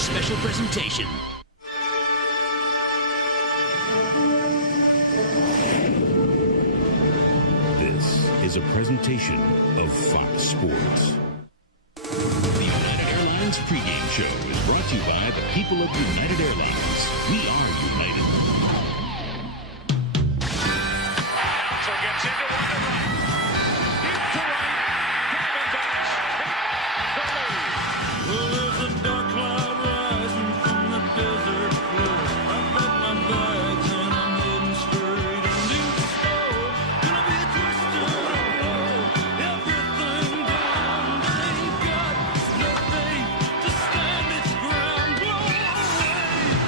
special presentation. This is a presentation of Fox Sports. The United Airlines pregame show is brought to you by the people of United Airlines. We are united. So gets into one to right. Deep to right. Diamondbacks take the lead. Well, there's a dark cloud rising from the desert floor. I packed my bags and I'm heading straight into the snow. Gonna be a twisted road. Everything down. Ain't got no faith to stand its ground. Blow away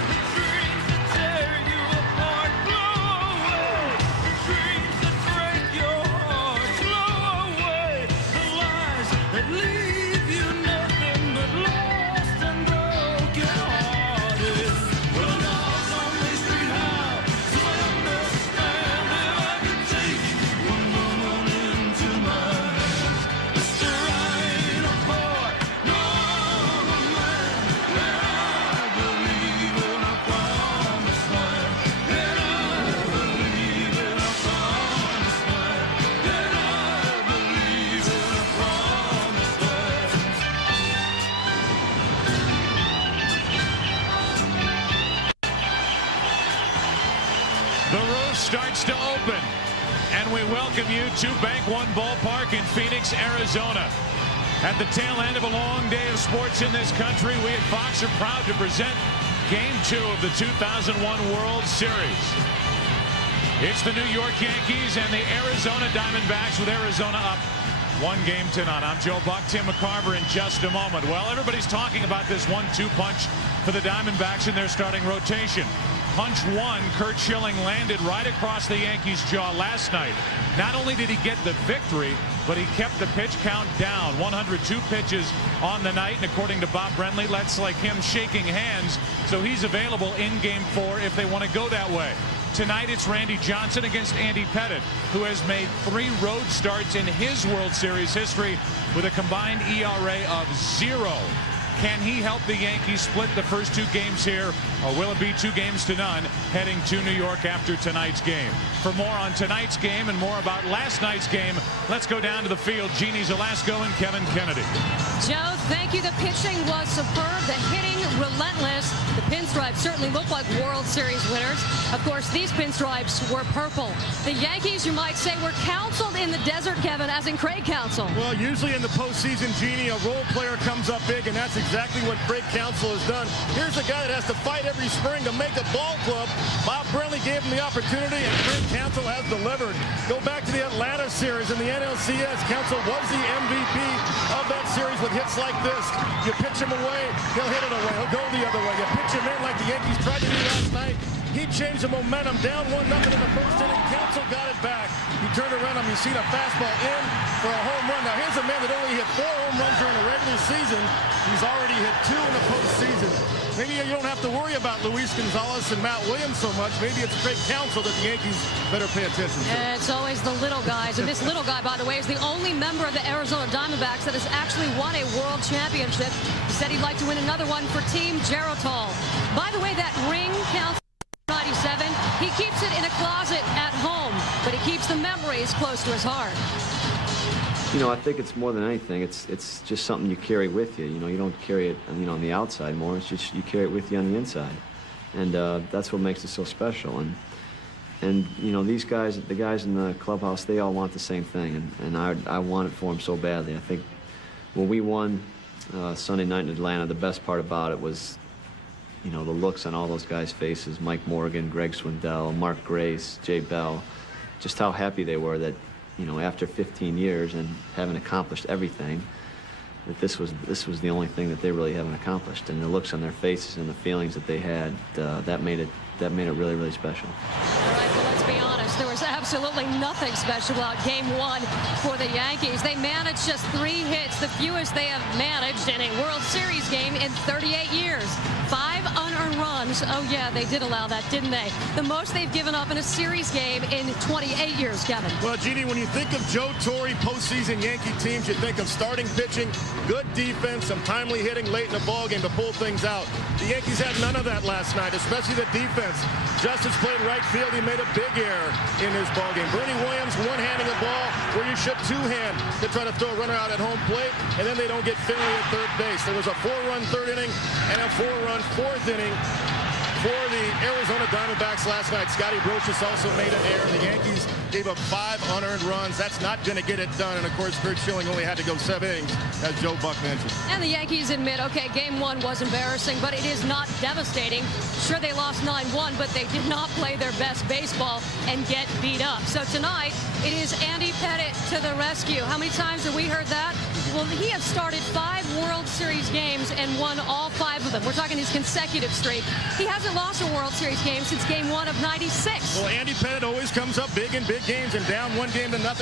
the dreams that tear you apart. Blow away the dreams that break your heart. Blow away the lies that leave you nothing but lost and broken hearted. Well, dogs on Main Street howl, so I understand if I could take one moment into my hands. Mr. I ain't a boy, no, I'm a man, and I believe in a promised land, and I believe in a promised land, and I believe in a promised land. The roof starts to open, and we welcome you to Bank One Ballpark in Phoenix, Arizona. At the tail end of a long day of sports in this country, we at Fox are proud to present Game 2 of the 2001 World Series. It's the New York Yankees and the Arizona Diamondbacks, with Arizona up 1 game to none. I'm Joe Buck, Tim McCarver in just a moment. Well, everybody's talking about this 1-2 punch for the Diamondbacks in their starting rotation. Punch 1, Curt Schilling landed right across the Yankees' jaw last night. Not only did he get the victory, but he kept the pitch count down. 102 pitches on the night, and according to Bob Brenly, that's like him shaking hands. So he's available in Game 4 if they want to go that way. Tonight it's Randy Johnson against Andy Pettitte, who has made 3 road starts in his World Series history with a combined ERA of 0. Can he help the Yankees split the first 2 games here, or will it be 2 games to none heading to New York after tonight's game? For more on tonight's game and more about last night's game, let's go down to the field. Jeannie Zalasko and Kevin Kennedy. Joe, thank you. The pitching was superb. The hitting relentless. The pinstripes certainly look like World Series winners. Of course, these pinstripes were purple. The Yankees, you might say, were counseled in the desert, Kevin, as in Craig Counsell. Well, usually in the postseason, Jeannie, a role player comes up big, and that's exactly what Craig Counsell has done. Here's a guy that has to fight every spring to make a ball club. Bob Brenly gave him the opportunity, and Craig Counsell has delivered. Go back to the Atlanta series in the NLCS. Counsell was the MVP of that series with hits like this. You pitch him away, he'll hit it away. He'll go the other way. You pitch him in like the Yankees tried to do last night. He changed the momentum. Down 1-0 in the first inning. Counsell got it back. He turned around him. You see the fastball in for a home run. Now here's a man that only hit 4 home runs during the regular season. He's already hit 2 in the postseason. Maybe you don't have to worry about Luis Gonzalez and Matt Williams so much. Maybe it's Craig Counsell that the Yankees better pay attention to. It's always the little guys. And this little guy, by the way, is the only member of the Arizona Diamondbacks that has actually won a world championship. He said he'd like to win another one for Team Geritol. By the way, that ring counts 97. He keeps it in a closet at home, but he keeps the memories close to his heart. You know, I think it's more than anything. It's just something you carry with you. You know, you don't carry it, on the outside more. It's just you carry it with you on the inside, and that's what makes it so special. And these guys, the guys in the clubhouse, they all want the same thing, and I want it for them so badly. I think when we won Sunday night in Atlanta, the best part about it was, the looks on all those guys' faces. Mike Morgan, Greg Swindell, Mark Grace, Jay Bell, just how happy they were that, after 15 years and having accomplished everything, that this was the only thing that they really haven't accomplished. And the looks on their faces and the feelings that they had, that made it really, really special. All right, well, let's be honest. There was was absolutely nothing special about Game 1 for the Yankees. They managed just 3 hits, the fewest they have managed in a World Series game in 38 years. 5 unearned runs. Oh, yeah, they did allow that, didn't they? The most they've given up in a series game in 28 years, Kevin. Well, Jeannie, when you think of Joe Torre postseason Yankee teams, you think of starting pitching, good defense, some timely hitting late in the ballgame to pull things out. The Yankees had none of that last night, especially the defense. Justice played right field. He made a big error in this ballgame. Bernie Williams one-handing the ball where you should two-hand to try to throw a runner out at home plate, and then they don't get Finley at third base. There was a 4-run third inning and a 4-run fourth inning for the Arizona Diamondbacks last night. Scotty Brocious also made an error. The Yankees gave up 5 unearned runs. That's not going to get it done. And, of course, Kurt Schilling only had to go 7 innings, as Joe Buck mentioned. And the Yankees admit, okay, Game 1 was embarrassing, but it is not devastating. Sure, they lost 9-1, but they did not play their best baseball and get beat up. So tonight, it is Andy Pettitte to the rescue. How many times have we heard that? Well, he has started 5 World Series games and won all 5 of them. We're talking his consecutive streak. He hasn't lost a World Series game since Game 1 of '96. Well, Andy Pettitte always comes up big in big games and down 1-0.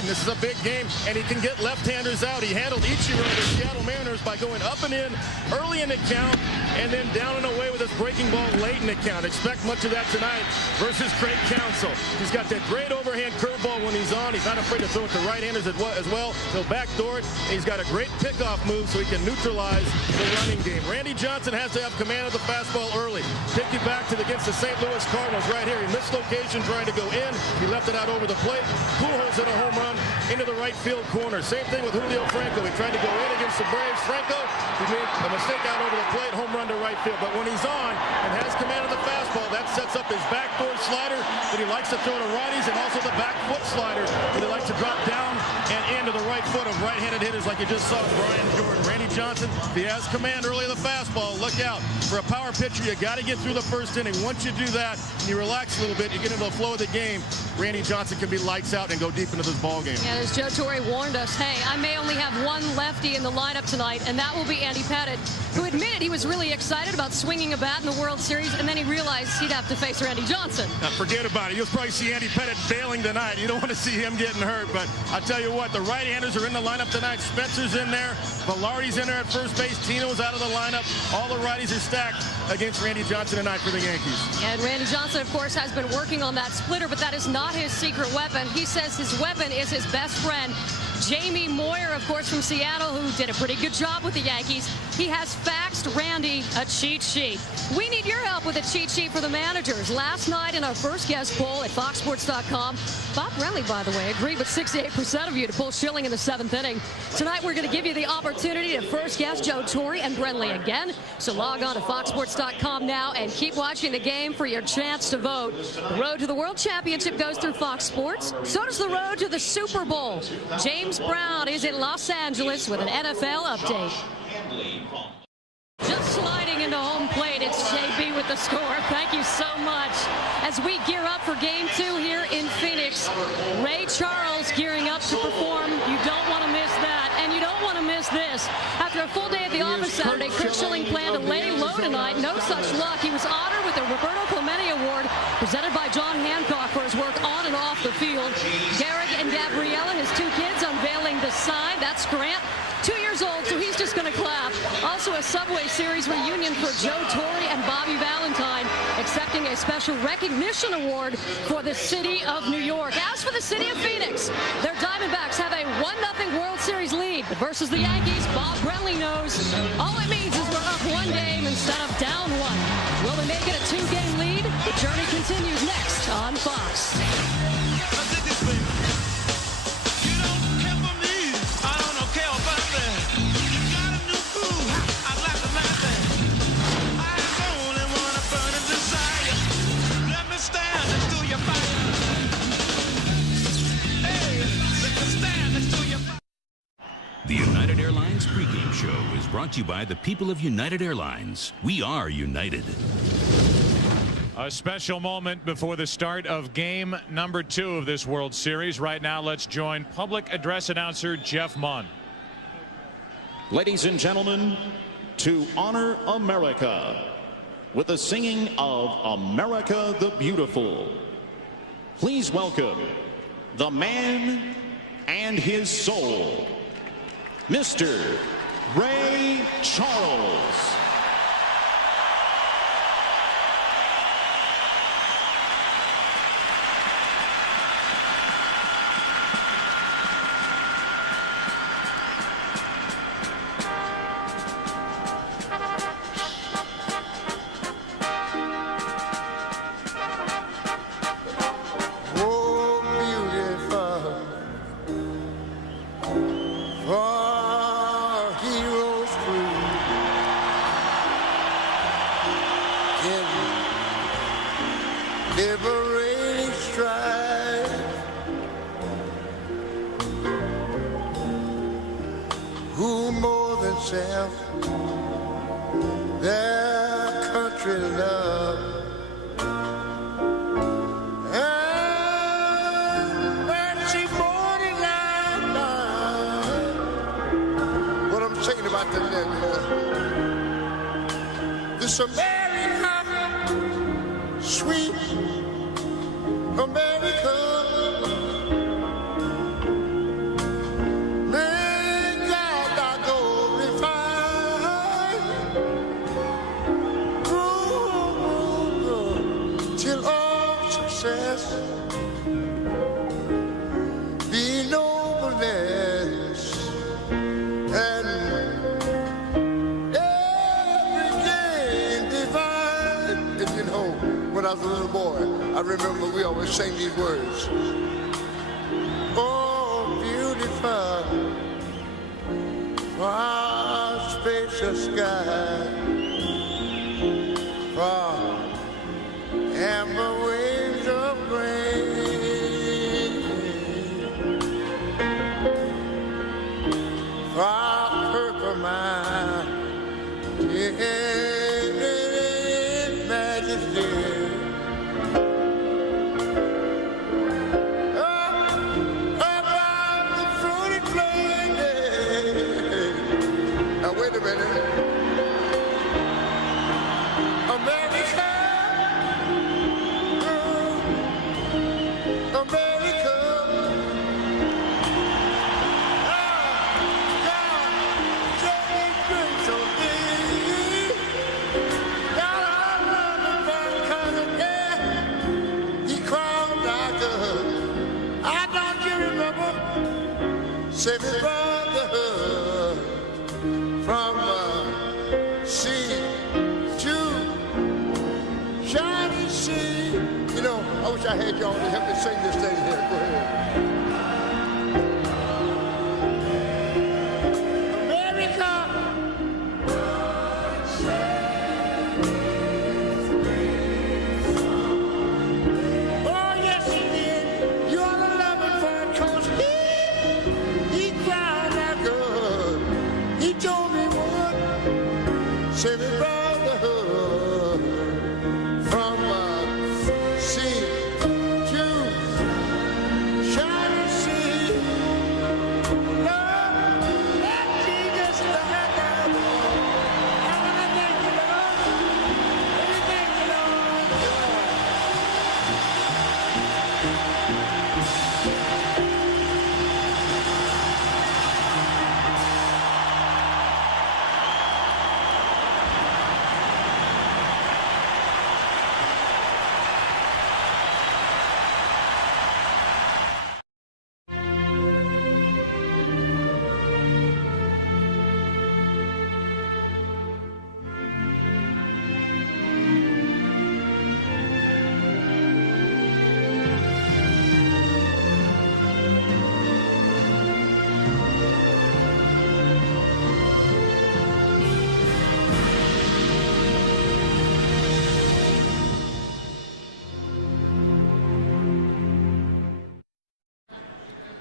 This is a big game, and he can get left-handers out. He handled Ichiro of the Seattle Mariners by going up and in early in the count and then down and away with his breaking ball late in the count. Expect much of that tonight versus Craig Counsell. He's got that great overhand curveball when he's on. He's not afraid to throw it to right-handers as well. He'll backdoor it. He's got a great pickoff move so he can neutralize the running game. Randy Johnson has to have command of the fastball early. Take you back to against the St. Louis Cardinals right here. He missed location trying to go in. He left it out over the plate. Pujols hit a home run into the right field corner. Same thing with Julio Franco. He tried to go in against the Braves. Franco, he made a mistake out over the plate, home run to right field. But when he's on and has command of the fastball, that sets up his backdoor slider that he likes to throw to righties, and also the back foot slider that he likes to drop down and into the right foot of right-handed hitters like you just saw Brian Jordan. Randy Johnson, if he has command early in the fastball, look out. For a power pitcher, you got to get through the first inning. Once you do that, and you relax a little bit, you get into the flow of the game, Randy Johnson can be lights out and go deep into this ball game. And as Joe Torre warned us, hey, I may only have one lefty in the lineup tonight, and that will be Andy Pettitte, who admitted he was really excited about swinging a bat in the World Series, and then he realized he'd have to face Randy Johnson. Now, forget about it. You'll probably see Andy Pettitte bailing tonight. You don't want to see him getting hurt, but I'll tell you what, the right-handers are in the lineup tonight. Spencer's in there. Velarde's in there at first base. Tino's out of the lineup. All the righties are stacked against Randy Johnson tonight for the Yankees. And Randy Johnson, of course, has been working on that splitter, but that is not his secret weapon. He says his weapon is his best friend, Jamie Moyer, of course, from Seattle, who did a pretty good job with the Yankees. He has faxed Randy a cheat sheet. We need your help with a cheat sheet for the managers. Last night in our first guest poll at FoxSports.com, Bob Brenly, by the way, agreed with 68% of you to pull Schilling in the 7th inning. Tonight, we're going to give you the opportunity to first guess Joe Torre and Brenly again. So log on to FoxSports.com now and keep watching the game for your chance to vote. The road to the World Championship goes through Fox Sports. So does the road to the Super Bowl. James Brown is in Los Angeles with an NFL update. Just sliding into home plate, it's JB with the score. Thank you so much. As we gear up for Game 2 here in Phoenix, Ray Charles gearing up to perform. You don't want to miss that, and you don't want to miss this. After a full day at the office Saturday, Kurt Schilling planned to lay low tonight. No such luck. He was honored with the Roberto Clemente Award presented by John Hancock for his work on and off the field. Garrick and Gabriella, his 2 kids, unveiling the sign. That's Grant, 2 years old, so he's just going to clap. Also a Subway Series reunion for Joe Torre and Bobby Valentine, accepting a special recognition award for the city of New York. As for the city of Phoenix, their Diamondbacks have a 1-0 World Series lead versus the Yankees. Bob Brenly knows all it means is we're up 1 game instead of down 1. Will they make it a 2-game lead? The journey continues next on Fox. The United Airlines pregame show is brought to you by the people of United Airlines. We are united. A special moment before the start of game number 2 of this World Series. Right now, let's join public address announcer Jeff Munn. Ladies and gentlemen, to honor America with the singing of America the Beautiful, please welcome the man and his soul, Mr. Ray Charles. Liberating strife, who more than self their country love, and mercy more than life. What I'm saying about the this America, sweet America, may God I glorify, till all success be nobleness, and every gain divine. And you know, when I was a little boy, I remember we always sang these words. Oh, beautiful, far spacious sky, far amber waves of grain, far purple mountain majesty. Wait a minute. America, America. God, take grace on thee. God, I love the mankind, yeah. He crowned our good. I don't you remember? Say me, brotherhood. From sea to shining sea. You know, I wish I had y'all to help me sing this thing here. Go ahead. America. Oh, yes, he did. You ought to love him for it, 'cause he cried out good. He told me what, say me brotherhood, from sea to shining sea. Love, let Jesus died down. I wanna thank you, Lord. Let me thank you, Lord.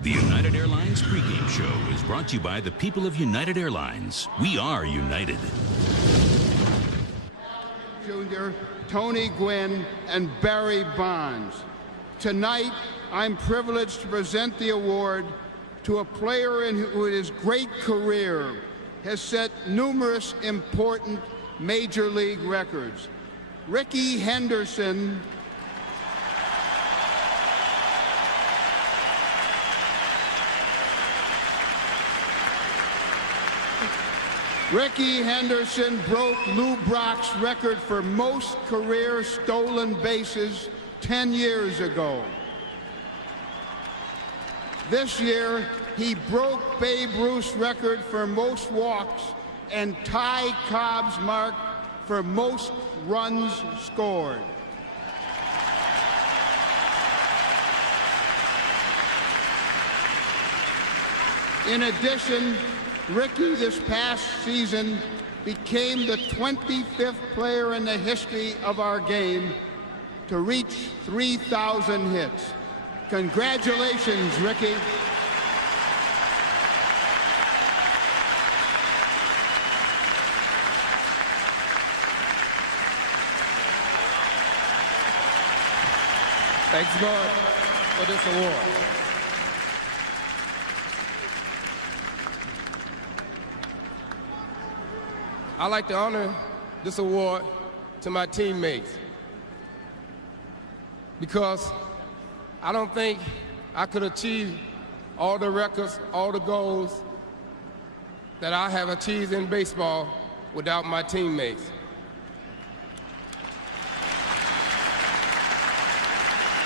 The United Airlines pregame show is brought to you by the people of United Airlines. We are united. Jr., Tony Gwynn, and Barry Bonds. Tonight, I'm privileged to present the award to a player who in his great career has set numerous important major league records. Rickey Henderson Rickey Henderson broke Lou Brock's record for most career stolen bases 10 years ago. This year, he broke Babe Ruth's record for most walks and Ty Cobb's mark for most runs scored. In addition, Rickey this past season became the 25th player in the history of our game to reach 3,000 hits. Congratulations, Rickey. Thanks God for this award. I'd like to honor this award to my teammates because I don't think I could achieve all the records, all the goals that I have achieved in baseball without my teammates.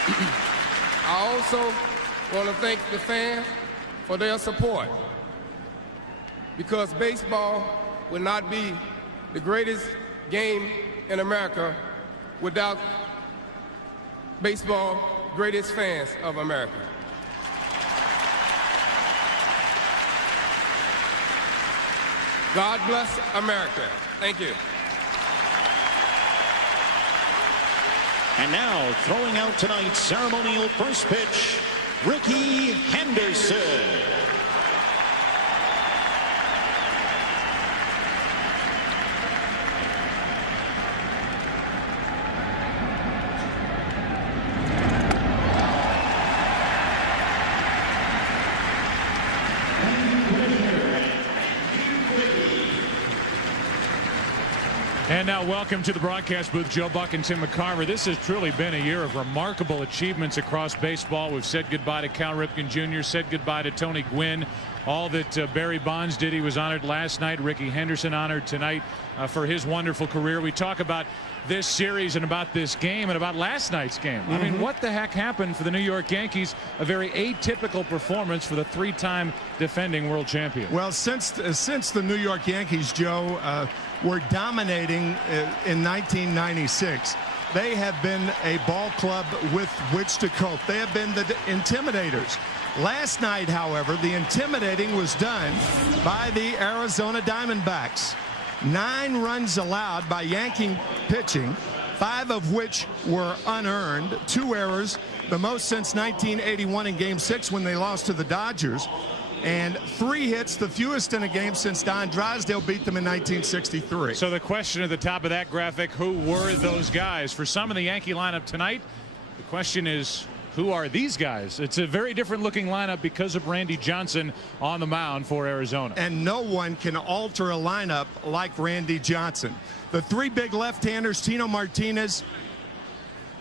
I also want to thank the fans for their support because baseball would not be the greatest game in America without baseball greatest fans of America. God bless America. Thank you. And now, throwing out tonight's ceremonial first pitch, Rickey Henderson. And now welcome to the broadcast booth, Joe Buck and Tim McCarver. This has truly been a year of remarkable achievements across baseball. We've said goodbye to Cal Ripken Jr., said goodbye to Tony Gwynn. All that Barry Bonds did, he was honored last night. Rickey Henderson honored tonight for his wonderful career. We talk about this series and about this game and about last night's game. I mean, what the heck happened for the New York Yankees? A very atypical performance for the three-time defending world champion. Well, since the New York Yankees, Joe, were dominating in 1996, they have been a ball club with which to cope. They have been the intimidators. Last night, however, the intimidating was done by the Arizona Diamondbacks. 9 runs allowed by Yankee pitching, 5 of which were unearned, 2 errors, the most since 1981 in Game 6 when they lost to the Dodgers, and 3 hits, the fewest in a game since Don Drysdale beat them in 1963. So the question at the top of that graphic, who were those guys? For some of the Yankee lineup tonight, the question is, who are these guys? It's a very different looking lineup because of Randy Johnson on the mound for Arizona. And no one can alter a lineup like Randy Johnson. The 3 big left-handers, Tino Martinez,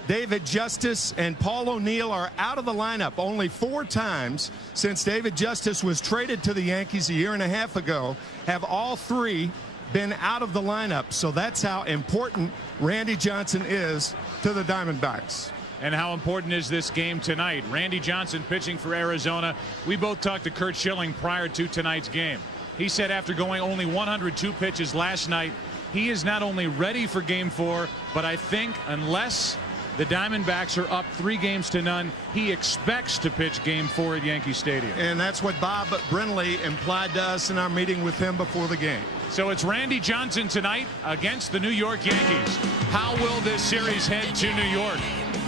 David Justice, and Paul O'Neill, are out of the lineup only 4 times since David Justice was traded to the Yankees a year and a half ago. Have all 3 been out of the lineup. So that's how important Randy Johnson is to the Diamondbacks. And how important is this game tonight? Randy Johnson pitching for Arizona. We both talked to Curt Schilling prior to tonight's game. He said after going only 102 pitches last night, he is not only ready for Game 4, but I think unless the Diamondbacks are up 3-0, he expects to pitch Game 4 at Yankee Stadium. And that's what Bob Brenly implied to us in our meeting with him before the game. So it's Randy Johnson tonight against the New York Yankees. How will this series head to New York?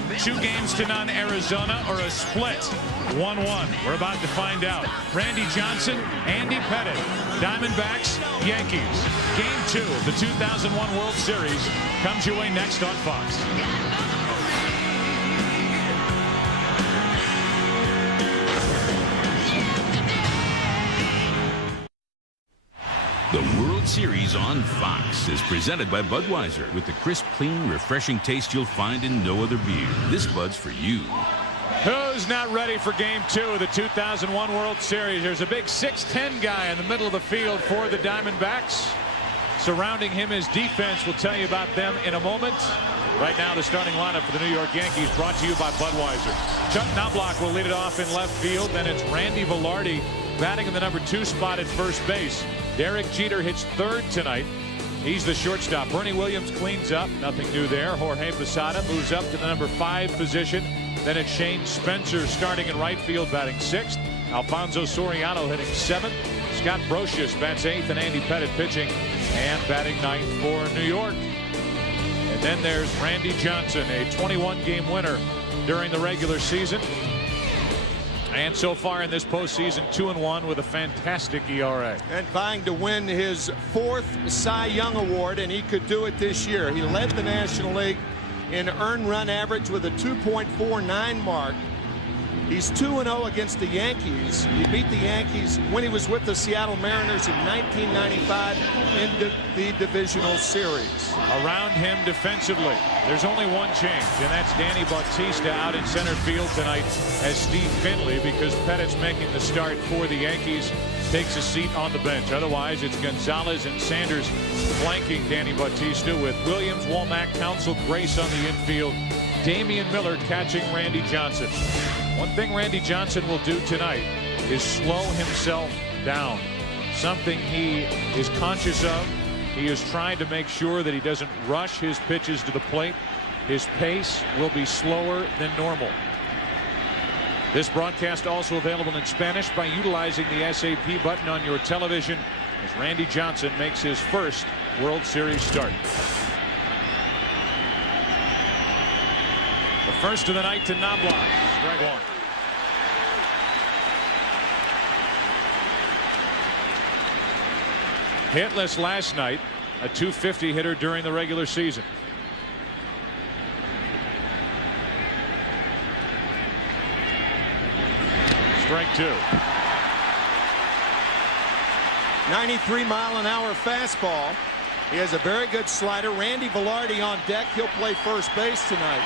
2-0 Arizona, or a split 1-1? We're about to find out. Randy Johnson, Andy Pettitte, Diamondbacks, Yankees. Game 2 of the 2001 World Series comes your way next on Fox. The World Series on Fox is presented by Budweiser with the crisp, clean, refreshing taste you'll find in no other beer. This Bud's for you. Who's not ready for Game 2 of the 2001 World Series? There's a big 6'10" guy in the middle of the field for the Diamondbacks. Surrounding him is defense. We'll tell you about them in a moment. Right now, the starting lineup for the New York Yankees brought to you by Budweiser. Chuck Knobloch will lead it off in left field. Then it's Randy Velarde batting in the number 2 spot at first base. Derek Jeter hits third tonight. He's the shortstop. Bernie Williams cleans up. Nothing new there. Jorge Posada moves up to the number 5 position. Then it's Shane Spencer starting in right field, batting 6th. Alfonso Soriano hitting 7th. Scott Brocious bats 8th, and Andy Pettit pitching and batting 9th for New York. And then there's Randy Johnson, a 21-game winner during the regular season. And so far in this postseason, 2-1 with a fantastic ERA. And vying to win his 4th Cy Young Award, and he could do it this year. He led the National League in earned run average with a 2.49 mark. He's 2-0 against the Yankees. He beat the Yankees when he was with the Seattle Mariners in 1995 in the divisional series. Around him defensively, there's only one change, and that's Danny Bautista out in center field tonight as Steve Finley, because Pettit's making the start for the Yankees, takes a seat on the bench. Otherwise, it's Gonzalez and Sanders flanking Danny Bautista, with Williams, Womack, Counsell, Grace on the infield. Damian Miller catching Randy Johnson. One thing Randy Johnson will do tonight is slow himself down. Something he is conscious of. He is trying to make sure that he doesn't rush his pitches to the plate. His pace will be slower than normal. This broadcast also available in Spanish by utilizing the SAP button on your television as Randy Johnson makes his first World Series start. The first of the night to Knobloch. Strike one. Hitless last night, a .250 hitter during the regular season. Strike 2. 93-mile-an-hour fastball. He has a very good slider. Randy Velarde on deck. He'll play first base tonight.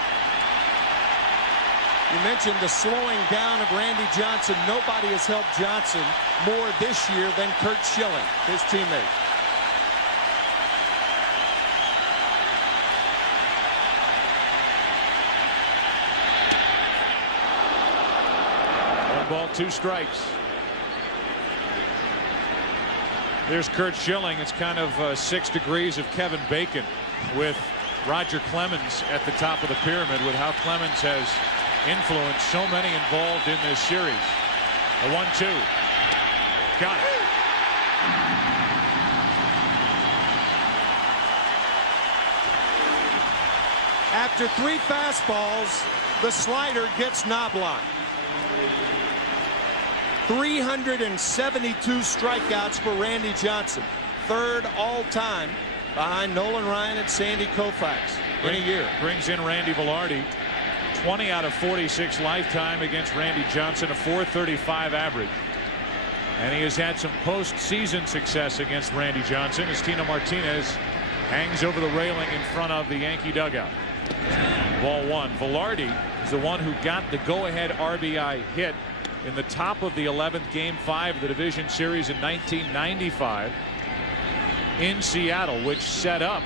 You mentioned the slowing down of Randy Johnson. Nobody has helped Johnson more this year than Curt Schilling, his teammate. One ball, 2 strikes. There's Curt Schilling. It's kind of 6 degrees of Kevin Bacon with Roger Clemens at the top of the pyramid, with how Clemens has influenced so many involved in this series. A 1-2. Got it. After 3 fastballs, the slider gets Knobloch. 372 strikeouts for Randy Johnson. 3rd all-time behind Nolan Ryan and Sandy Koufax in a year. Brings in Randy Velarde. 20 out of 46 lifetime against Randy Johnson, a .435 average. And he has had some postseason success against Randy Johnson as Tino Martinez hangs over the railing in front of the Yankee dugout. Ball 1. Velarde is the one who got the go-ahead RBI hit in the top of the 11th Game 5 of the division series in 1995 in Seattle, which set up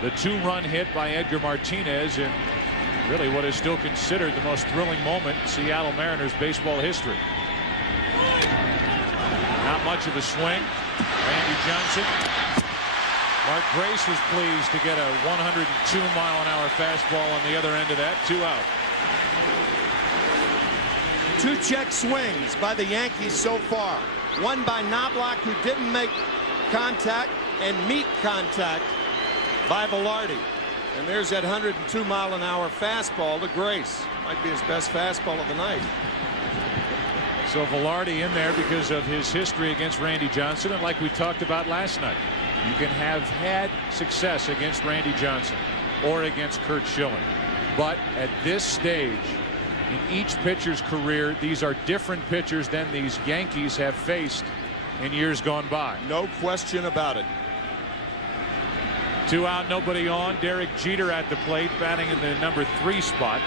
the 2-run hit by Edgar Martinez in really what is still considered the most thrilling moment in Seattle Mariners baseball history. Not much of a swing. Randy Johnson. Mark Grace was pleased to get a 102-mile-an-hour fastball on the other end of that. 2 out. 2 check swings by the Yankees so far. One by Knobloch, who didn't make contact, and meet contact by Velarde. And there's that 102-mile-an-hour fastball to Grace. Might be his best fastball of the night. So Velarde in there because of his history against Randy Johnson. And like we talked about last night, you can have had success against Randy Johnson or against Curt Schilling. But at this stage in each pitcher's career, these are different pitchers than these Yankees have faced in years gone by. No question about it. 2 out, nobody on. Derek Jeter at the plate, batting in the number 3 spot.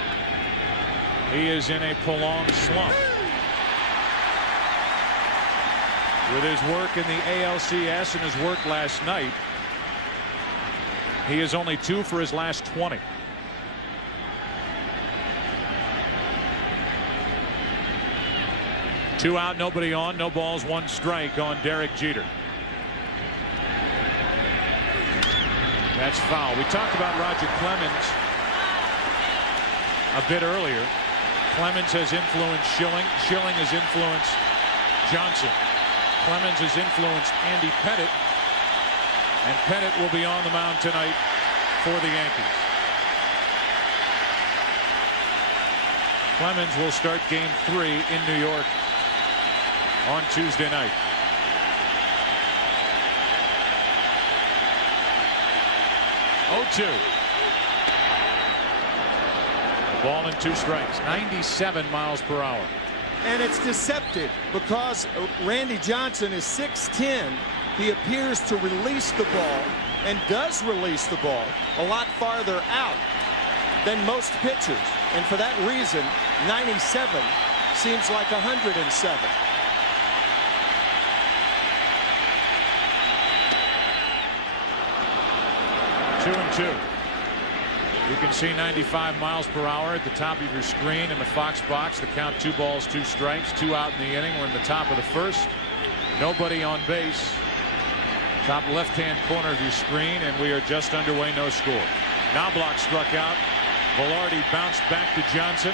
He is in a prolonged slump. With his work in the ALCS and his work last night, He is only 2 for his last 20. Two out, nobody on, no balls, 1 strike on Derek Jeter. That's foul. We talked about Roger Clemens a bit earlier. Clemens has influenced Schilling. Schilling has influenced Johnson. Clemens has influenced Andy Pettitte. And Pettitte will be on the mound tonight for the Yankees. Clemens will start game 3 in New York on Tuesday night. Ball and 2 strikes. 97 miles per hour. And it's deceptive because Randy Johnson is 6'10". He appears to release the ball and does release the ball a lot farther out than most pitchers. And for that reason, 97 seems like 107. Two and 2. You can see 95 miles per hour at the top of your screen in the Fox box. The count 2 balls, 2 strikes, 2 out in the inning. We're in the top of the first. Nobody on base. Top left-hand corner of your screen, and we are just underway, no score. Knobloch struck out. Velarde bounced back to Johnson.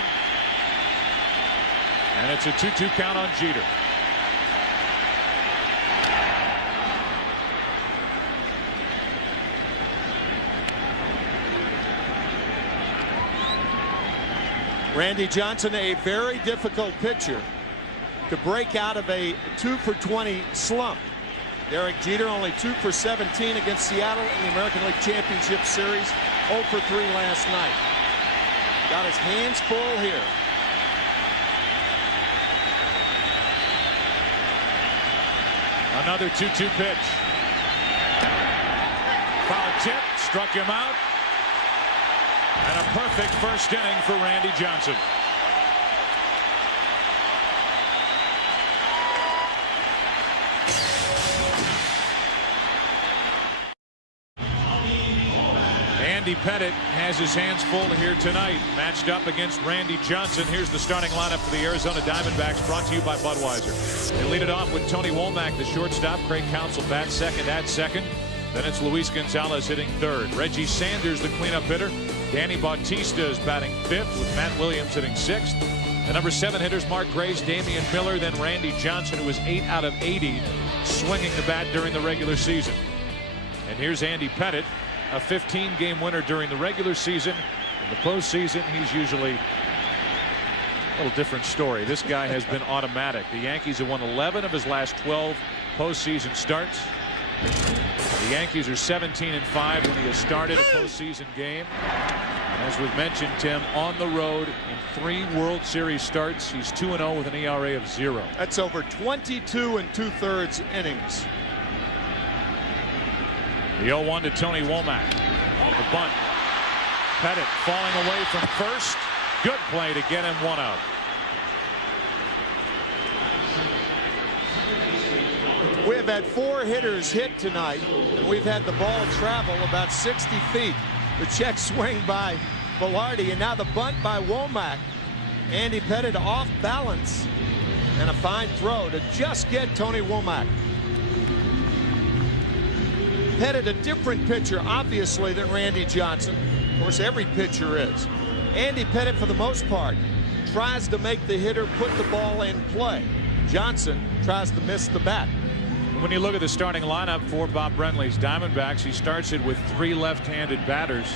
And it's a 2-2 count on Jeter. Randy Johnson, a very difficult pitcher to break out of a 2 for 20 slump. Derek Jeter only 2 for 17 against Seattle in the American League Championship Series. 0 for 3 last night. Got his hands full here. Another 2-2 pitch. Foul tip, struck him out. And a perfect first inning for Randy Johnson. Andy Pettitte has his hands full here tonight, matched up against Randy Johnson. Here's the starting lineup for the Arizona Diamondbacks, brought to you by Budweiser. They lead it off with Tony Womack, the shortstop. Craig Counsell bats second at second. Then it's Luis Gonzalez hitting third. Reggie Sanders, the cleanup hitter. Danny Bautista is batting 5th, with Matt Williams hitting 6th. The number 7 hitters, Mark Grace, Damian Miller, then Randy Johnson, who was 8 out of 80, swinging the bat during the regular season. And here's Andy Pettitte, a 15-game winner during the regular season. In the postseason, he's usually a little different story. This guy has been automatic. The Yankees have won 11 of his last 12 postseason starts. The Yankees are 17-5 when he has started a postseason game. And as we've mentioned, Tim, on the road in 3 World Series starts. He's 2-0 with an ERA of 0. That's over 22 2/3 innings. The 0-1 to Tony Womack. The bunt. Pettitte falling away from first. Good play to get him 1 out. We have had 4 hitters hit tonight, and we've had the ball travel about 60 feet. The check swing by Velarde, and now the bunt by Womack. Andy Pettitte off balance, and a fine throw to just get Tony Womack. Pettitte, a different pitcher, obviously, than Randy Johnson. Of course, every pitcher is. Andy Pettitte, for the most part, tries to make the hitter put the ball in play. Johnson tries to miss the bat. When you look at the starting lineup for Bob Brenly's Diamondbacks, he starts it with 3 left-handed batters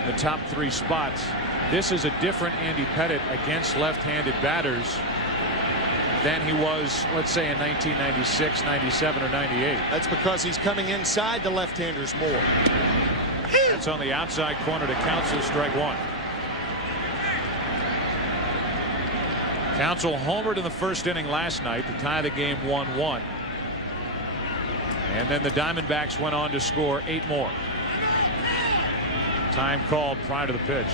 in the top 3 spots. This is a different Andy Pettitte against left-handed batters than he was, let's say, in 1996, 97, or 98. That's because he's coming inside the left-handers more. That's on the outside corner to Counsell, strike 1. Counsell homered in the first inning last night to tie the game 1-1. And then the Diamondbacks went on to score 8 more. Time called prior to the pitch.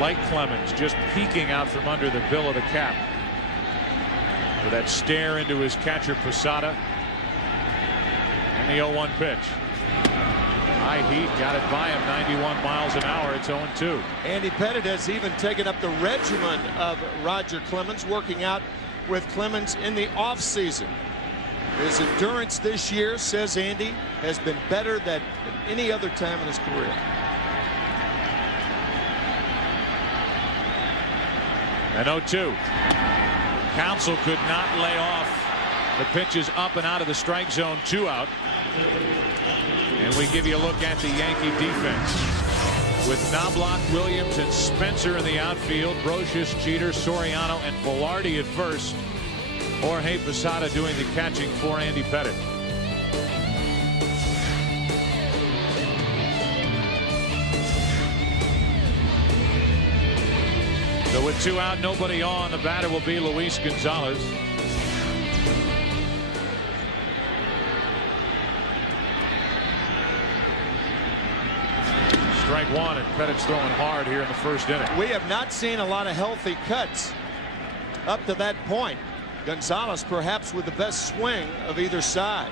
Like Clemens, just peeking out from under the bill of the cap. with that stare into his catcher Posada. And the 0-1 pitch. High heat got it by him, 91 miles an hour. It's 0-2. Andy Pettitte has even taken up the regimen of Roger Clemens, working out with Clemens in the offseason. His endurance this year, says Andy, has been better than any other time in his career. And 0-2. Counsell could not lay off the pitches up and out of the strike zone. 2 out. And we give you a look at the Yankee defense with Knobloch, Williams, and Spencer in the outfield. Brocious, Jeter, Soriano, and Velarde at first. Jorge Posada doing the catching for Andy Pettitte. So with 2 out, nobody on, the batter will be Luis Gonzalez. Strike 1, and Pettitte's throwing hard here in the first inning. We have not seen a lot of healthy cuts up to that point. Gonzalez perhaps with the best swing of either side.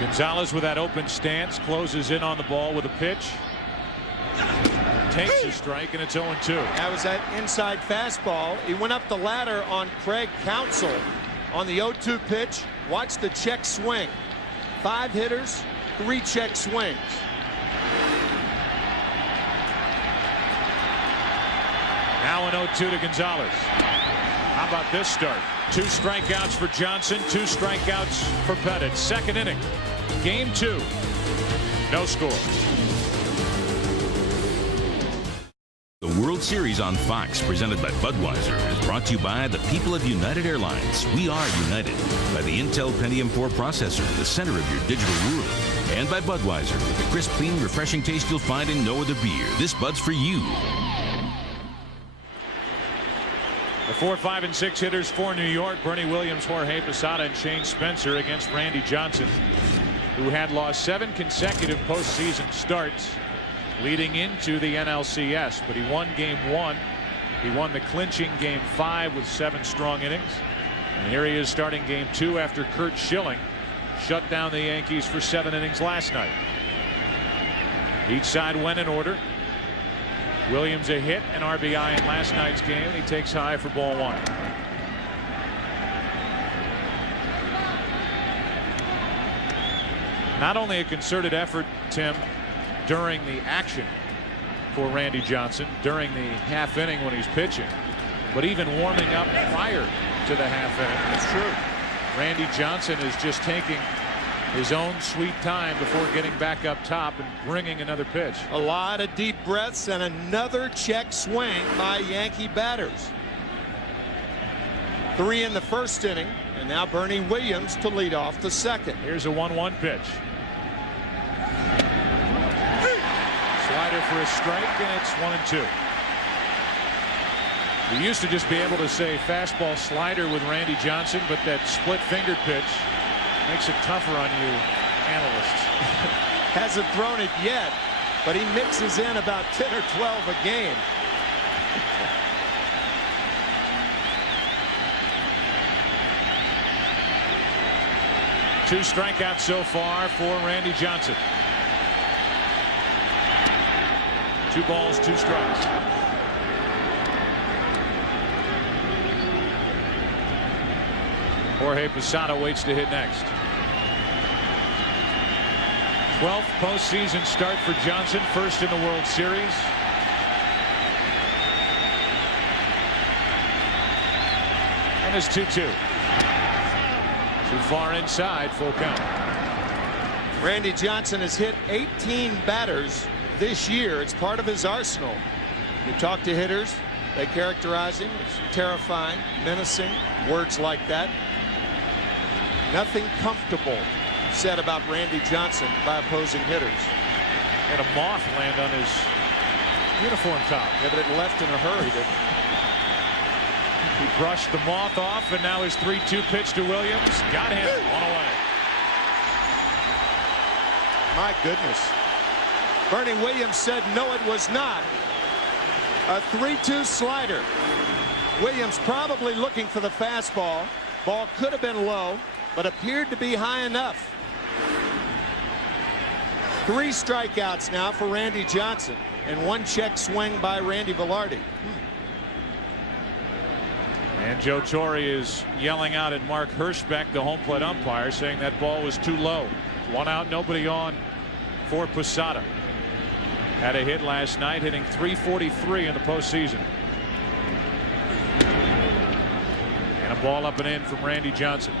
Gonzalez with that open stance closes in on the ball with a pitch. Takes a strike, and it's 0-2. That was that inside fastball. He went up the ladder on Craig Counsell on the 0-2 pitch. Watch the check swing. 5 hitters, 3 check swings. Now an 0-2 to Gonzalez. How about this start? 2 strikeouts for Johnson, 2 strikeouts for Pettitte. Second inning, game 2. No score. The World Series on Fox, presented by Budweiser, is brought to you by the people of United Airlines. We are united. By the Intel Pentium 4 processor, the center of your digital world. And by Budweiser, with the crisp, clean, refreshing taste you'll find in no other beer. This Bud's for you. The 4, 5, and 6 hitters for New York: Bernie Williams, Jorge Posada, and Shane Spencer against Randy Johnson, who had lost 7 consecutive postseason starts leading into the NLCS, but he won game 1. He won the clinching game 5 with 7 strong innings. And here he is starting game 2 after Curt Schilling shut down the Yankees for 7 innings last night. Each side went in order. Williams a hit, an RBI in last night's game. He takes high for ball 1. Not only a concerted effort, Tim, during the action for Randy Johnson during the half inning when he's pitching, but even warming up prior to the half inning. That's true. Randy Johnson is just taking his own sweet time before getting back up top and bringing another pitch. A lot of deep breaths and another check swing by Yankee batters. 3 in the first inning, and now Bernie Williams to lead off the second. Here's a 1-1 pitch. Slider for a strike, and it's 1-2. We used to just be able to say fastball slider with Randy Johnson, but that split fingered pitch makes it tougher on you analysts. Hasn't thrown it yet, but he mixes in about 10 or 12 a game. Two strikeouts so far for Randy Johnson. 2 balls, 2 strikes. Jorge Posada waits to hit next. 12th postseason start for Johnson, first in the World Series. And it's 2-2. Too far inside, full count. Randy Johnson has hit 18 batters this year. It's part of his arsenal. You talk to hitters, they characterize him as terrifying, menacing, words like that. Nothing comfortable said about Randy Johnson by opposing hitters. And a moth land on his uniform top. Yeah, but it left in a hurry. He brushed the moth off, and now his 3-2 pitch to Williams. Got him. 1 away. My goodness. Bernie Williams said no, it was not. A 3-2 slider. Williams probably looking for the fastball. Ball could have been low, but appeared to be high enough. 3 strikeouts now for Randy Johnson, and 1 check swing by Randy Velarde. And Joe Torre is yelling out at Mark Hirschbeck, the home plate umpire, saying that ball was too low. 1 out, nobody on for Posada. Had a hit last night, hitting .343 in the postseason. And a ball up and in from Randy Johnson.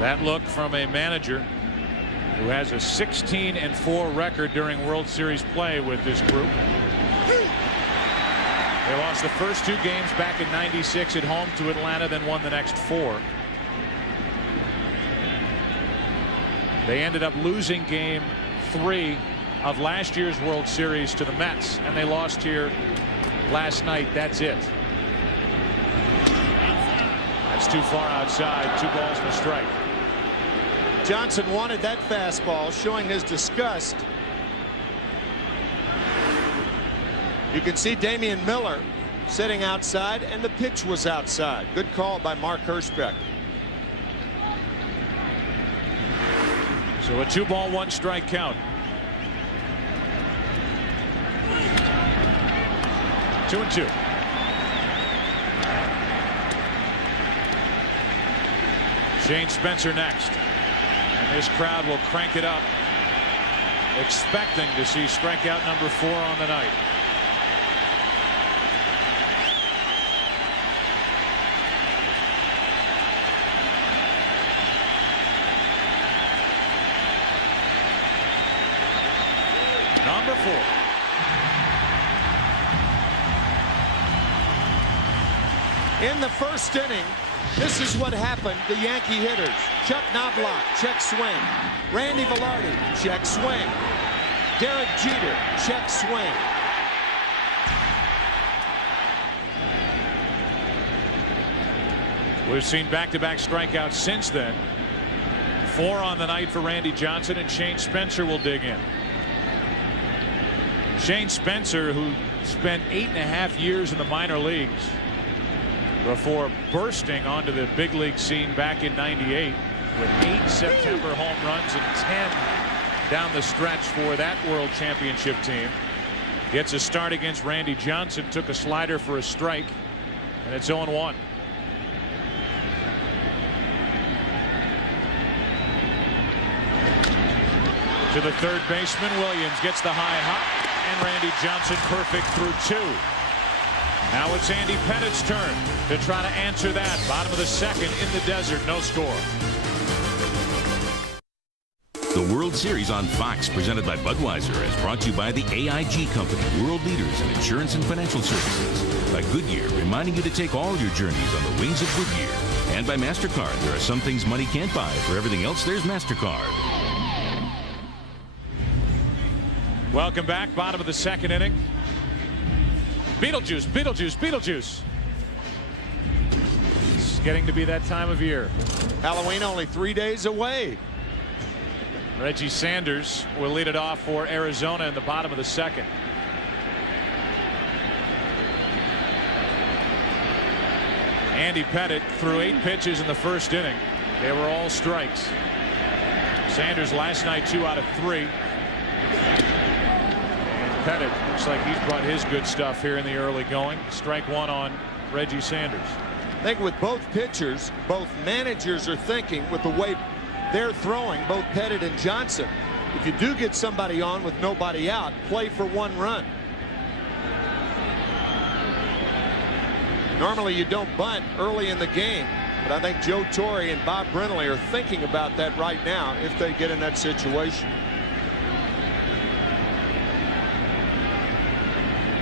That look from a manager who has a 16-4 record during World Series play with this group. They lost the first 2 games back in '96 at home to Atlanta, then won the next 4. They ended up losing game 3 of last year's World Series to the Mets, and they lost here last night. That's it. That's too far outside. 2 balls and a strike. Johnson wanted that fastball, showing his disgust. You can see Damian Miller sitting outside, and the pitch was outside. Good call by Mark Hirschbeck. So a 2-ball, 1-strike count. 2-2. Shane Spencer next. And this crowd will crank it up, expecting to see strikeout number 4 on the night. Number 4. In the first inning, this is what happened to Yankee hitters. Chuck Knobloch, check swing. Randy Velarde, check swing. Derek Jeter, check swing. We've seen back-to-back strikeouts since then. 4 on the night for Randy Johnson, and Shane Spencer will dig in. Shane Spencer, who spent 8.5 years in the minor leagues before bursting onto the big league scene back in '98 with 8 September home runs and 10 down the stretch for that World Championship team. Gets a start against Randy Johnson, took a slider for a strike, and it's 0-1. To the third baseman, Williams gets the high hop, and Randy Johnson perfect through 2. Now it's Andy Pettit's turn to try to answer that. Bottom of the second in the desert, no score. The World Series on Fox, presented by Budweiser, is brought to you by the AIG Company, world leaders in insurance and financial services. By Goodyear, reminding you to take all your journeys on the wings of Goodyear. And by MasterCard, there are some things money can't buy. For everything else, there's MasterCard. Welcome back. Bottom of the second inning. Beetlejuice, Beetlejuice, Beetlejuice. It's getting to be that time of year. Halloween only 3 days away. Reggie Sanders will lead it off for Arizona in the bottom of the second. Andy Pettit threw 8 pitches in the first inning. They were all strikes. Sanders last night 2 out of 3. Pettit looks like he's brought his good stuff here in the early going. Strike 1 on Reggie Sanders. I think with both pitchers, both managers are thinking with the way they're throwing, both Pettit and Johnson, if you do get somebody on with nobody out, play for 1 run. Normally you don't bunt early in the game, but I think Joe Torre and Bob Brenly are thinking about that right now if they get in that situation.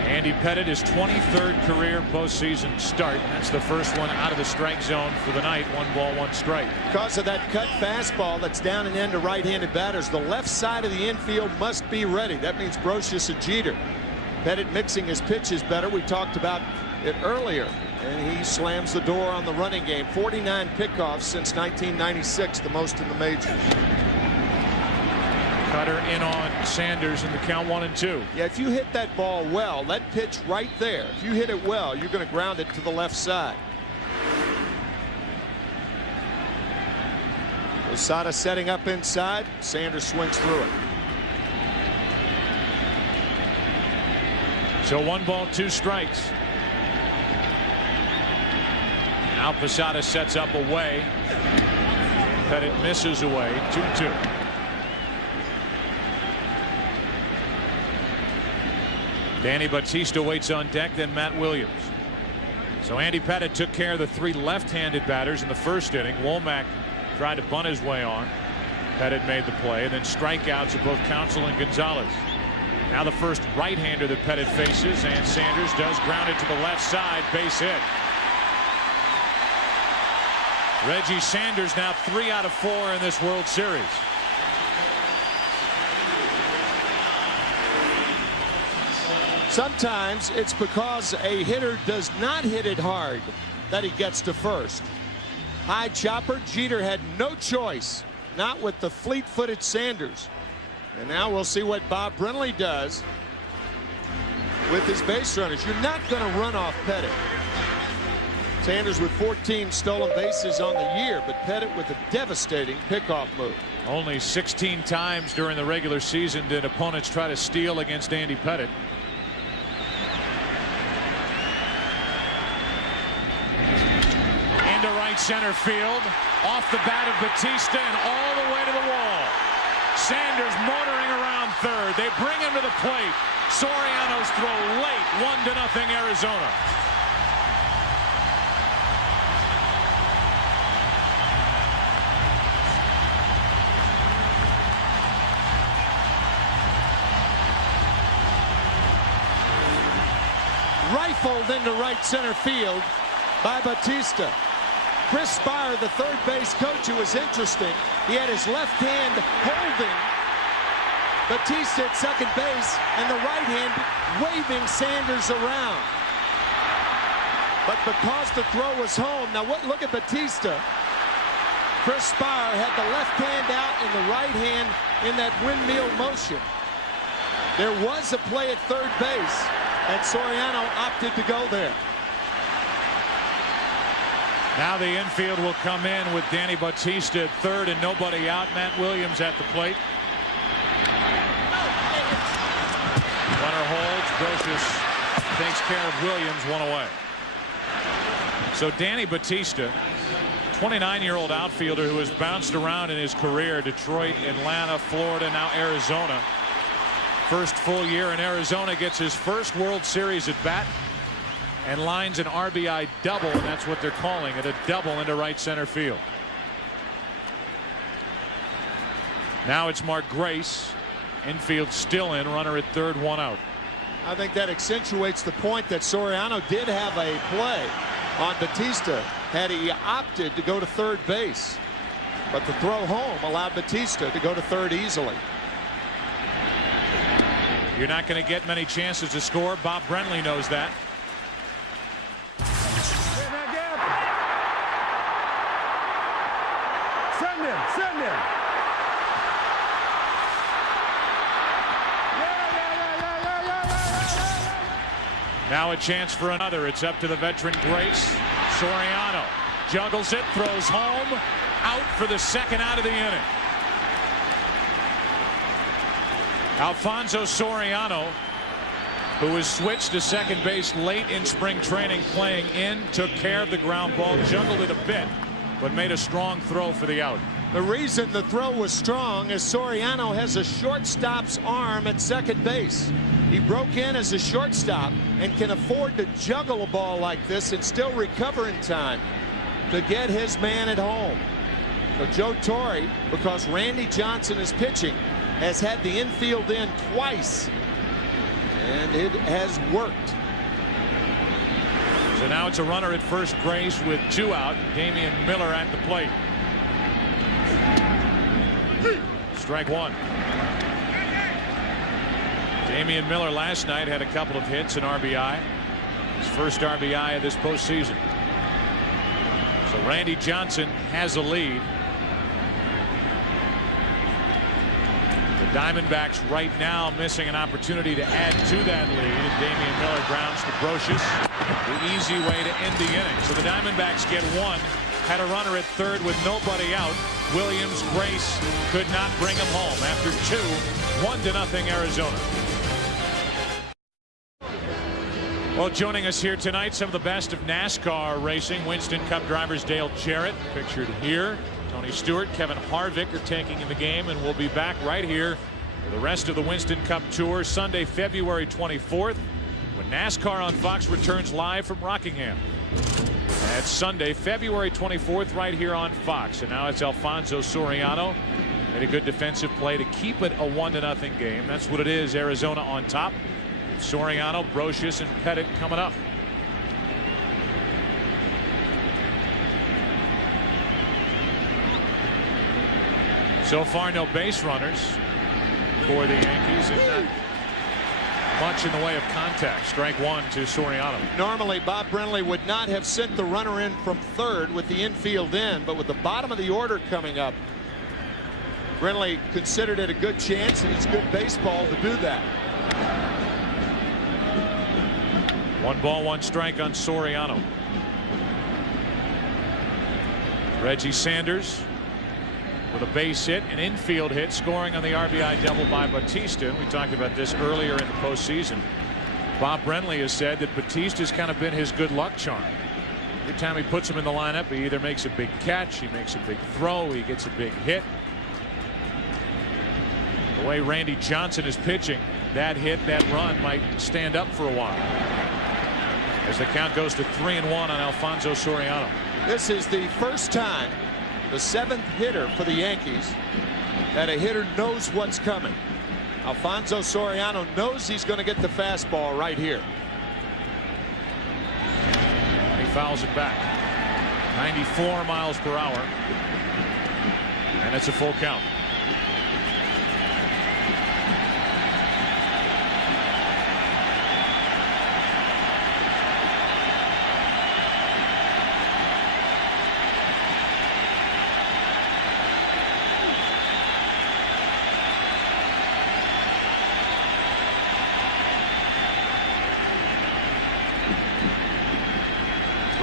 Andy Pettit, his 23rd career postseason start. That's the first one out of the strike zone for the night. 1 ball, 1 strike. Because of that cut fastball that's down and in to right-handed batters, the left side of the infield must be ready. That means Brosius and Jeter. Pettit mixing his pitches better. We talked about it earlier. And he slams the door on the running game. 49 pickoffs since 1996, the most in the majors. Cutter in on Sanders in the count 1-2. Yeah, if you hit that ball well, that pitch right there, if you hit it well, you're going to ground it to the left side. Posada setting up inside. Sanders swings through it. So 1 ball, 2 strikes. Now Posada sets up away. Pettit misses away. 2-2. Danny Batista waits on deck, then Matt Williams. So Andy Pettit took care of the 3 left-handed batters in the first inning. Womack tried to bunt his way on. Pettit made the play, and then strikeouts of both Counsell and Gonzalez. Now the first right-hander that Pettit faces, and Sanders does ground it to the left side. Base hit. Reggie Sanders now 3 out of 4 in this World Series. Sometimes it's because a hitter does not hit it hard that he gets to first. High chopper. Jeter had no choice, not with the fleet-footed Sanders. And now we'll see what Bob Brenly does with his base runners. You're not going to run off Pettit. Sanders with 14 stolen bases on the year, but Pettit with a devastating pickoff move. Only 16 times during the regular season did opponents try to steal against Andy Pettit. Into right center field, off the bat of Batista and all the way to the wall. Sanders motoring around third. They bring him to the plate. Soriano's throw late, 1-0 Arizona. Rifled into right center field by Batista. Chris Spire, the third base coach, who was interesting. He had his left hand holding Batista at second base and the right hand waving Sanders around. But because the throw was home, now look at Batista. Chris Spire had the left hand out and the right hand in that windmill motion. There was a play at third base, and Soriano opted to go there. Now the infield will come in with Danny Batista at third and nobody out. Matt Williams at the plate. Runner holds. Brocious takes care of Williams, 1 away. So Danny Batista, 29-year-old outfielder who has bounced around in his career. Detroit, Atlanta, Florida, now Arizona. First full year in Arizona, gets his first World Series at bat and lines an RBI double, and that's what they're calling it, a double into right center field. Now it's Mark Grace. Infield still in, runner at third, 1 out. I think that accentuates the point that Soriano did have a play on Batista had he opted to go to third base. But the throw home allowed Batista to go to third easily. You're not going to get many chances to score. Bob Brenly knows that. Send him. Now a chance for another. It's up to the veteran Grace. Soriano juggles it, throws home, out for the second out of the inning. Alfonso Soriano, who was switched to second base late in spring training, playing in, took care of the ground ball, juggled it a bit, but made a strong throw for the out. The reason the throw was strong is Soriano has a shortstop's arm at second base. He broke in as a shortstop and can afford to juggle a ball like this and still recover in time to get his man at home. So Joe Torre, because Randy Johnson is pitching, has had the infield in twice, and it has worked. So now it's a runner at first, Grace, with 2 out. Damian Miller at the plate. Strike 1. Damian Miller last night had a couple of hits and RBI. His first RBI of this postseason. So Randy Johnson has a lead. Diamondbacks right now missing an opportunity to add to that lead. And Damian Miller grounds to Brocious. The easy way to end the inning. So the Diamondbacks get one. Had a runner at third with nobody out. Williams Grace could not bring him home after two. 1-0 Arizona. Well, joining us here tonight, some of the best of NASCAR racing. Winston Cup drivers Dale Jarrett, pictured here. Tony Stewart, Kevin Harvick are taking in the game, and we'll be back right here for the rest of the Winston Cup Tour Sunday, February 24th, when NASCAR on Fox returns live from Rockingham. That's Sunday, February 24th, right here on Fox. And now it's Alfonso Soriano. Made a good defensive play to keep it a 1-0 game. That's what it is. Arizona on top. Soriano, Brocious, and Pettit coming up. So far, no base runners for the Yankees, and not much in the way of contact. Strike one to Soriano. Normally, Bob Brenly would not have sent the runner in from third with the infield in, but with the bottom of the order coming up, Brenly considered it a good chance, and it's good baseball to do that. 1 ball, 1 strike on Soriano. Reggie Sanders with a base hit, an infield hit, scoring on the RBI double by Batista. We talked about this earlier in the postseason. Bob Brenly has said that Batista's kind of been his good luck charm. Every time he puts him in the lineup, he either makes a big catch, he makes a big throw, he gets a big hit. The way Randy Johnson is pitching, that hit, that run might stand up for a while. As the count goes to 3-1 on Alfonso Soriano. This is the first time, the 7th hitter for the Yankees, that a hitter knows what's coming. Alfonso Soriano knows he's going to get the fastball right here. He fouls it back. 94 miles per hour. And it's a full count.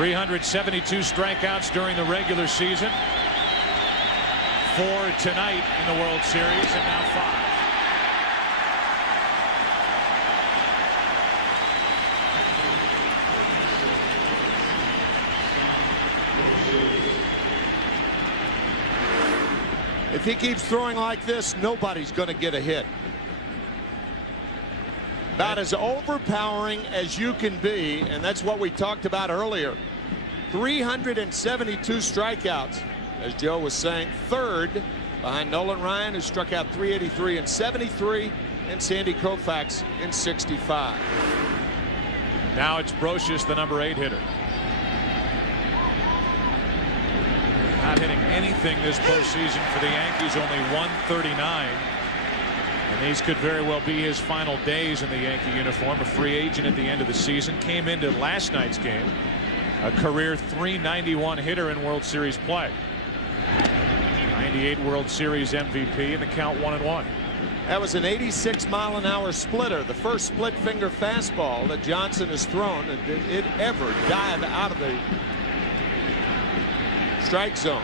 .372 strikeouts during the regular season. 4 tonight in the World Series, and now 5. If he keeps throwing like this, nobody's going to get a hit. About as overpowering as you can be, and that's what we talked about earlier. 372 strikeouts, as Joe was saying, third behind Nolan Ryan, who struck out 383 in 73, and Sandy Koufax in 65. Now it's Brocious, the number 8 hitter. Not hitting anything this postseason for the Yankees, only 139. And these could very well be his final days in the Yankee uniform. A free agent at the end of the season. Came into last night's game a career .391 hitter in World Series play. 98 World Series MVP, and the count 1-1. That was an 86-mile-an-hour splitter, the first split finger fastball that Johnson has thrown, and did it ever dive out of the strike zone.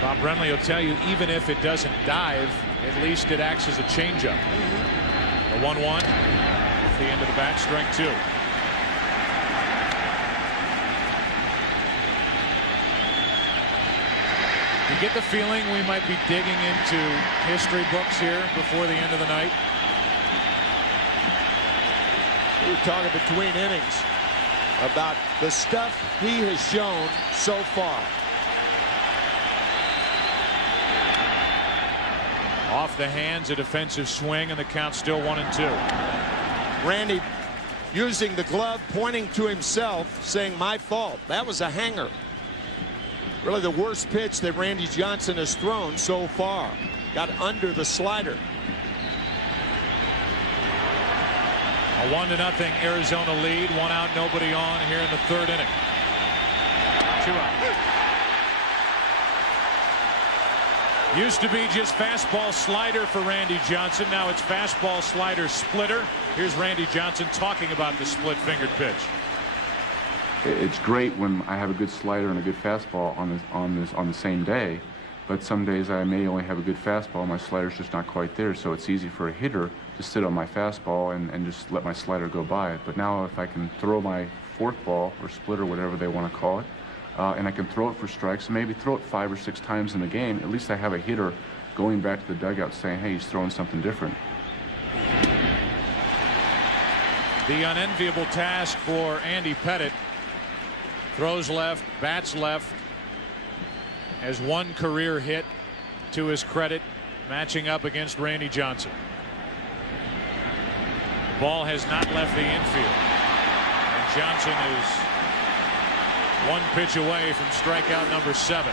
Bob Brenly will tell you, even if it doesn't dive, at least it acts as a changeup. The 1-1 at the end of the bat, strike 2. You get the feeling we might be digging into history books here before the end of the night. We were talking between innings about the stuff he has shown so far. Off the hands, a defensive swing, and the count still 1-2. Randy using the glove, pointing to himself, saying, my fault. That was a hanger. Really the worst pitch that Randy Johnson has thrown so far. Got under the slider. A 1-0 Arizona lead. 1 out, nobody on here in the 3rd inning. 2 out. Used to be just fastball slider for Randy Johnson. Now it's fastball slider splitter. Here's Randy Johnson talking about the split fingered pitch. It's great when I have a good slider and a good fastball on the same day, but some days I may only have a good fastball, my slider's just not quite there, so it's easy for a hitter to sit on my fastball and just let my slider go by it. But now if I can throw my forkball or split or whatever they want to call it, and I can throw it for strikes, and maybe throw it 5 or 6 times in the game, at least I have a hitter going back to the dugout saying, hey, he's throwing something different. The unenviable task for Andy Pettitte. Throws left, bats left, has 1 career hit to his credit, matching up against Randy Johnson. The ball has not left the infield, and Johnson is 1 pitch away from strikeout number 7.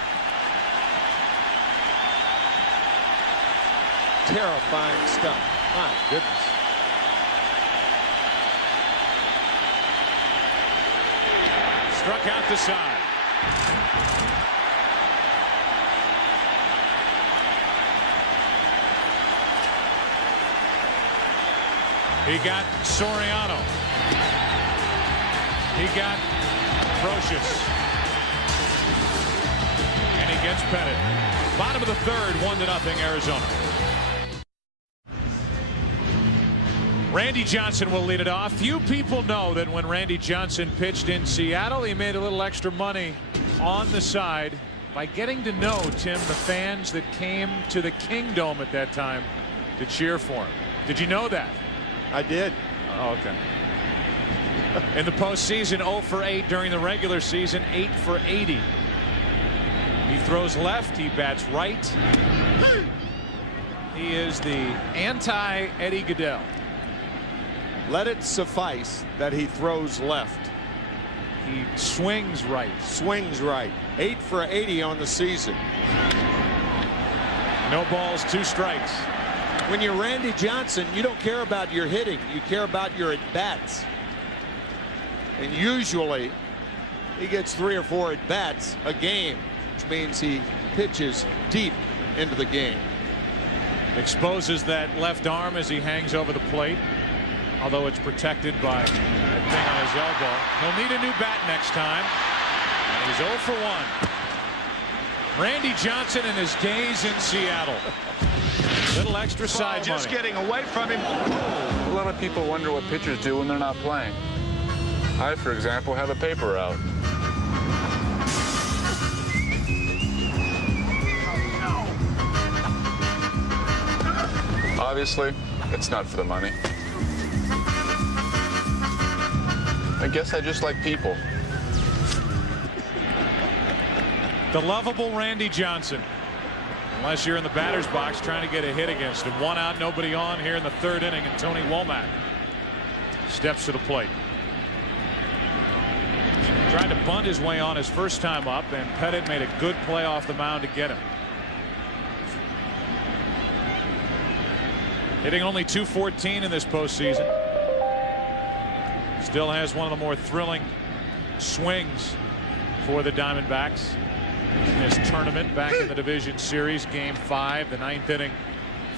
Terrifying stuff. My goodness. Struck out the side. He got Soriano. He got Brocious. And he gets Pettitte. Bottom of the 3rd, 1-0 Arizona. Randy Johnson will lead it off. Few people know that when Randy Johnson pitched in Seattle, he made a little extra money on the side by getting to know, Tim, the fans that came to the Kingdome at that time to cheer for him. Did you know that? I did. Oh, okay. In the postseason, 0 for 8 during the regular season, 8 for 80. He throws left, he bats right. He is the anti-Eddie Goodell. Let it suffice that he throws left. He swings right. Swings right. 8 for 80 on the season. No balls, 2 strikes. When you're Randy Johnson, you don't care about your hitting. You care about your at-bats. And usually, he gets 3 or 4 at-bats a game, which means he pitches deep into the game. Exposes that left arm as he hangs over the plate. Although it's protected by that thing on his elbow. He'll need a new bat next time. And he's 0 for 1. Randy Johnson and his days in Seattle. Little extra side just money. Getting away from him. A lot of people wonder what pitchers do when they're not playing. I, for example, have a paper route. Obviously, it's not for the money. I guess I just like people. The lovable Randy Johnson. Unless you're in the batter's box trying to get a hit against him. 1 out, nobody on here in the 3rd inning, and Tony Womack steps to the plate. Tried to bunt his way on his first time up, and Pettitte made a good play off the mound to get him. Hitting only .214 in this postseason. Still has one of the more thrilling swings for the Diamondbacks in this tournament back in the division series. Game 5, the 9th inning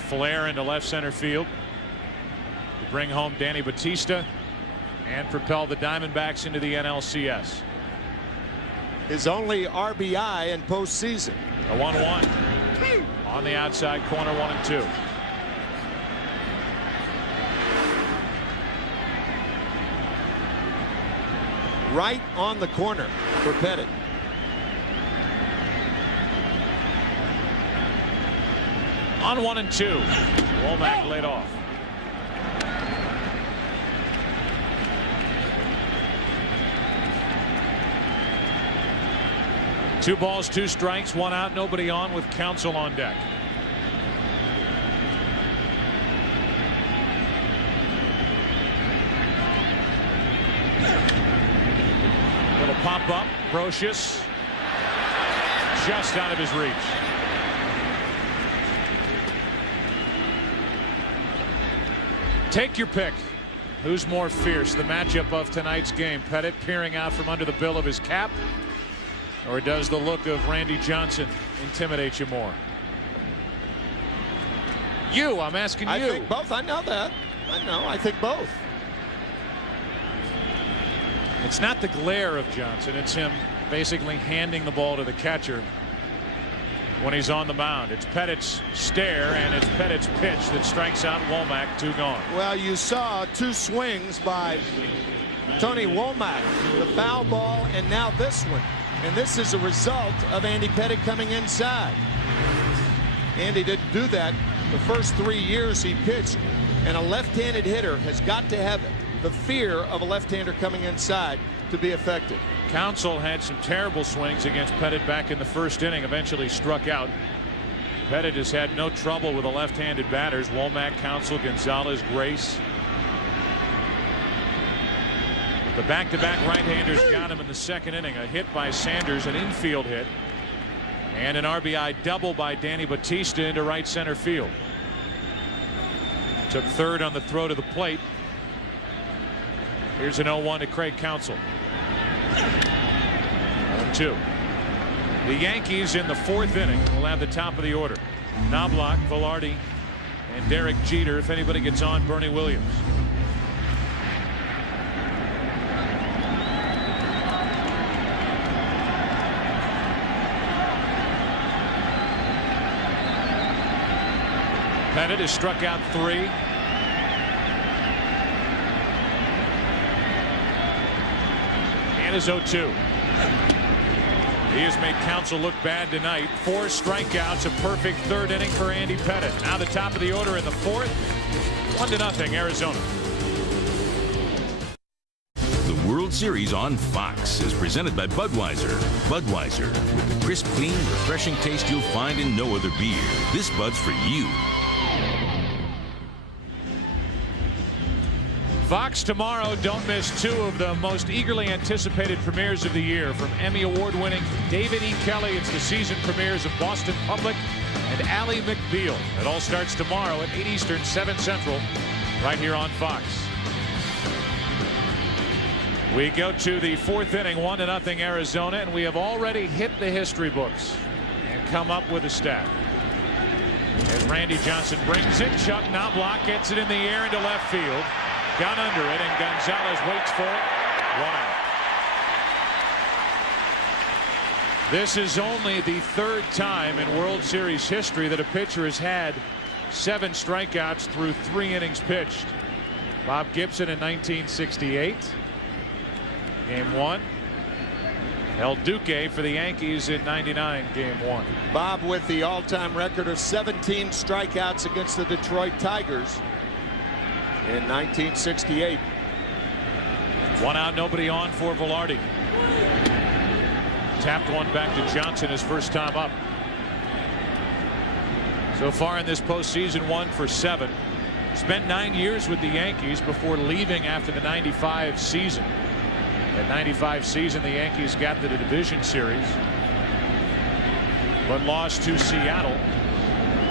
flare into left center field to bring home Danny Batista and propel the Diamondbacks into the NLCS. His only RBI in postseason. A 1-1 on the outside corner, 1-2. Right on the corner for Pettitte. On 1-2. Womack laid off. Two balls, 2 strikes, 1 out, nobody on with Counsell on deck. Little pop up, Brocious just out of his reach. Take your pick. Who's more fierce? The matchup of tonight's game. Pettitte peering out from under the bill of his cap, or does the look of Randy Johnson intimidate you more? You, I'm asking you. I think both. I know that. I think both. It's not the glare of Johnson. It's him basically handing the ball to the catcher when he's on the mound. It's Pettit's stare, and it's Pettit's pitch that strikes out Womack. 2 gone. Well, you saw 2 swings by Tony Womack, the foul ball, and now this one. And this is a result of Andy Pettitte coming inside. Andy didn't do that the first 3 years he pitched, and a left-handed hitter has got to have the fear of a left-hander coming inside to be effective. Counsell had some terrible swings against Pettitte back in the first inning, eventually struck out. Pettitte has had no trouble with the left-handed batters. Womack, Counsell, Gonzalez, Grace. The back-to-back right-handers got him in the second inning. A hit by Sanders, an infield hit, and an RBI double by Danny Batista into right center field. Took third on the throw to the plate. Here's an 0-1 to Craig Counsell. 2. The Yankees in the 4th inning will have the top of the order. Knobloch, Velarde, and Derek Jeter. If anybody gets on, Bernie Williams. Pettitte has struck out 3. And his 0-2. He has made Counsell look bad tonight. 4 strikeouts, a perfect 3rd inning for Andy Pettitte. Now the top of the order in the 4th. 1-0 Arizona. The World Series on Fox is presented by Budweiser. Budweiser, with the crisp, clean, refreshing taste you'll find in no other beer. This Bud's for you. Fox tomorrow. Don't miss 2 of the most eagerly anticipated premieres of the year. From Emmy Award-winning David E. Kelley, it's the season premieres of Boston Public and Ally McBeal. It all starts tomorrow at 8 Eastern, 7 Central, right here on Fox. We go to the 4th inning, 1-0 Arizona, and we have already hit the history books and come up with a stat. As Randy Johnson brings it, Chuck Knobloch gets it in the air into left field. Got under it, and Gonzalez waits for it. 1 out. This is only the 3rd time in World Series history that a pitcher has had 7 strikeouts through 3 innings pitched. Bob Gibson in 1968. Game 1. El Duque for the Yankees in '99, Game 1. Bob with the all-time record of 17 strikeouts against the Detroit Tigers in 1968. 1 out, nobody on for Velarde. Tapped one back to Johnson his first time up. So far in this postseason, 1 for 7. Spent 9 years with the Yankees before leaving after the '95 season. That '95 season, the Yankees got to the division series, but lost to Seattle.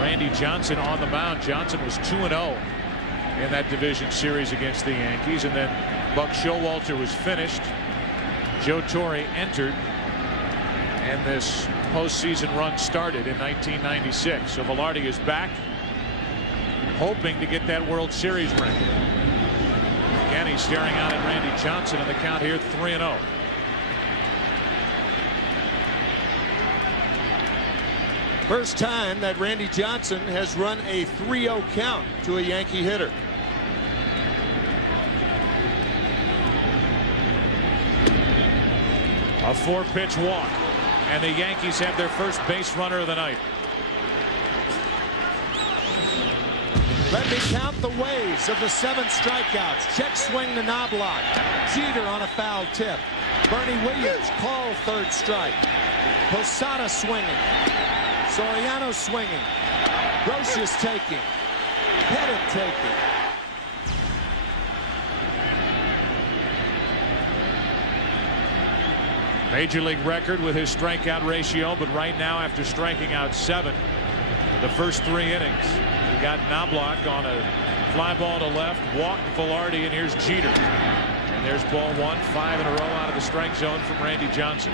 Randy Johnson on the mound. Johnson was 2-0 in that division series against the Yankees, and then Buck Showalter was finished. Joe Torre entered, and this postseason run started in 1996. So Velarde is back, hoping to get that World Series ring. Again, he's staring out at Randy Johnson, and the count here 3-0. First time that Randy Johnson has run a 3-0 count to a Yankee hitter. A 4-pitch walk, and the Yankees have their first base runner of the night. Let me count the ways of the 7 strikeouts. Check swing to Knobloch. Jeter on a foul tip. Bernie Williams called 3rd strike. Posada swinging. Soriano swinging. Grotius taking. Pettitte taking. Major league record with his strikeout ratio, but right now, after striking out 7 in the first 3 innings, we got Knobloch on a fly ball to left, walked Velarde, and here's Jeter. And there's ball 1, 5 in a row out of the strike zone from Randy Johnson.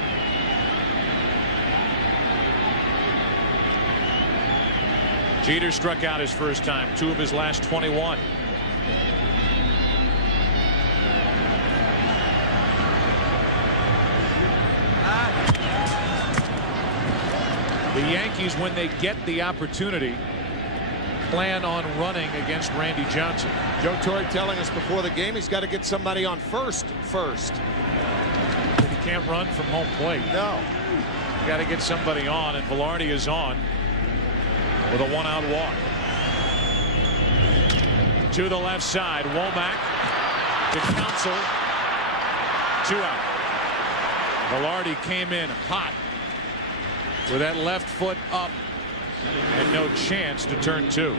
Jeter struck out his first time, 2 of his last 21. The Yankees, when they get the opportunity, plan on running against Randy Johnson. Joe Torre telling us before the game he's got to get somebody on first. But he can't run from home plate. No. Got to get somebody on, and Velarde is on with a 1-out walk. To the left side, Womack to Counsell, 2 out. Velarde came in hot with that left foot up and no chance to turn 2.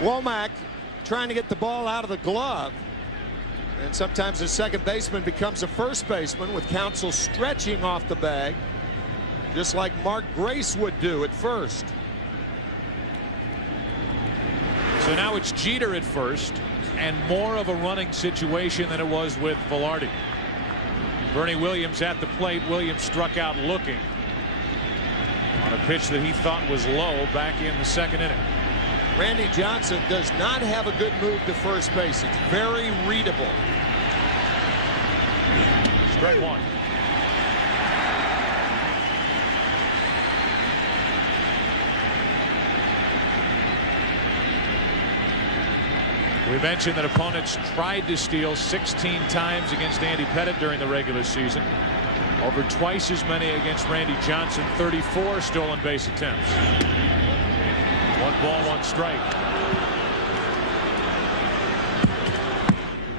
Womack trying to get the ball out of the glove, and sometimes the second baseman becomes a first baseman with Counsell stretching off the bag just like Mark Grace would do at first. So now it's Jeter at first, and more of a running situation than it was with Velarde. Bernie Williams at the plate. Williams struck out looking on a pitch that he thought was low back in the second inning. Randy Johnson does not have a good move to first base. It's very readable. Strike 1. We mentioned that opponents tried to steal 16 times against Andy Pettitte during the regular season. Over twice as many against Randy Johnson, 34 stolen base attempts. 1 ball, 1 strike.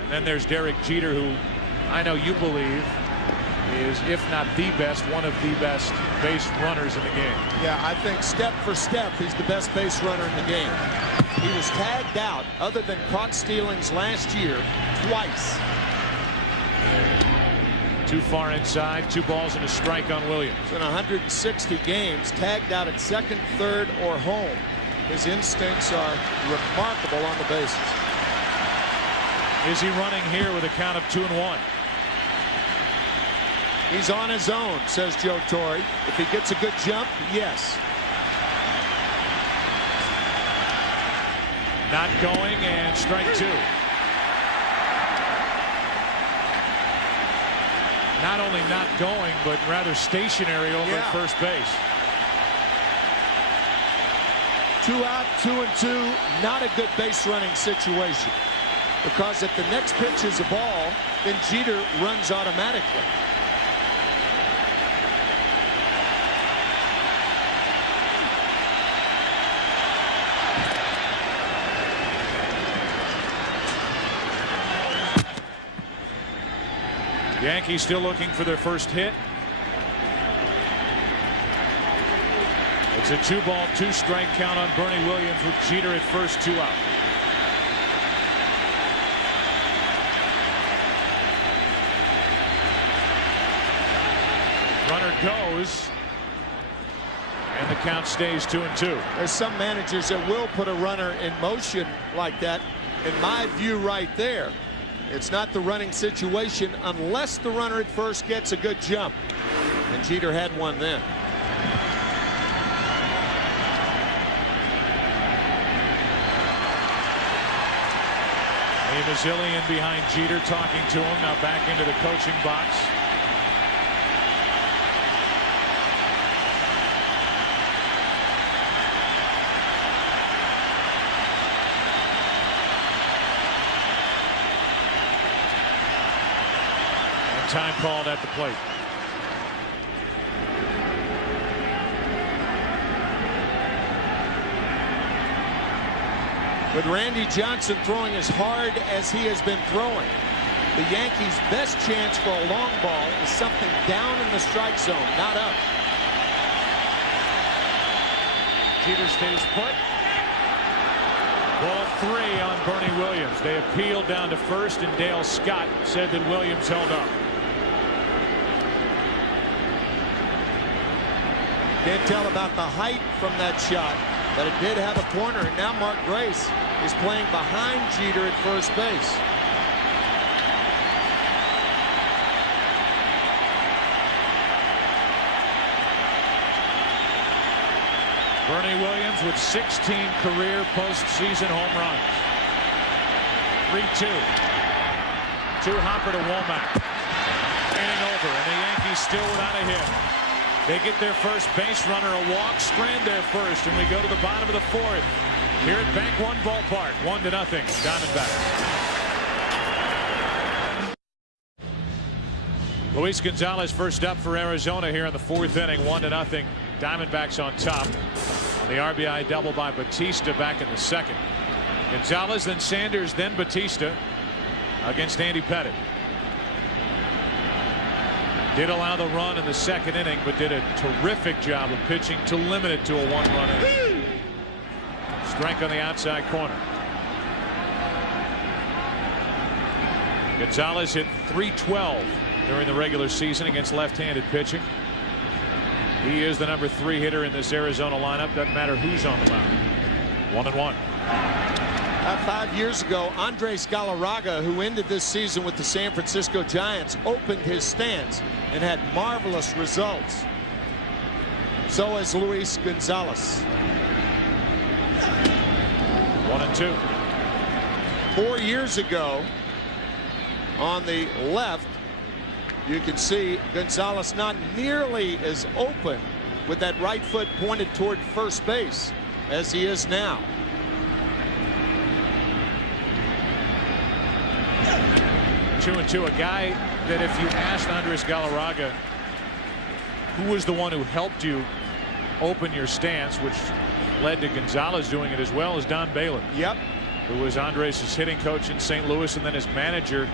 And then there's Derek Jeter, who I know you believe is, if not the best, one of the best base runners in the game. Yeah, I think step for step, he's the best base runner in the game. He was tagged out, other than caught stealings last year, twice. Too far inside, 2 balls and a strike on Williams. In 160 games, tagged out at second, third, or home. His instincts are remarkable on the bases. Is he running here with a count of 2-1? He's on his own, says Joe Torre. If he gets a good jump, yes. Not going, and strike 2. Not only not going, but rather stationary over at first base. 2 out, 2-2. Not a good base running situation, because if the next pitch is a ball, then Jeter runs automatically. Yankees still looking for their first hit. It's a 2-ball, 2-strike count on Bernie Williams with Jeter at first, 2 out. Runner goes, and the count stays 2-2. There's some managers that will put a runner in motion like that. In my view right there, it's not the running situation unless the runner at first gets a good jump. And Jeter had one then. A Bazillion behind Jeter talking to him. Now back into the coaching box. Time called at the plate. With Randy Johnson throwing as hard as he has been throwing, the Yankees' best chance for a long ball is something down in the strike zone, not up. Jeter stays put. Ball 3 on Bernie Williams. They appealed down to first, and Dale Scott said that Williams held up. Can't tell about the height from that shot, but it did have a corner, and now Mark Grace is playing behind Jeter at first base. Bernie Williams with 16 career postseason home runs. 3-2. Hopper to Womack. Inning over, and the Yankees still without a hit. They get their first base runner a walk, Strand there first, and we go to the bottom of the fourth. Here at Bank One Ballpark, 1-0, Diamondbacks. Luis Gonzalez first up for Arizona here in the fourth inning, 1-0. Diamondbacks on top. On the RBI double by Batista back in the second. Gonzalez, then Sanders, then Batista against Andy Pettitte. Did allow the run in the second inning, but did a terrific job of pitching to limit it to a one-run inning. Strike on the outside corner. Gonzalez hit .312 during the regular season against left-handed pitching. He is the number 3 hitter in this Arizona lineup. Doesn't matter who's on the mound. 1-1. 5 years ago, Andres Galarraga, who ended this season with the San Francisco Giants, opened his stance and had marvelous results. So has Luis Gonzalez. 1-2. 4 years ago, on the left, you can see Gonzalez not nearly as open with that right foot pointed toward first base as he is now. 2-2. A guy that if you asked Andres Galarraga who was the one who helped you open your stance, which led to Gonzalez doing it as well, as Don Balin. Yep. Who was Andres' hitting coach in St. Louis and then his manager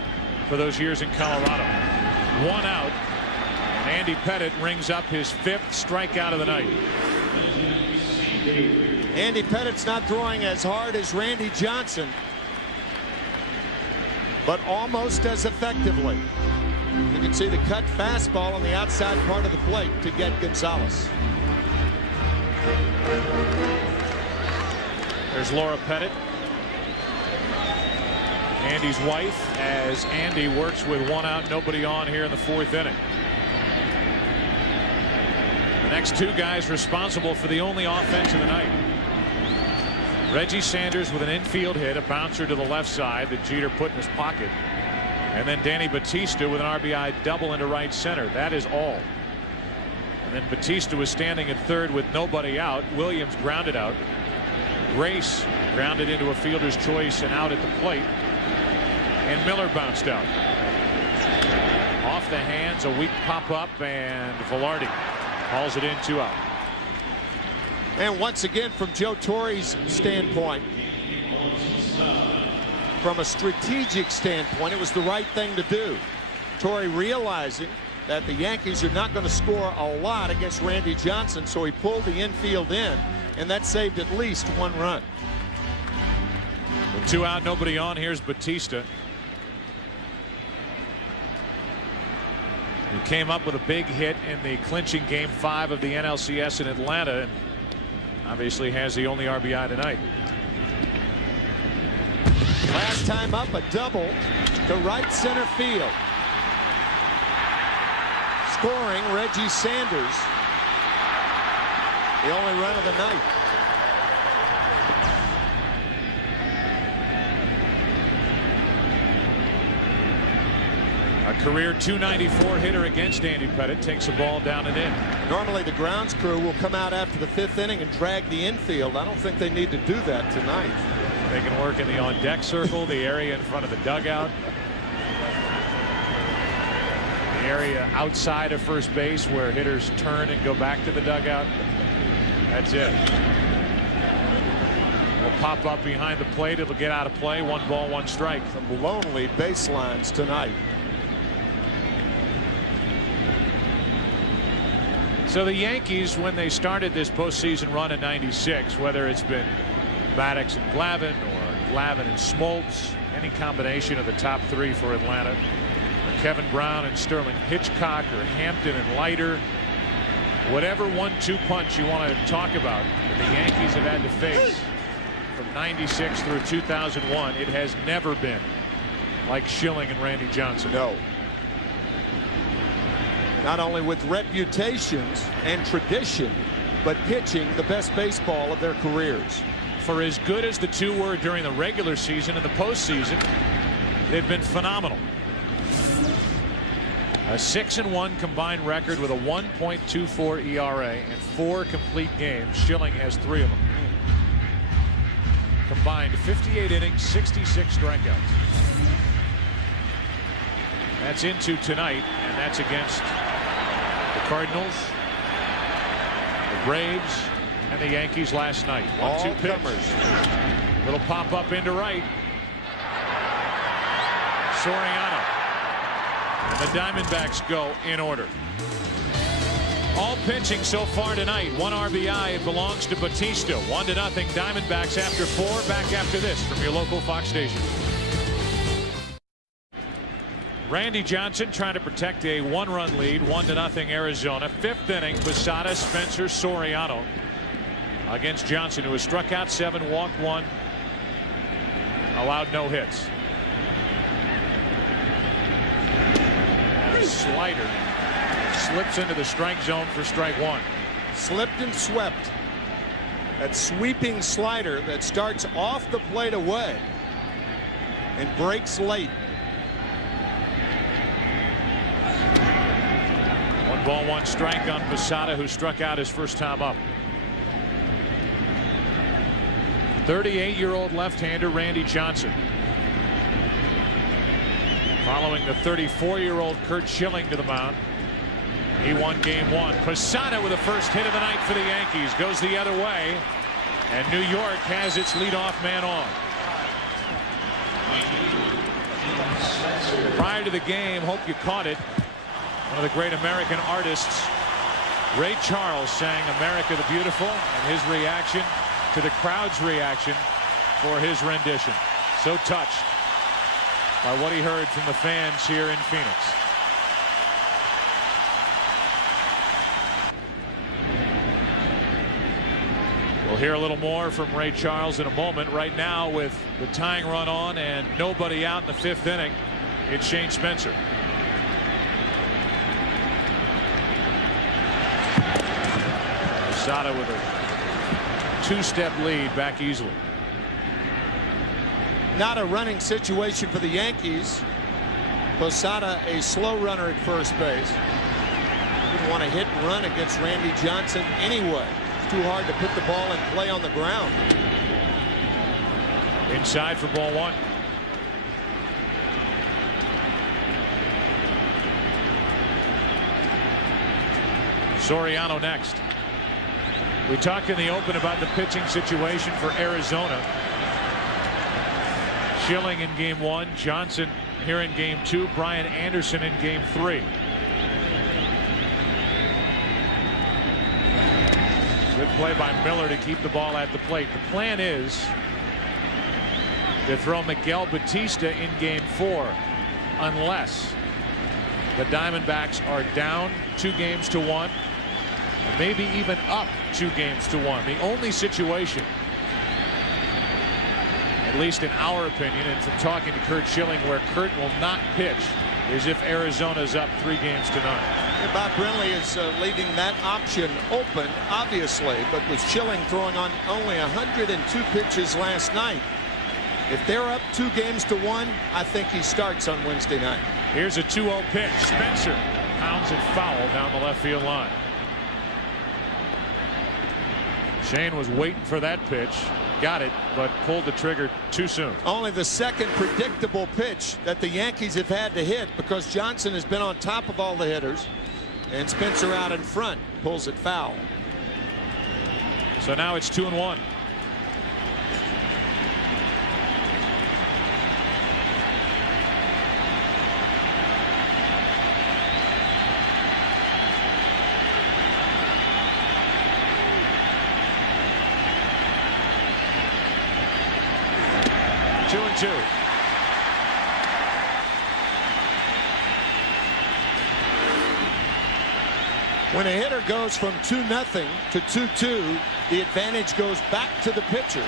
for those years in Colorado. 1 out. And Andy Pettitte rings up his 5th strikeout of the night. Andy Pettitte's not throwing as hard as Randy Johnson, but almost as effectively. You can see the cut fastball on the outside part of the plate to get Gonzalez. There's Laura Pettitte, Andy's wife, as Andy works with 1 out, nobody on here in the 4th inning. The next 2 guys responsible for the only offense of the night. Reggie Sanders with an infield hit, a bouncer to the left side that Jeter put in his pocket. And then Danny Batista with an RBI double into right center. That is all. And then Batista was standing at third with nobody out. Williams grounded out. Grace grounded into a fielder's choice and out at the plate. And Miller bounced out. Off the hands, a weak pop up, and Velarde hauls it in, 2 out. And once again, from Joe Torre's standpoint, from a strategic standpoint, it was the right thing to do. Torre realizing that the Yankees are not going to score a lot against Randy Johnson, so he pulled the infield in, and that saved at least 1 run. With 2 out, nobody on, here's Batista. He came up with a big hit in the clinching Game 5 of the NLCS in Atlanta, and obviously has the only RBI tonight. Last time up, a double to right center field. Scoring Reggie Sanders, the only run of the night. A career .294 hitter against Andy Pettitte takes a ball down and in. Normally the grounds crew will come out after the 5th inning and drag the infield. I don't think they need to do that tonight. They can work in the on-deck circle, the area in front of the dugout, the area outside of first base where hitters turn and go back to the dugout. That's it. Will pop up behind the plate. It'll get out of play. 1 ball, 1 strike. Some lonely baselines tonight. So the Yankees, when they started this postseason run in '96, whether it's been Maddox and Glavine or Glavine and Smoltz, any combination of the top 3 for Atlanta, or Kevin Brown and Sterling Hitchcock, or Hampton and Leiter, whatever 1-2 punch you want to talk about that the Yankees have had to face from '96 through 2001, it has never been like Schilling and Randy Johnson. No. Not only with reputations and tradition, but pitching the best baseball of their careers. For as good as the two were during the regular season and the postseason, they've been phenomenal. A 6-1 combined record with a 1.24 ERA and 4 complete games. Schilling has 3 of them. Combined 58 innings, 66 strikeouts. That's into tonight, and that's against the Cardinals, the Braves, and the Yankees last night. 1-2 pitch. Little pop up into right. Soriano. And the Diamondbacks go in order. All pitching so far tonight. 1 RBI. It belongs to Batista. 1-0 Diamondbacks after 4. Back after this from your local Fox station. Randy Johnson trying to protect a 1-run lead. 1-0 Arizona. 5th inning. Posada, Spencer, Soriano against Johnson, who has struck out 7, walked 1, allowed no hits. Slider slips into the strike zone for strike 1. Slipped and swept. That sweeping slider that starts off the plate away and breaks late. 1-1 strike on Posada, who struck out his first time up. 38-year-old left-hander Randy Johnson, following the 34-year-old Curt Schilling to the mound. He won game 1. Posada with the first hit of the night for the Yankees goes the other way, and New York has its leadoff man on. Prior to the game, hope you caught it, one of the great American artists, Ray Charles, sang "America the Beautiful," and his reaction to the crowd's reaction for his rendition. So touched by what he heard from the fans here in Phoenix. We'll hear a little more from Ray Charles in a moment. Right now, with the tying run on and nobody out in the 5th inning, it's Shane Spencer. Posada with a 2-step lead, back easily. Not a running situation for the Yankees. Posada a slow runner at first base. Didn't want to hit and run against Randy Johnson anyway. It's too hard to put the ball in play on the ground. Inside for ball 1. Soriano next. We talked in the open about the pitching situation for Arizona. Schilling in game 1, Johnson here in game 2, Brian Anderson in game 3. Good play by Miller to keep the ball at the plate. The plan is to throw Miguel Batista in game 4 unless the Diamondbacks are down 2-1, maybe even up 2-1. The only situation, at least in our opinion, and from talking to Curt Schilling, where Curt will not pitch is if Arizona's up 3-0. Bob Brenly is leaving that option open, obviously, but with Schilling throwing on only 102 pitches last night, if they're up 2-1, I think he starts on Wednesday night. Here's a 2-0 pitch. Spencer pounds it foul down the left field line. Shane was waiting for that pitch, got it, but pulled the trigger too soon. Only the second predictable pitch that the Yankees have had to hit, because Johnson has been on top of all the hitters and Spencer out in front pulls it foul. So now it's 2-1. When a hitter goes from 2-0 to 2-2, the advantage goes back to the pitcher.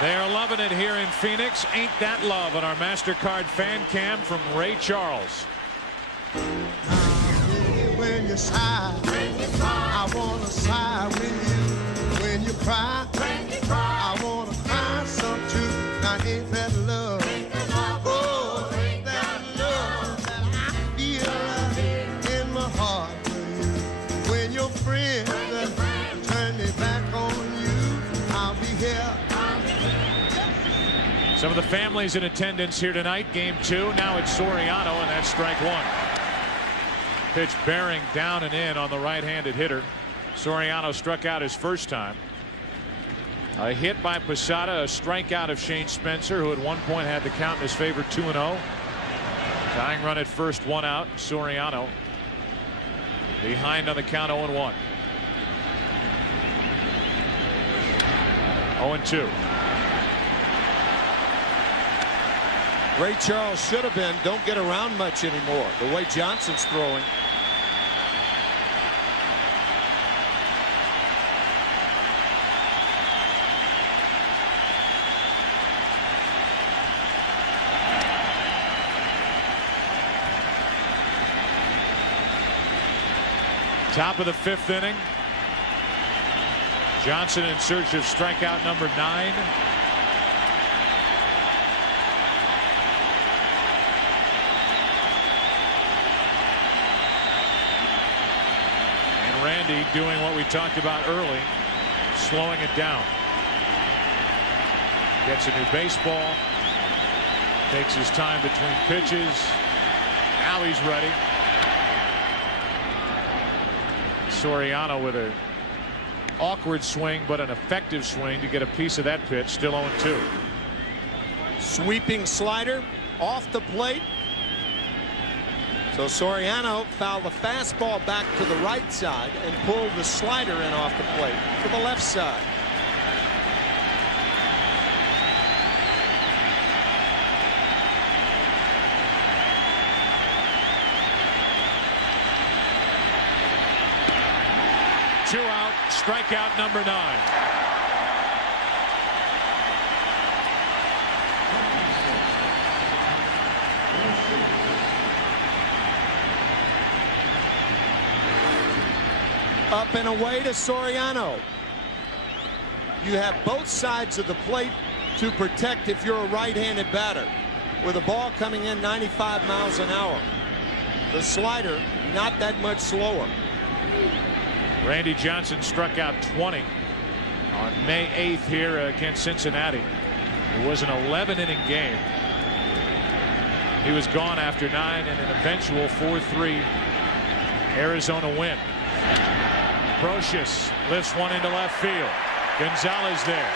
They're loving it here in Phoenix. Ain't that love on our MasterCard fan cam from Ray Charles. When you sigh, I want to sigh with you. When you cry, I want to cry some too. Now ain't that love? Oh, ain't that love that I feel in my heart for you? When your friends turn their back on you, I'll be here. Some of the families in attendance here tonight. Game 2. Now it's Soriano, and that's strike 1. Pitch bearing down and in on the right-handed hitter. Soriano struck out his first time. A hit by Posada, a strikeout of Shane Spencer, who at one point had the count in his favor 2-0. Tying run at first, 1 out. Soriano behind on the count 0-1. 0-2. Ray Charles should have been don't get around much anymore the way Johnson's throwing. Top of the 5th inning. Johnson in search of strikeout number 9. Randy doing what we talked about early, slowing it down. Gets a new baseball, takes his time between pitches. Now he's ready. Soriano with an awkward swing, but an effective swing to get a piece of that pitch. Still 0-2. Sweeping slider off the plate. So Soriano fouled the fastball back to the right side and pulled the slider in off the plate to the left side. Two out, strikeout number 9. Up and away to Soriano. You have both sides of the plate to protect if you're a right-handed batter. With a ball coming in 95 miles an hour. The slider not that much slower. Randy Johnson struck out 20 on May 8th here against Cincinnati. It was an 11-inning game. He was gone after 9 in an eventual 4-3 Arizona win. Brocious lifts one into left field. Gonzalez there.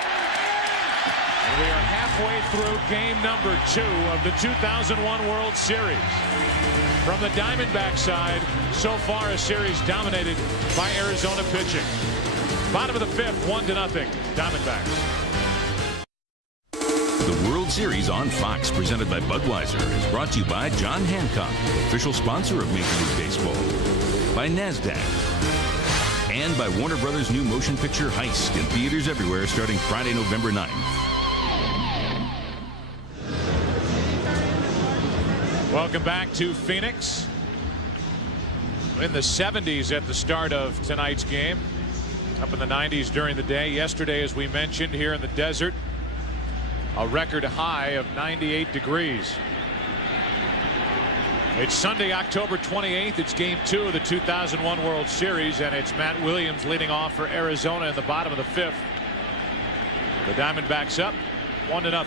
And we are halfway through game number 2 of the 2001 World Series. From the Diamondback side, so far a series dominated by Arizona pitching. Bottom of the 5th, 1-0 Diamondbacks. The World Series on Fox, presented by Budweiser, is brought to you by John Hancock, official sponsor of Major League Baseball. By NASDAQ. And by Warner Brothers' new motion picture Heist in theaters everywhere starting Friday, November 9th. Welcome back to Phoenix. In the 70s at the start of tonight's game. Up in the 90s during the day. Yesterday, as we mentioned, here in the desert, a record high of 98 degrees. It's Sunday, October 28th. It's game 2 of the 2001 World Series, and it's Matt Williams leading off for Arizona in the bottom of the 5th. The Diamondbacks up 1-0.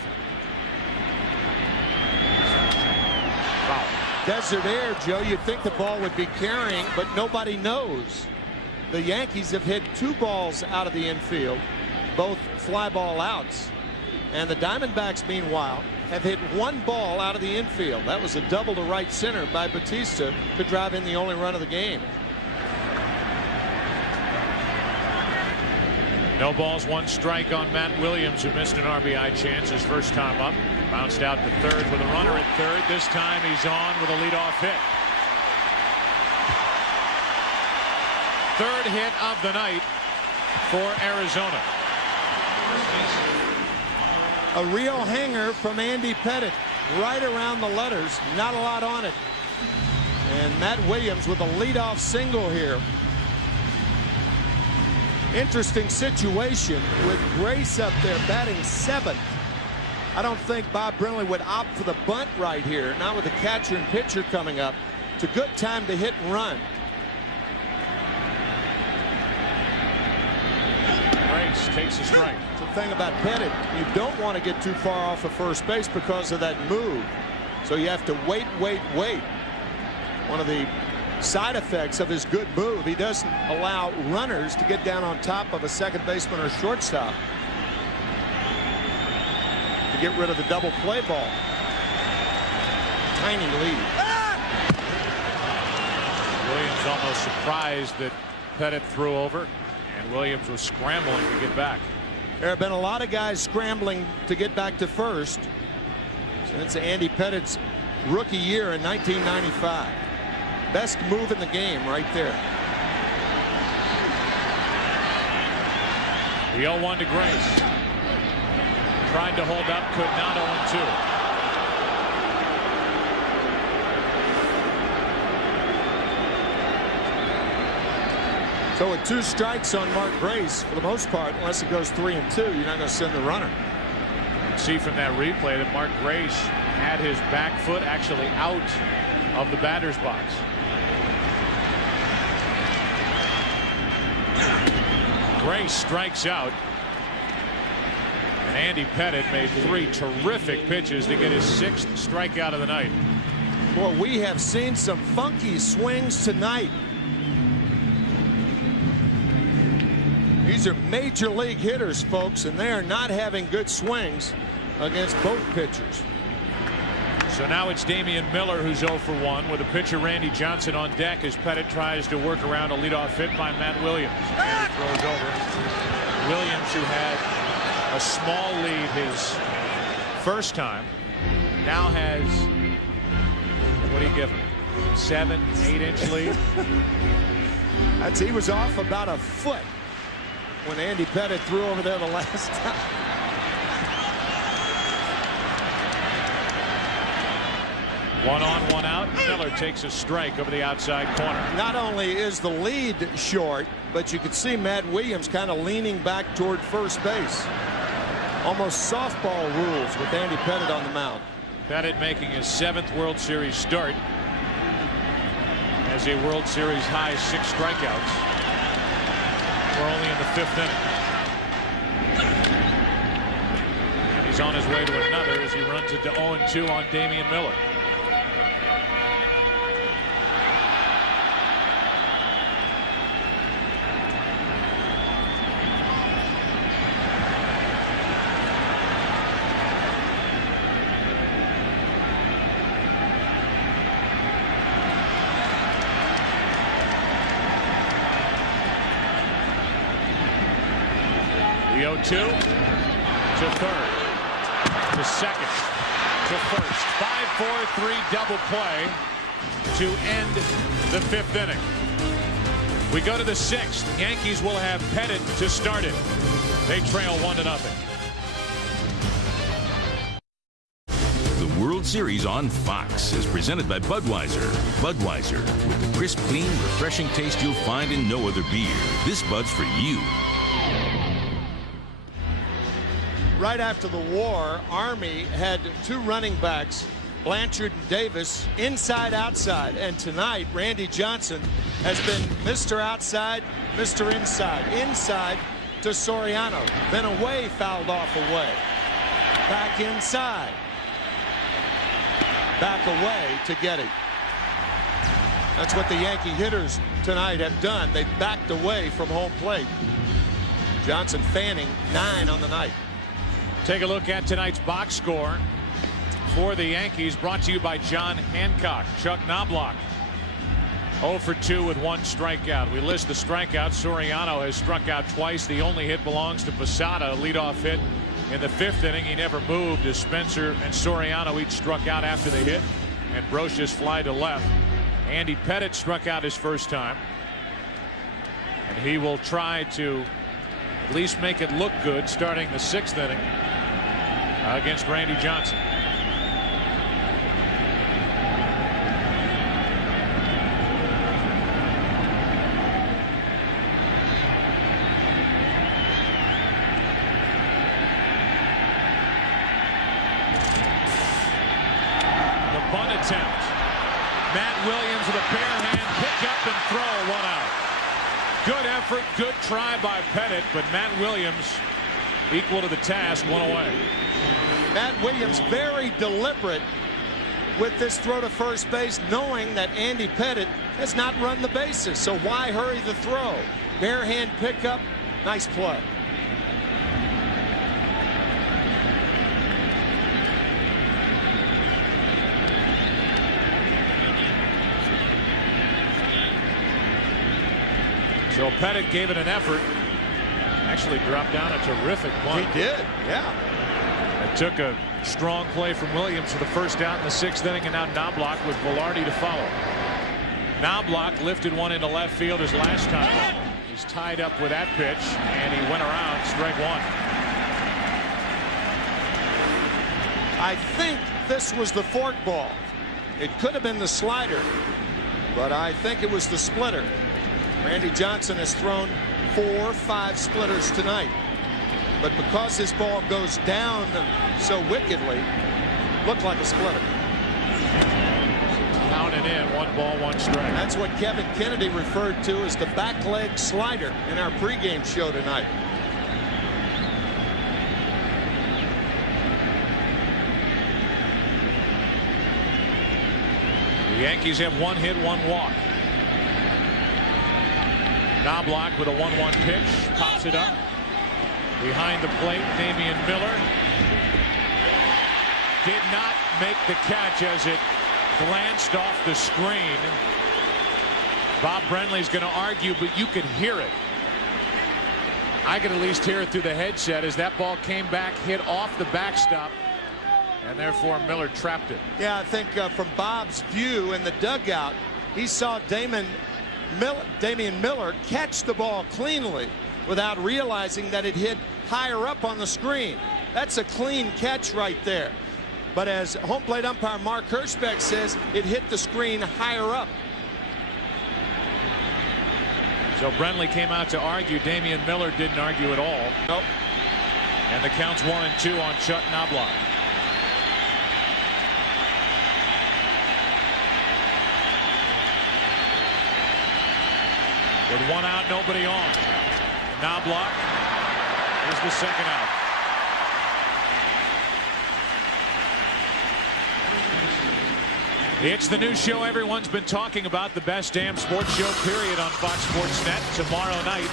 Wow. Desert air, Joe. You'd think the ball would be carrying, but nobody knows. The Yankees have hit 2 balls out of the infield, both fly ball outs. And the Diamondbacks, meanwhile, have hit 1 ball out of the infield. That was a double to right center by Batista to drive in the only run of the game. No balls, 1 strike on Matt Williams, who missed an RBI chance his first time up. Bounced out to third with a runner at third. This time he's on with a leadoff hit. 3rd hit of the night for Arizona. A real hanger from Andy Pettitte, right around the letters, not a lot on it. And Matt Williams with a leadoff single here. Interesting situation with Grace up there batting 7th. I don't think Bob Brenly would opt for the bunt right here, not with the catcher and pitcher coming up. It's a good time to hit and run. Grace takes a strike. The thing about Pettitte, you don't want to get too far off of first base because of that move. So you have to wait. One of the side effects of his good move, he doesn't allow runners to get down on top of a second baseman or shortstop to get rid of the double play ball. Tiny lead. Williams almost surprised that Pettitte threw over, and Williams was scrambling to get back. There have been a lot of guys scrambling to get back to first since Andy Pettitte's rookie year in 1995. Best move in the game right there. The 0-1 to Grace. Tried to hold up, could not. 0-2. So with 2 strikes on Mark Grace, for the most part, unless it goes 3-2, you're not going to send the runner. You can see from that replay that Mark Grace had his back foot actually out of the batter's box. Grace strikes out. And Andy Pettitte made 3 terrific pitches to get his 6th strikeout of the night. Well, we have seen some funky swings tonight. These are major league hitters, folks, and they are not having good swings against both pitchers. So now it's Damian Miller who's 0 for 1 with a pitcher Randy Johnson on deck as Pettitte tries to work around a leadoff hit by Matt Williams. And he throws over. Williams, who had a small lead his first time, now has, what do you give him? 7, 8-inch lead. He was off about a foot when Andy Pettitte threw over there the last time. One on, one out. Miller takes a strike over the outside corner. Not only is the lead short, but you can see Matt Williams kind of leaning back toward first base. Almost softball rules with Andy Pettitte on the mound. Pettitte making his 7th World Series start. Has a World Series high 6 strikeouts. We're only in the 5th inning. And he's on his way to another as he runs it to 0-2 on Damian Miller. The 0-2 to third, to second, to first. 5-4-3 double play to end the 5th inning. We go to the 6th. Yankees will have Pettitte to start it. They trail 1-0. The World Series on Fox is presented by Budweiser. Budweiser, with the crisp, clean, refreshing taste you'll find in no other beer. This Bud's for you. Right after the war, Army had 2 running backs, Blanchard and Davis, inside outside, and tonight Randy Johnson has been Mr. Outside, Mr. Inside. Inside to Soriano, then away, fouled off away, back inside, back away to Getty. That's what the Yankee hitters tonight have done. They've backed away from home plate. Johnson fanning 9 on the night. Take a look at tonight's box score for the Yankees, brought to you by John Hancock. Chuck Knobloch 0 for 2 with 1 strikeout. We list the strikeouts. Soriano has struck out twice. The only hit belongs to Posada, a leadoff hit in the 5th inning. He never moved as Spencer and Soriano each struck out after the hit, and Brocious fly to left. Andy Pettitte struck out his first time, and he will try to at least make it look good starting the 6th inning. against Randy Johnson. Bunt attempt. Matt Williams with a bare hand pick up and throw, 1 out. Good effort, good try by Pettit, but Matt Williams equal to the task, 1 away. Matt Williams very deliberate with this throw to first base, knowing that Andy Pettit has not run the bases, so why hurry the throw? Bare hand pickup, nice play. So Pettit gave it an effort. Actually dropped down a terrific bunt. He did, yeah. It took a strong play from Williams for the first out in the 6th inning, and now Knobloch with Velarde to follow. Knobloch lifted one into left field his last time. He's tied up with that pitch, and he went around, strike 1. I think this was the fork ball. It could have been the slider, but I think it was the splitter. Randy Johnson has thrown 4 or 5 splitters tonight, but because this ball goes down so wickedly, looked like a splitter. Counted in, 1 ball, 1 strike. That's what Kevin Kennedy referred to as the back leg slider in our pregame show tonight. The Yankees have 1 hit, 1 walk. Knobloch with a 1-1 pitch, pops it up. Behind the plate, Damian Miller did not make the catch as it glanced off the screen. Bob Brenly's going to argue, but you could hear it. I could at least hear it through the headset as that ball came back, hit off the backstop, and therefore Miller trapped it. Yeah, I think from Bob's view in the dugout, he saw Damian Miller catch the ball cleanly without realizing that it hit higher up on the screen. That's a clean catch right there. But as home plate umpire Mark Hirschbeck says, it hit the screen higher up. So Brenly came out to argue. Damian Miller didn't argue at all. Nope. And the count's 1-2 on Chuck Knobloch. With 1 out, nobody on. Knobloch is the 2nd out. It's the new show everyone's been talking about, the best damn sports show period on Fox Sports Net. Tomorrow night,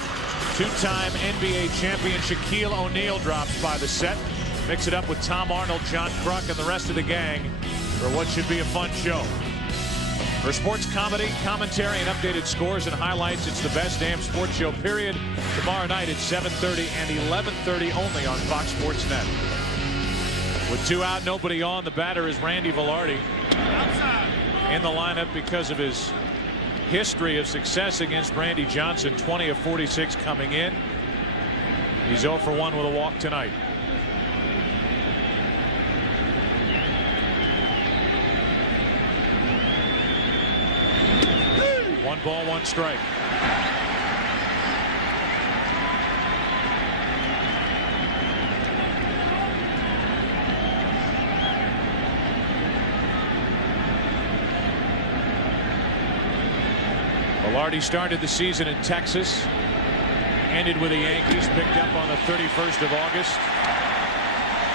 2-time NBA champion Shaquille O'Neal drops by the set. Mix it up with Tom Arnold, John Kruk, and the rest of the gang for what should be a fun show. For sports comedy, commentary, and updated scores and highlights, it's the best damn sports show period. Tomorrow night at 7:30 and 11:30 only on Fox Sports Net. With 2 out, nobody on, the batter is Randy Velarde. In the lineup because of his history of success against Randy Johnson, 20 of 46 coming in. He's 0 for 1 with a walk tonight. One ball, 1 strike. Velarde started the season in Texas, ended with the Yankees, picked up on the 31st of August.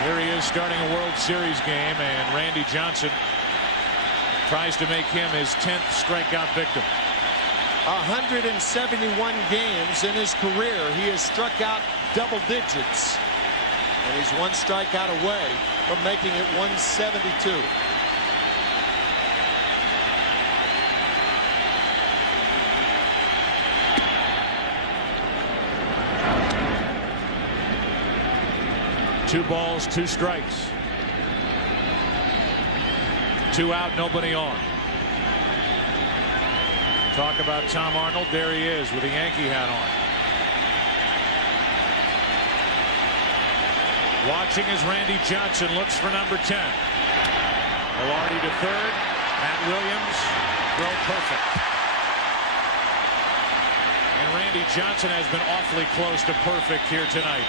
Here he is starting a World Series game, and Randy Johnson tries to make him his 10th strikeout victim. 171 games in his career. He has struck out double digits. And he's 1 strikeout away from making it 172. Two balls, 2 strikes. 2 out, nobody on. Talk about Tom Arnold. There he is with a Yankee hat on. Watching as Randy Johnson looks for number 10. Velarde to third. Matt Williams, throw perfect. And Randy Johnson has been awfully close to perfect here tonight.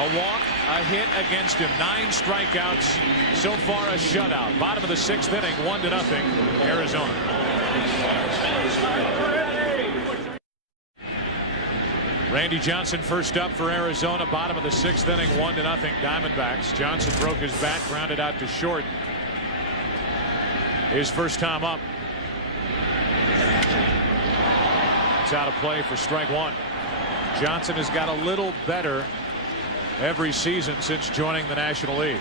A walk, a hit against him. 9 strikeouts. So far a shutout. Bottom of the 6th inning, 1-0 Arizona. Randy Johnson first up for Arizona. Bottom of the 6th inning, 1-0 Diamondbacks. Johnson broke his bat, grounded out to short. His first time up. It's out of play for strike 1. Johnson has got a little better every season since joining the National League.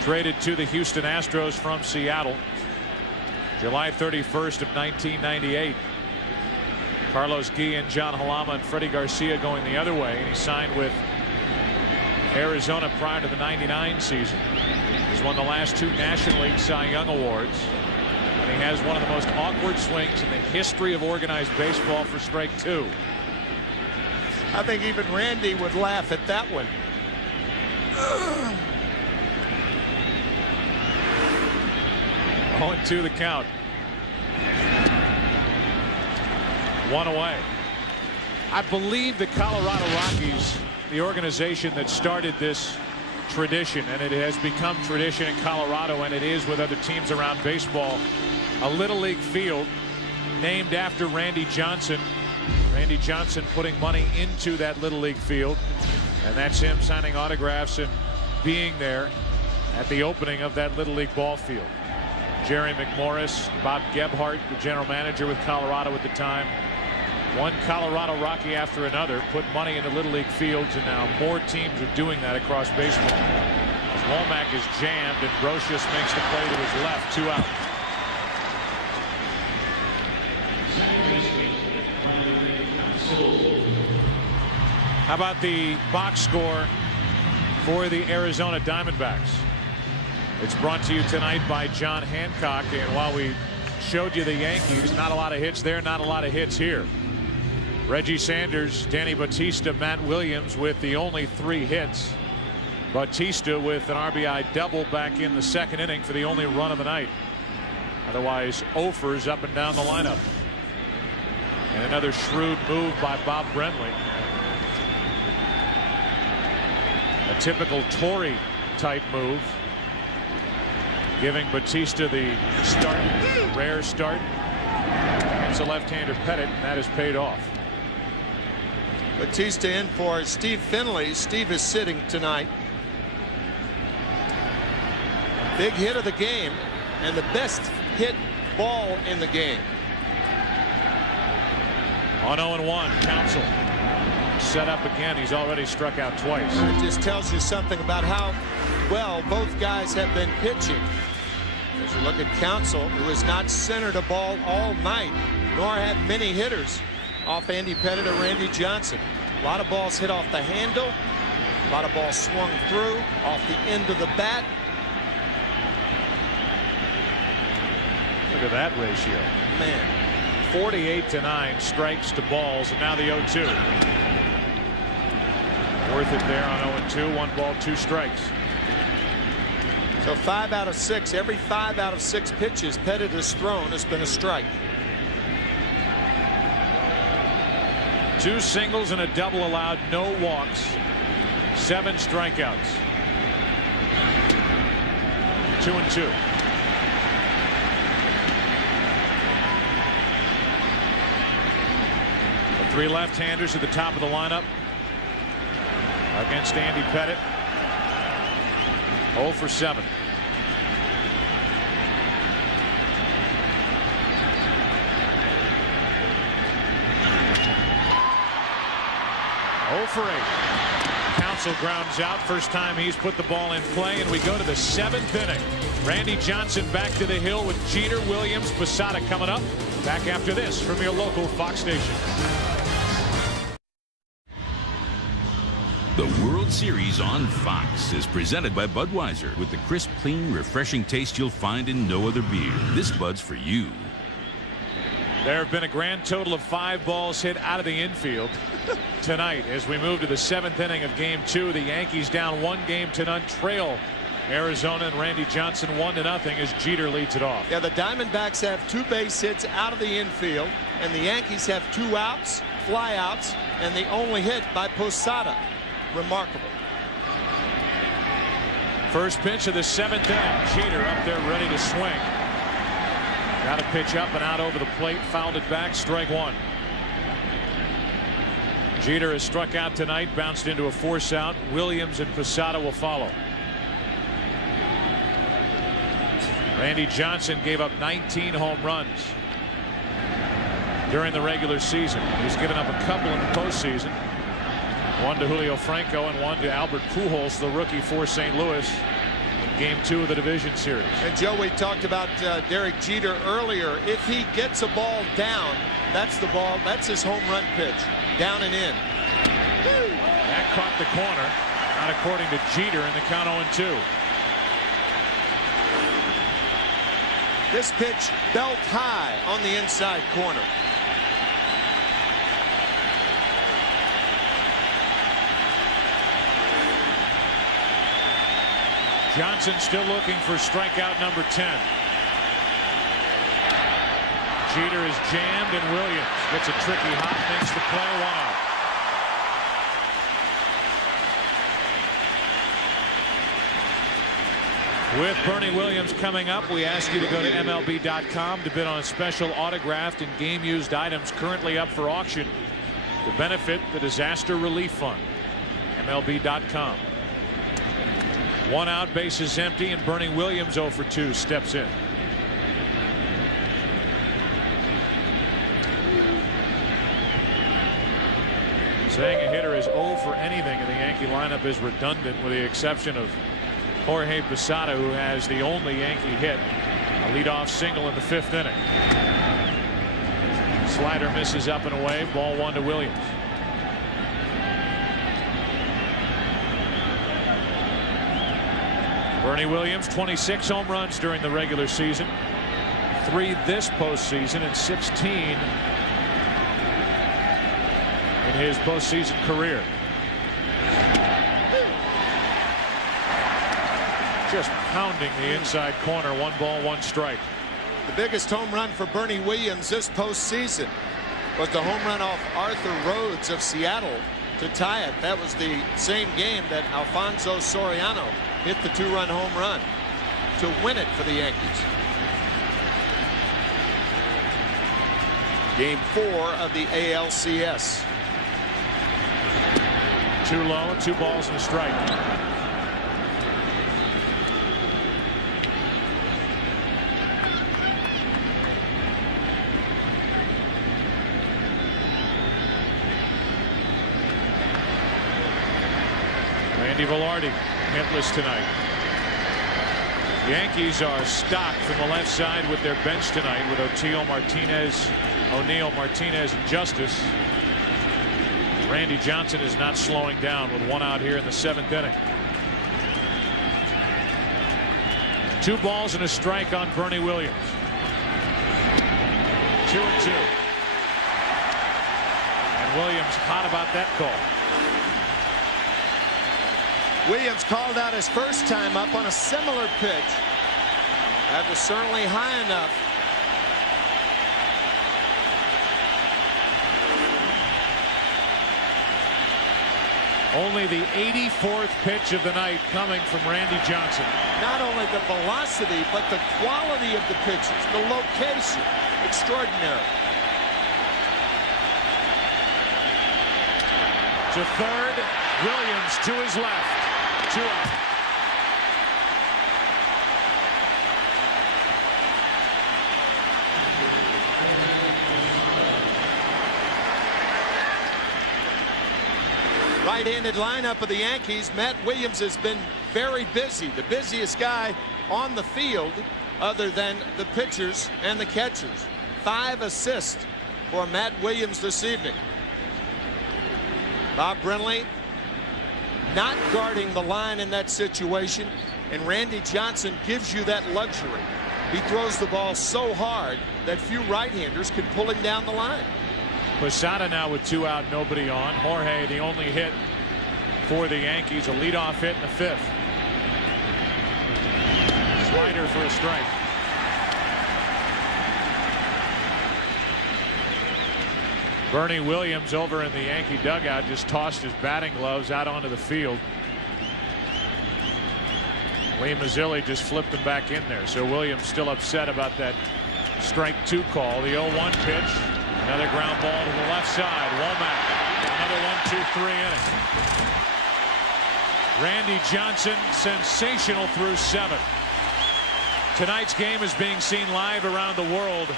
Traded to the Houston Astros from Seattle July 31st of 1998. Carlos Guillen, John Halama, and Freddie Garcia going the other way, and he signed with Arizona prior to the '99 season. He's won the last 2 National League Cy Young Awards, and he has one of the most awkward swings in the history of organized baseball for strike 2. I think even Randy would laugh at that one. 0-2 the count. 1 away. I believe the Colorado Rockies, the organization that started this tradition, and it has become tradition in Colorado, and it is with other teams around baseball, a Little League field named after Randy Johnson. Randy Johnson putting money into that Little League field, and that's him signing autographs and being there at the opening of that Little League ball field. Jerry McMorris, Bob Gebhardt, the general manager with Colorado at the time. One Colorado Rocky after another put money into Little League fields, and now more teams are doing that across baseball. As Womack is jammed and Brocious makes the play to his left, 2 out. How about the box score for the Arizona Diamondbacks? It's brought to you tonight by John Hancock, and while we showed you the Yankees, not a lot of hits there, not a lot of hits here. Reggie Sanders, Danny Batista, Matt Williams with the only 3 hits. Batista with an RBI double back in the 2nd inning for the only run of the night. Otherwise, offers up and down the lineup. And another shrewd move by Bob Brenly. A typical Torrey type move, giving Batista the start, a rare start. It's a left-hander Pettit, and that has paid off. Batista in for Steve Finley. Steve is sitting tonight. Big hit of the game, and the best hit ball in the game. On 0-1, Counsell set up again. He's already struck out twice. It just tells you something about how well both guys have been pitching. As you look at Counsell, who has not centered a ball all night, nor had many hitters off Andy Pettit or Randy Johnson. A lot of balls hit off the handle. A lot of balls swung through off the end of the bat. Look at that ratio. Man. 48-9 strikes to balls, and now the 0-2. Worth it there on 0-2. 1 ball, 2 strikes. So 5 out of 6. Every 5 out of 6 pitches Pettit has thrown has been a strike. 2 singles and a double allowed, no walks, 7 strikeouts. 2-2. The 3 left-handers at the top of the lineup against Andy Pettit. 0 for 7. For 8. Counsell grounds out. First time he's put the ball in play, and we go to the 7th inning. Randy Johnson back to the hill with Jeter, Williams, Posada coming up. Back after this from your local Fox station. The World Series on Fox is presented by Budweiser with the crisp, clean, refreshing taste you'll find in no other beer. This Bud's for you. There have been a grand total of 5 balls hit out of the infield tonight as we move to the 7th inning of Game 2. The Yankees down 1-0 trail Arizona, and Randy Johnson 1-0 as Jeter leads it off. Yeah, the Diamondbacks have 2 base hits out of the infield, and the Yankees have 2 outs, fly outs, and the only hit by Posada. Remarkable. First pitch of the 7th inning. Jeter up there ready to swing. Got a pitch up and out over the plate, fouled it back, strike 1. Jeter has struck out tonight, bounced into a force out. Williams and Posada will follow. Randy Johnson gave up 19 home runs during the regular season. He's given up a couple in the postseason. One to Julio Franco and one to Albert Pujols, the rookie for St. Louis, in Game 2 of the division series. And Joe, we talked about Derek Jeter earlier. If he gets a ball down, that's the ball. That's his home run pitch. Down and in. That caught the corner. Not according to Jeter in the count 0-2. This pitch belt high on the inside corner. Johnson still looking for strikeout number 10. Jeter is jammed, and Williams gets a tricky hop, makes the play, 1 out. With Bernie Williams coming up, we ask you to go to MLB.com to bid on special autographed and game-used items currently up for auction to benefit the Disaster Relief Fund. MLB.com. 1 out, bases empty, and Bernie Williams 0 for 2 steps in. Saying a hitter is 0 for anything in the Yankee lineup is redundant, with the exception of Jorge Posada, who has the only Yankee hit, a leadoff single in the 5th inning. Slider misses up and away. Ball 1 to Williams. Bernie Williams, 26 home runs during the regular season, 3 this postseason, and 16 in his postseason career. Just pounding the inside corner. 1 ball, 1 strike. The biggest home run for Bernie Williams this postseason was the home run off Arthur Rhodes of Seattle to tie it. That was the same game that Alfonso Soriano hit the 2-run home run to win it for the Yankees. Game 4 of the ALCS. Too low, 2 balls and a strike. Randy Velarde hitless tonight. Yankees are stocked from the left side with their bench tonight with O'Neill, Martinez, and Justice. Randy Johnson is not slowing down with 1 out here in the 7th inning. 2 balls and a strike on Bernie Williams. 2-2. And Williams hot about that call. Williams called out his first time up on a similar pitch. That was certainly high enough. Only the 84th pitch of the night coming from Randy Johnson. Not only the velocity, but the quality of the pitches, the location, extraordinary. To third, Williams to his left. 2 out. Right-handed lineup of the Yankees. Matt Williams has been very busy, the busiest guy on the field other than the pitchers and the catchers. 5 assists for Matt Williams this evening. Bob Brenly not guarding the line in that situation, and Randy Johnson gives you that luxury. He throws the ball so hard that few right-handers can pull him down the line. Posada now with 2 out, nobody on. Jorge, the only hit for the Yankees, a leadoff hit in the 5th. Slider for a strike. Bernie Williams over in the Yankee dugout just tossed his batting gloves out onto the field. Lee Mazzilli just flipped them back in there. So Williams still upset about that strike 2 call. The 0-1 pitch. Another ground ball to the left side. Womack. Another 1-2-3 inning. Randy Johnson, sensational through 7. Tonight's game is being seen live around the world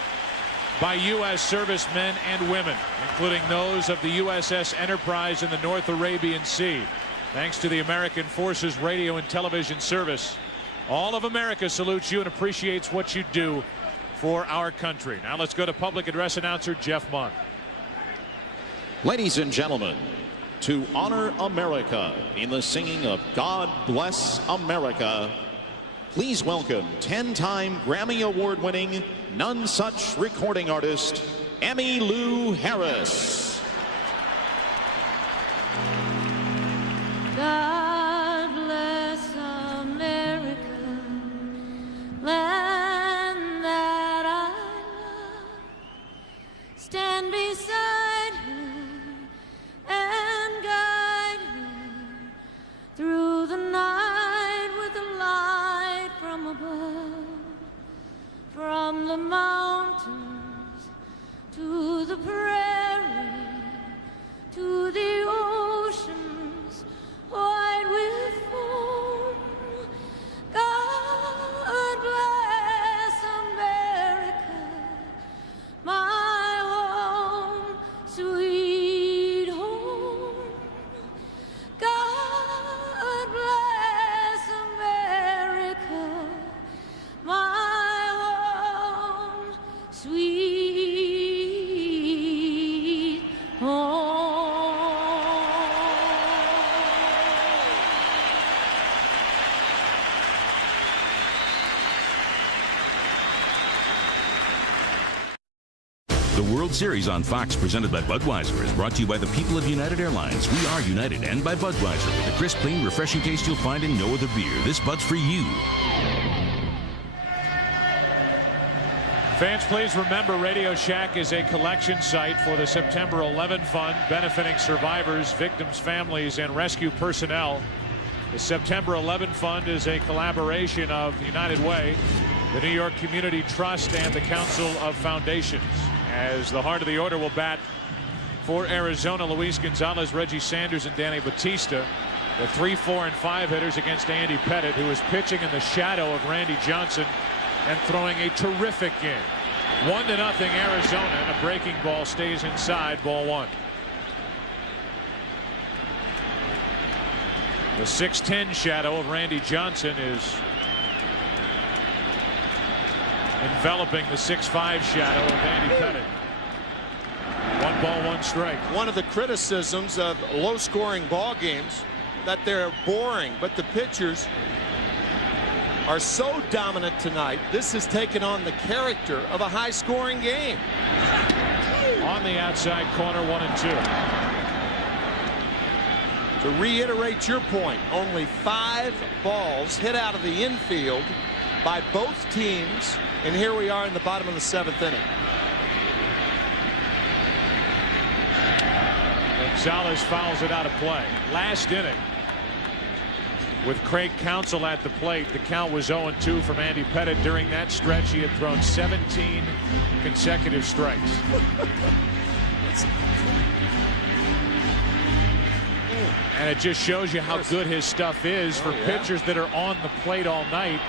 by U.S. servicemen and women, including those of the USS Enterprise in the North Arabian Sea. Thanks to the American Forces Radio and Television Service, all of America salutes you and appreciates what you do for our country. Now let's go to public address announcer Jeff Munn. Ladies and gentlemen, to honor America in the singing of God Bless America, please welcome 10-time Grammy Award-winning, none such recording artist, Emmylou Harris. God bless America, land that I love. Stand beside her and guide her through the night with a light from above. From the mountains to the prairie to the oceans wide with foam. God bless America, my home, sweet home. God bless America, my home, sweet home. The World Series on Fox, presented by Budweiser, is brought to you by the people of United Airlines. We are United, and by Budweiser, with the crisp, clean, refreshing taste you'll find in no other beer. This Bud's for you. Fans, please remember Radio Shack is a collection site for the September 11 Fund, benefiting survivors, victims, families, and rescue personnel. The September 11 Fund is a collaboration of the United Way, the New York Community Trust, and the Council of Foundations. As the heart of the order will bat for Arizona, Luis Gonzalez, Reggie Sanders, and Danny Batista. The 3, 4, and 5 hitters against Andy Pettitte, who is pitching in the shadow of Randy Johnson and throwing a terrific game. 1-0 Arizona, and a breaking ball stays inside, ball 1. The 6'10" shadow of Randy Johnson is enveloping the 6'5" shadow of Andy Pettitte. 1 ball, 1 strike. One of the criticisms of low-scoring ball games, that they're boring, but the pitchers are so dominant tonight. This has taken on the character of a high-scoring game. On the outside corner, 1-2. To reiterate your point, only 5 balls hit out of the infield by both teams, and here we are in the bottom of the 7th inning. Gonzalez fouls it out of play. Last inning, with Craig Counsell at the plate, the count was 0-2 from Andy Pettitte. During that stretch, he had thrown 17 consecutive strikes. And it just shows you how good his stuff is for pitchers that are on the plate all night,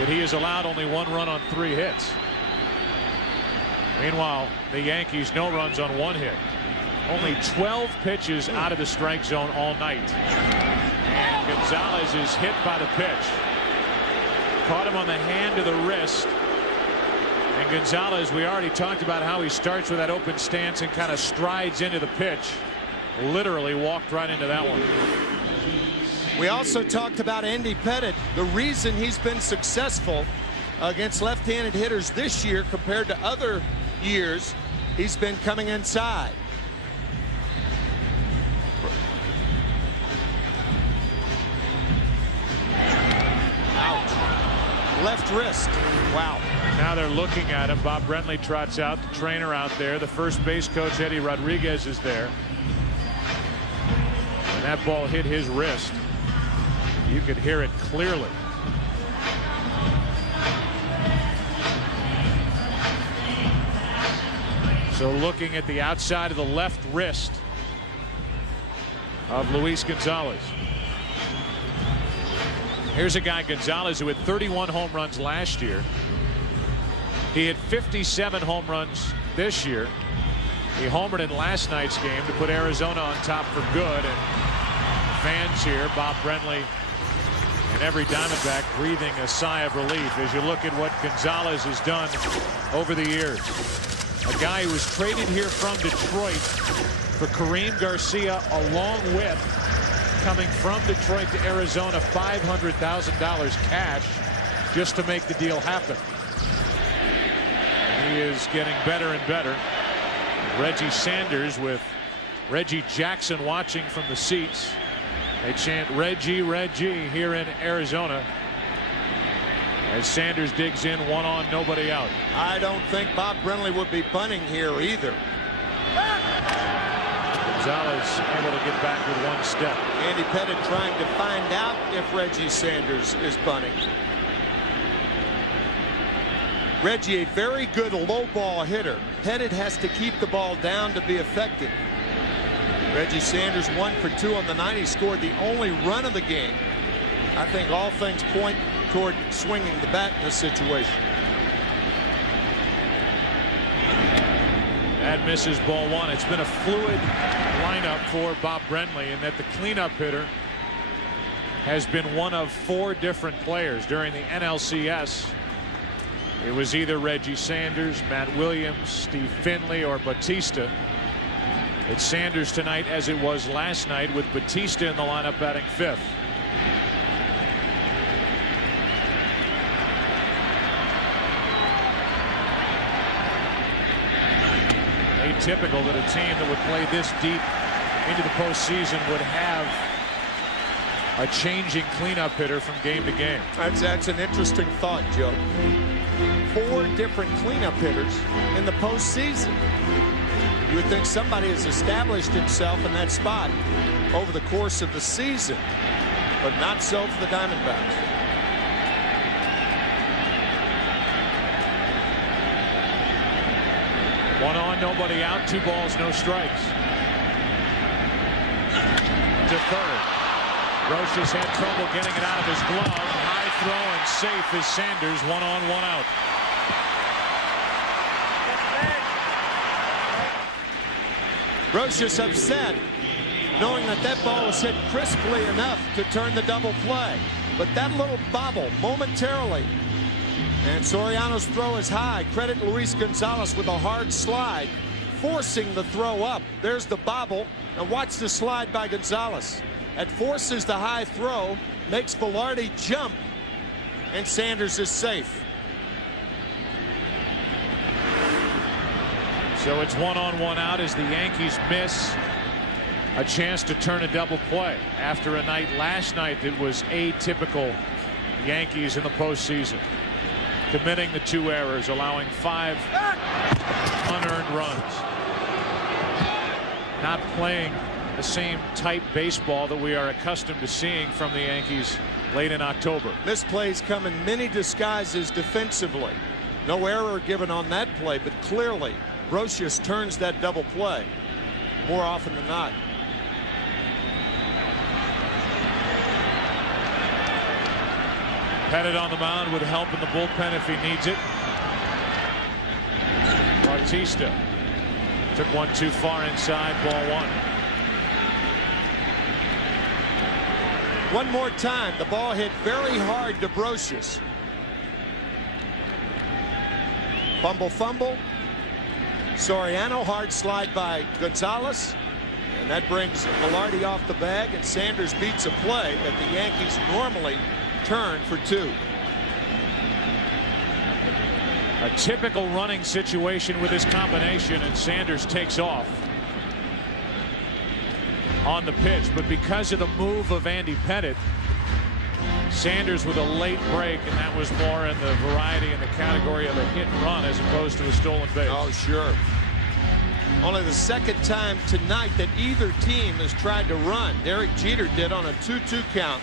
that he has allowed only 1 run on 3 hits. Meanwhile, the Yankees, no runs on 1 hit. Only 12 pitches out of the strike zone all night. And Gonzalez is hit by the pitch. Caught him on the hand of the wrist. And Gonzalez, we already talked about how he starts with that open stance and kind of strides into the pitch. Literally walked right into that one. We also talked about Andy Pettitte. The reason he's been successful against left-handed hitters this year compared to other years. He's been coming inside. Ouch. Left wrist. Wow. Now they're looking at him. Bob Brenly trots out, the trainer out there. The first base coach, Eddie Rodriguez, is there. When that ball hit his wrist, you could hear it clearly. So looking at the outside of the left wrist of Luis Gonzalez. Here's a guy, Gonzalez, who had 31 home runs last year. He had 57 home runs this year. He homered in last night's game to put Arizona on top for good. And fans here, Bob Brenly and every Diamondback, breathing a sigh of relief as you look at what Gonzalez has done over the years. A guy who was traded here from Detroit for Kareem Garcia, along with coming from Detroit to Arizona, $500,000 cash just to make the deal happen. And he is getting better and better. Reggie Sanders with Reggie Jackson watching from the seats. They chant Reggie, Reggie here in Arizona as Sanders digs in, one on, nobody out. I don't think Bob Brenly would be bunting here either. Gonzalez able to get back with one step. Andy Pettit trying to find out if Reggie Sanders is bunting. Reggie, a very good low ball hitter. Pettit has to keep the ball down to be effective. Reggie Sanders 1 for 2 on the night. He scored the only run of the game. I think all things point toward swinging the bat in this situation. That misses ball one. It's been a fluid lineup for Bob Brenly in that the cleanup hitter has been one of 4 different players during the NLCS. It was either Reggie Sanders, Matt Williams, Steve Finley, or Batista. It's Sanders tonight, as it was last night, with Batista in the lineup batting 5th. Atypical that a team that would play this deep into the postseason would have a changing cleanup hitter from game to game. That's an interesting thought, Joe. 4 different cleanup hitters in the postseason. You would think somebody has established himself in that spot over the course of the season, but not so for the Diamondbacks. One on, nobody out, 2 balls, no strikes. To third. Roches had trouble getting it out of his glove. High throw and safe is Sanders. 1 on, 1 out. Roches upset, knowing that that ball was hit crisply enough to turn the double play. But that little bobble momentarily. And Soriano's throw is high. Credit Luis Gonzalez with a hard slide, forcing the throw up. There's the bobble. And watch the slide by Gonzalez. That forces the high throw, makes Velarde jump, and Sanders is safe. So it's 1 on, 1 out as the Yankees miss a chance to turn a double play after a night last night that was atypical Yankees in the postseason. Committing the 2 errors, allowing 5 unearned runs. Not playing the same tight baseball that we are accustomed to seeing from the Yankees late in October. Misplays come in many disguises defensively. No error given on that play, but clearly Roches turns that double play more often than not. Pettit on the mound with help in the bullpen if he needs it. Batista took one too far inside, ball 1. One more time, the ball hit very hard to Brocious. Fumble. Soriano, hard slide by Gonzalez. And that brings Velarde off the bag, and Sanders beats a play that the Yankees normally turn for 2. A typical running situation with this combination, and Sanders takes off on the pitch. But because of the move of Andy Pettitte, Sanders with a late break, and that was more in the variety in the category of a hit and run as opposed to a stolen base. Oh, sure. Only the second time tonight that either team has tried to run. Derek Jeter did on a 2-2 count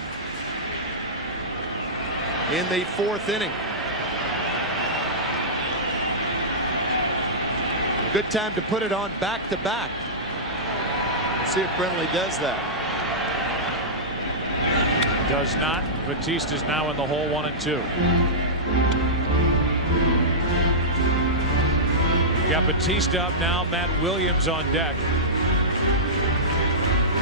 in the 4th inning. Good time to put it on back-to-back. See if Brenly does that. Does not. Batista's now in the hole, 1-2. You got Batista up now, Matt Williams on deck.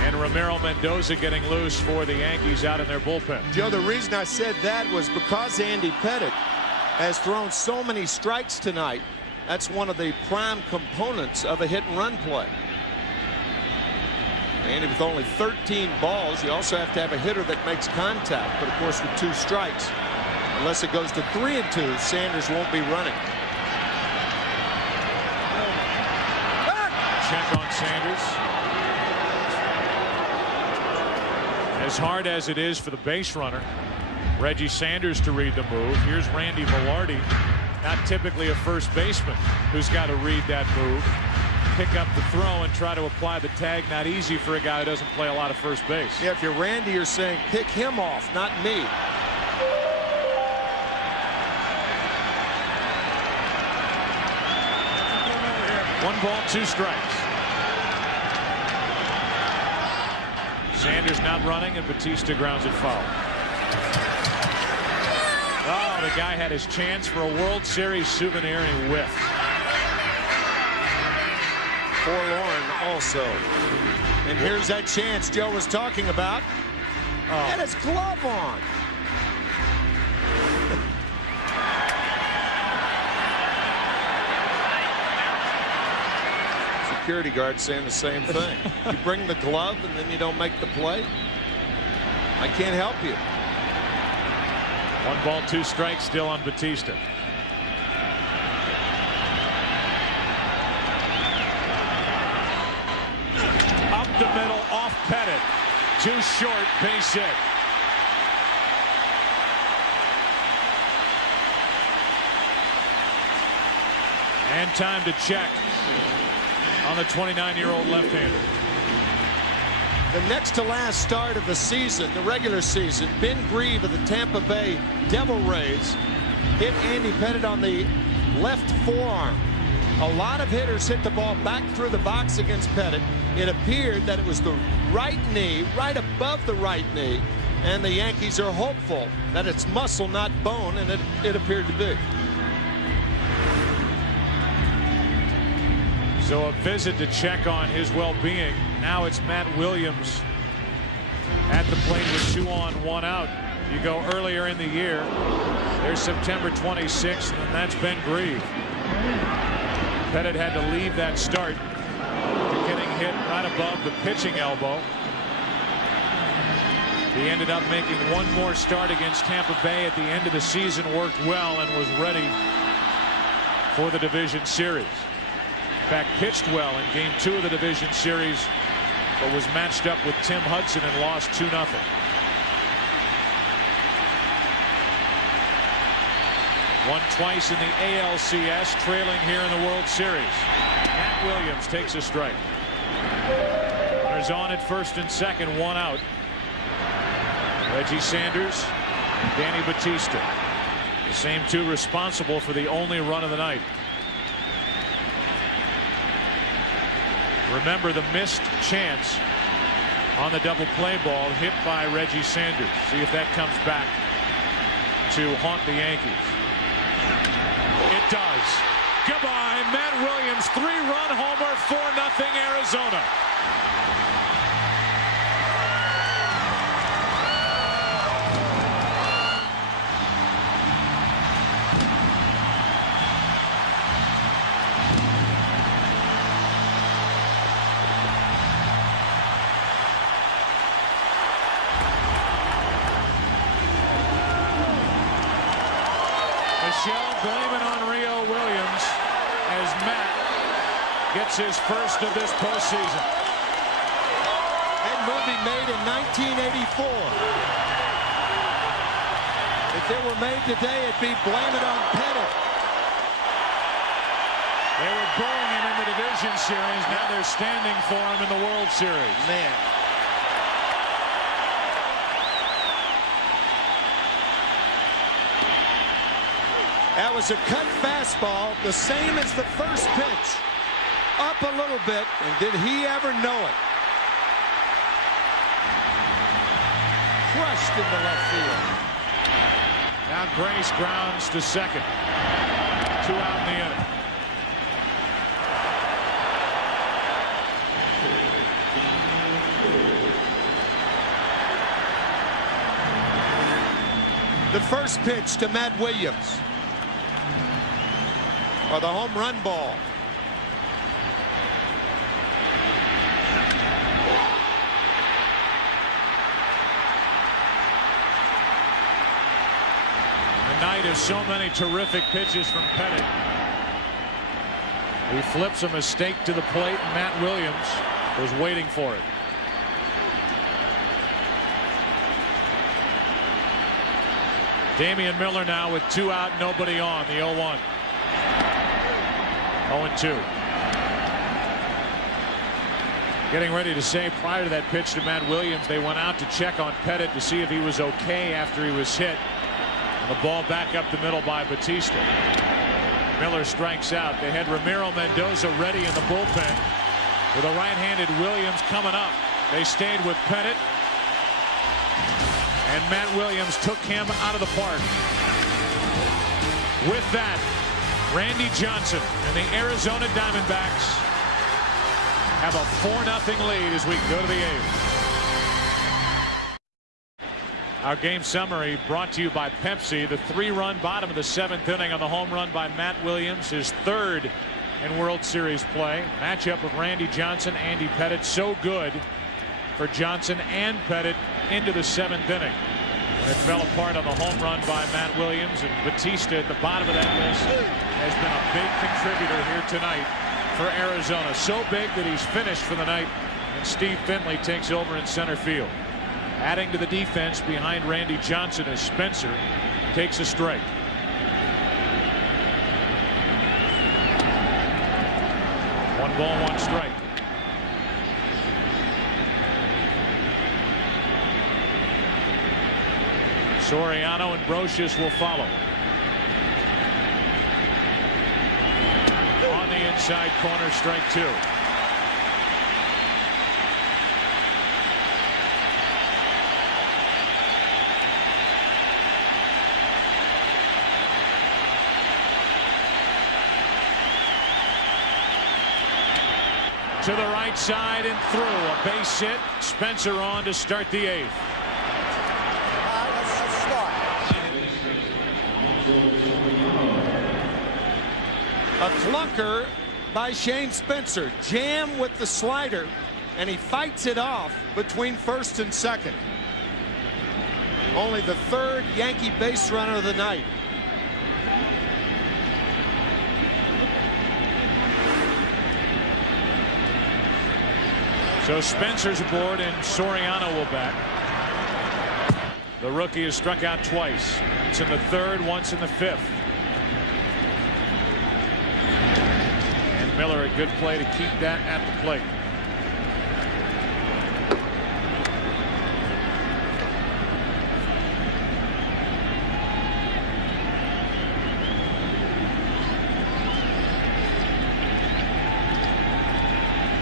And Ramiro Mendoza getting loose for the Yankees out in their bullpen. Joe, the reason I said that was because Andy Pettitte has thrown so many strikes tonight. That's one of the prime components of a hit and run play. And with only 13 balls, you also have to have a hitter that makes contact. But of course, with 2 strikes, unless it goes to 3-2, Sanders won't be running. Check on Sanders. As hard as it is for the base runner, Reggie Sanders, to read the move, here's Randy Velarde, not typically a first baseman, who's got to read that move, pick up the throw, and try to apply the tag. Not easy for a guy who doesn't play a lot of first base. Yeah, if you're Randy, you're saying pick him off, not me. One ball, 2 strikes. Sanders not running, and Batista grounds it foul. Oh, the guy had his chance for a World Series souvenir, and he whiffed. Forlorn also. And here's that chance Joe was talking about. And his glove on. Security guard saying the same thing. You bring the glove and then you don't make the play. I can't help you. 1 ball, 2 strikes still on Batista. Up the middle, off Pettitte. Too short, base hit. And time to check on the 29-year-old left-hander. The next to last start of the season, the regular season, Ben Grieve of the Tampa Bay Devil Rays hit Andy Pettitte on the left forearm. A lot of hitters hit the ball back through the box against Pettitte. It appeared that it was the right knee, right above the right knee, and the Yankees are hopeful that it's muscle, not bone, and it appeared to be. So a visit to check on his well-being. Now it's Matt Williams at the plate with 2 on, 1 out. You go earlier in the year, there's September 26th, and that's Ben Grieve. Pettitte had to leave that start after getting hit right above the pitching elbow. He ended up making 1 more start against Tampa Bay at the end of the season, worked well, and was ready for the division series. In fact, pitched well in game 2 of the division series, but was matched up with Tim Hudson and lost 2-0. Won twice in the ALCS, trailing here in the World Series. Matt Williams takes a strike. Runners on at first and second, 1 out. Reggie Sanders, Danny Batista, the same 2 responsible for the only run of the night. Remember the missed chance on the double play ball hit by Reggie Sanders. See if that comes back to haunt the Yankees. It does. Goodbye, Matt Williams, 3-run homer, 4-0 Arizona. Michelle blame it on Rio Williams as Matt gets his first of this postseason. That movie made in 1984. If it were made today, it'd be Blame It on Pettit. They were booing him in the division series. Now they're standing for him in the World Series. Man. That was a cut fastball, the same as the first pitch. Up a little bit, and did he ever know it? Crushed into left field. Now Grace grounds to second. 2 out in the inning. The first pitch to Matt Williams. Or the home run ball. A night of so many terrific pitches from Pettit. He flips a mistake to the plate, and Matt Williams was waiting for it. Damian Miller now with 2 out, nobody on, the 0-1. 0-2. Getting ready to say, prior to that pitch to Matt Williams, they went out to check on Pettit to see if he was okay after he was hit. And the ball back up the middle by Batista. Miller strikes out. They had Ramiro Mendoza ready in the bullpen with a right-handed Williams coming up. They stayed with Pettit. And Matt Williams took him out of the park. With that, Randy Johnson and the Arizona Diamondbacks have a 4-0 lead as we go to the 8th. Our game summary brought to you by Pepsi. The 3-run bottom of the 7th inning on the home run by Matt Williams, his 3rd in World Series play. Matchup of Randy Johnson, Andy Pettit, so good for Johnson and Pettit into the 7th inning. When it fell apart on the home run by Matt Williams, and Batista at the bottom of that list has been a big contributor here tonight for Arizona. So big that he's finished for the night, and Steve Finley takes over in center field. Adding to the defense behind Randy Johnson as Spencer takes a strike. One ball, 1 strike. Soriano and Brocious will follow. On the inside corner, strike 2. To the right side and through. A base hit. Spencer on to start the 8th. A clunker by Shane Spencer. Jam with the slider, and he fights it off between first and second. Only the 3rd Yankee base runner of the night. So Spencer's aboard and Soriano will bat. The rookie has struck out twice. It's in the 3rd, once in the 5th. And Miller, a good play to keep that at the plate.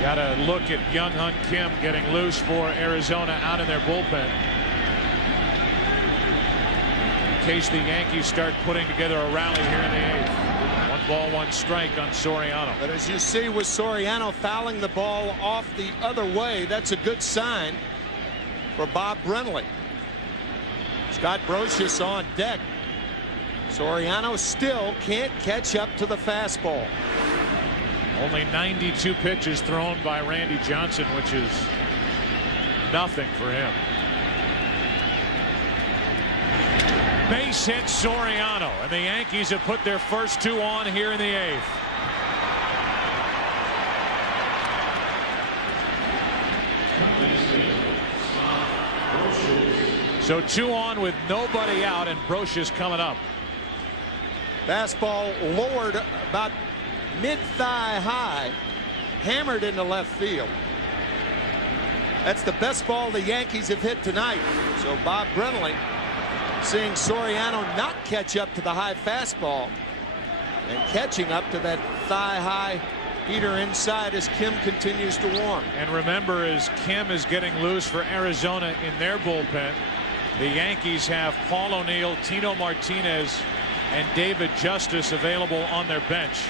Got a look at Young Hun Kim getting loose for Arizona out in their bullpen. In case the Yankees start putting together a rally here in the 8th. 1 ball, 1 strike on Soriano. But as you see with Soriano fouling the ball off the other way, that's a good sign for Bob Brenly. Scott Brocious on deck. Soriano still can't catch up to the fastball. Only 92 pitches thrown by Randy Johnson, which is nothing for him. base hit Soriano, and the Yankees have put their first 2 on here in the 8th. So 2 on with nobody out, and Brocious coming up. Fastball lowered about mid-thigh high, hammered into left field. That's the best ball the Yankees have hit tonight. So Bob Brenly seeing Soriano not catch up to the high fastball and catching up to that thigh-high heater inside as Kim continues to warm. And remember, as Kim is getting loose for Arizona in their bullpen, the Yankees have Paul O'Neill, Tino Martinez, and David Justice available on their bench.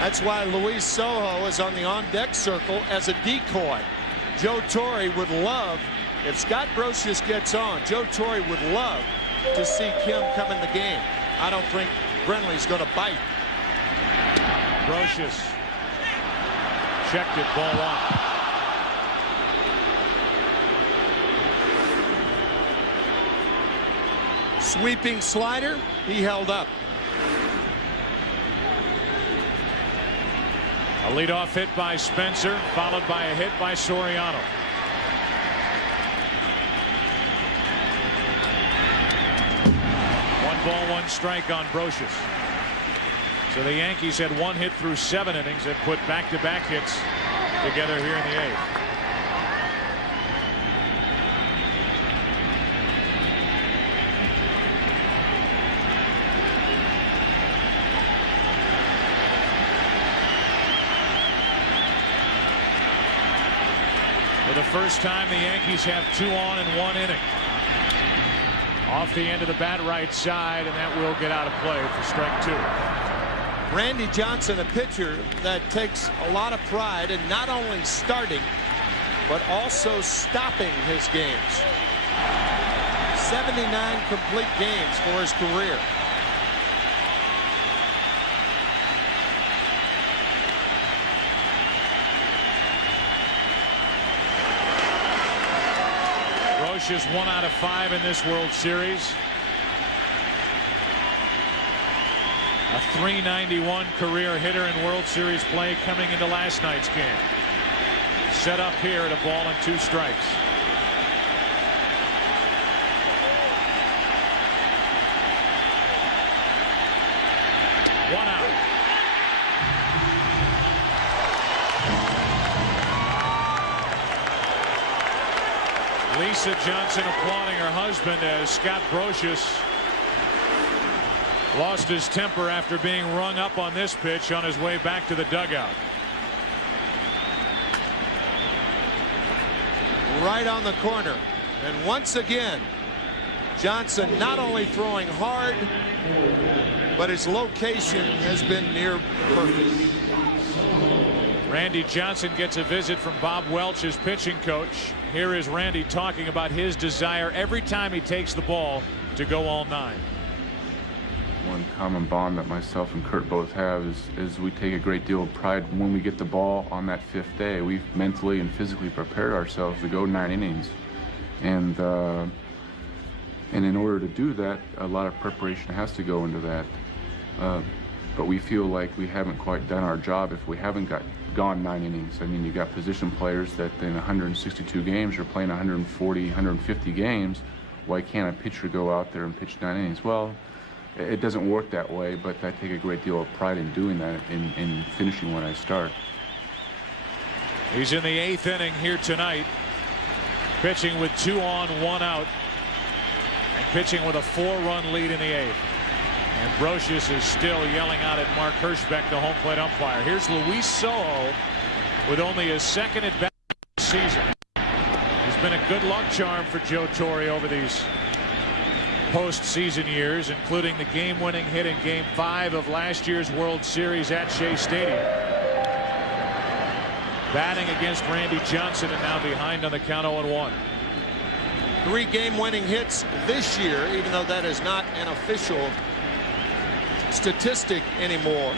That's why Luis Sojo is on the on-deck circle as a decoy. Joe Torre would love, if Scott Brocious gets on, Joe Torre would love to see Kim come in the game. I don't think Brenly's going to bite. Brocious checked it, ball 1. Sweeping slider, he held up. A leadoff hit by Spencer, followed by a hit by Soriano. One ball, 1 strike on Brocious. So the Yankees had 1 hit through 7 innings and put back-to-back hits together here in the 8th. For the first time, the Yankees have 2 on in 1 inning. Off the end of the bat right side, and that will get out of play for strike 2. Randy Johnson, a pitcher that takes a lot of pride in not only starting, but also stopping his games. 79 complete games for his career. Brocious 1 out of 5 in this World Series. A .391 career hitter in World Series play coming into last night's game. Set up here at a ball and 2 strikes. One out. Lisa Johnson applauding her husband as Scott Brocious lost his temper after being rung up on this pitch on his way back to the dugout. Right on the corner. And once again, Johnson not only throwing hard, but his location has been near perfect. Randy Johnson gets a visit from Bob Welch, his pitching coach. Here is Randy talking about his desire every time he takes the ball to go all 9. One common bond that myself and Kurt both have is we take a great deal of pride when we get the ball on that 5th day. We've mentally and physically prepared ourselves to go 9 innings. And in order to do that, a lot of preparation has to go into that. But we feel like we haven't quite done our job if we haven't gone 9 innings. I mean, you got position players that in 162 games are playing 140, 150 games. Why can't a pitcher go out there and pitch 9 innings? Well, it doesn't work that way, but I take a great deal of pride in doing that, in finishing when I start. He's in the 8th inning here tonight, pitching with 2 on, 1 out, and pitching with a 4-run lead in the 8th. And Brocious is still yelling out at Mark Hirschbeck, the home plate umpire. Here's Luis Sojo with only his 2nd at bat this season. He's been a good luck charm for Joe Torre over these postseason years, including the game-winning hit in Game 5 of last year's World Series at Shea Stadium. Batting against Randy Johnson and now behind on the count 0-1. 3 game-winning hits this year, even though that is not an official statistic anymore.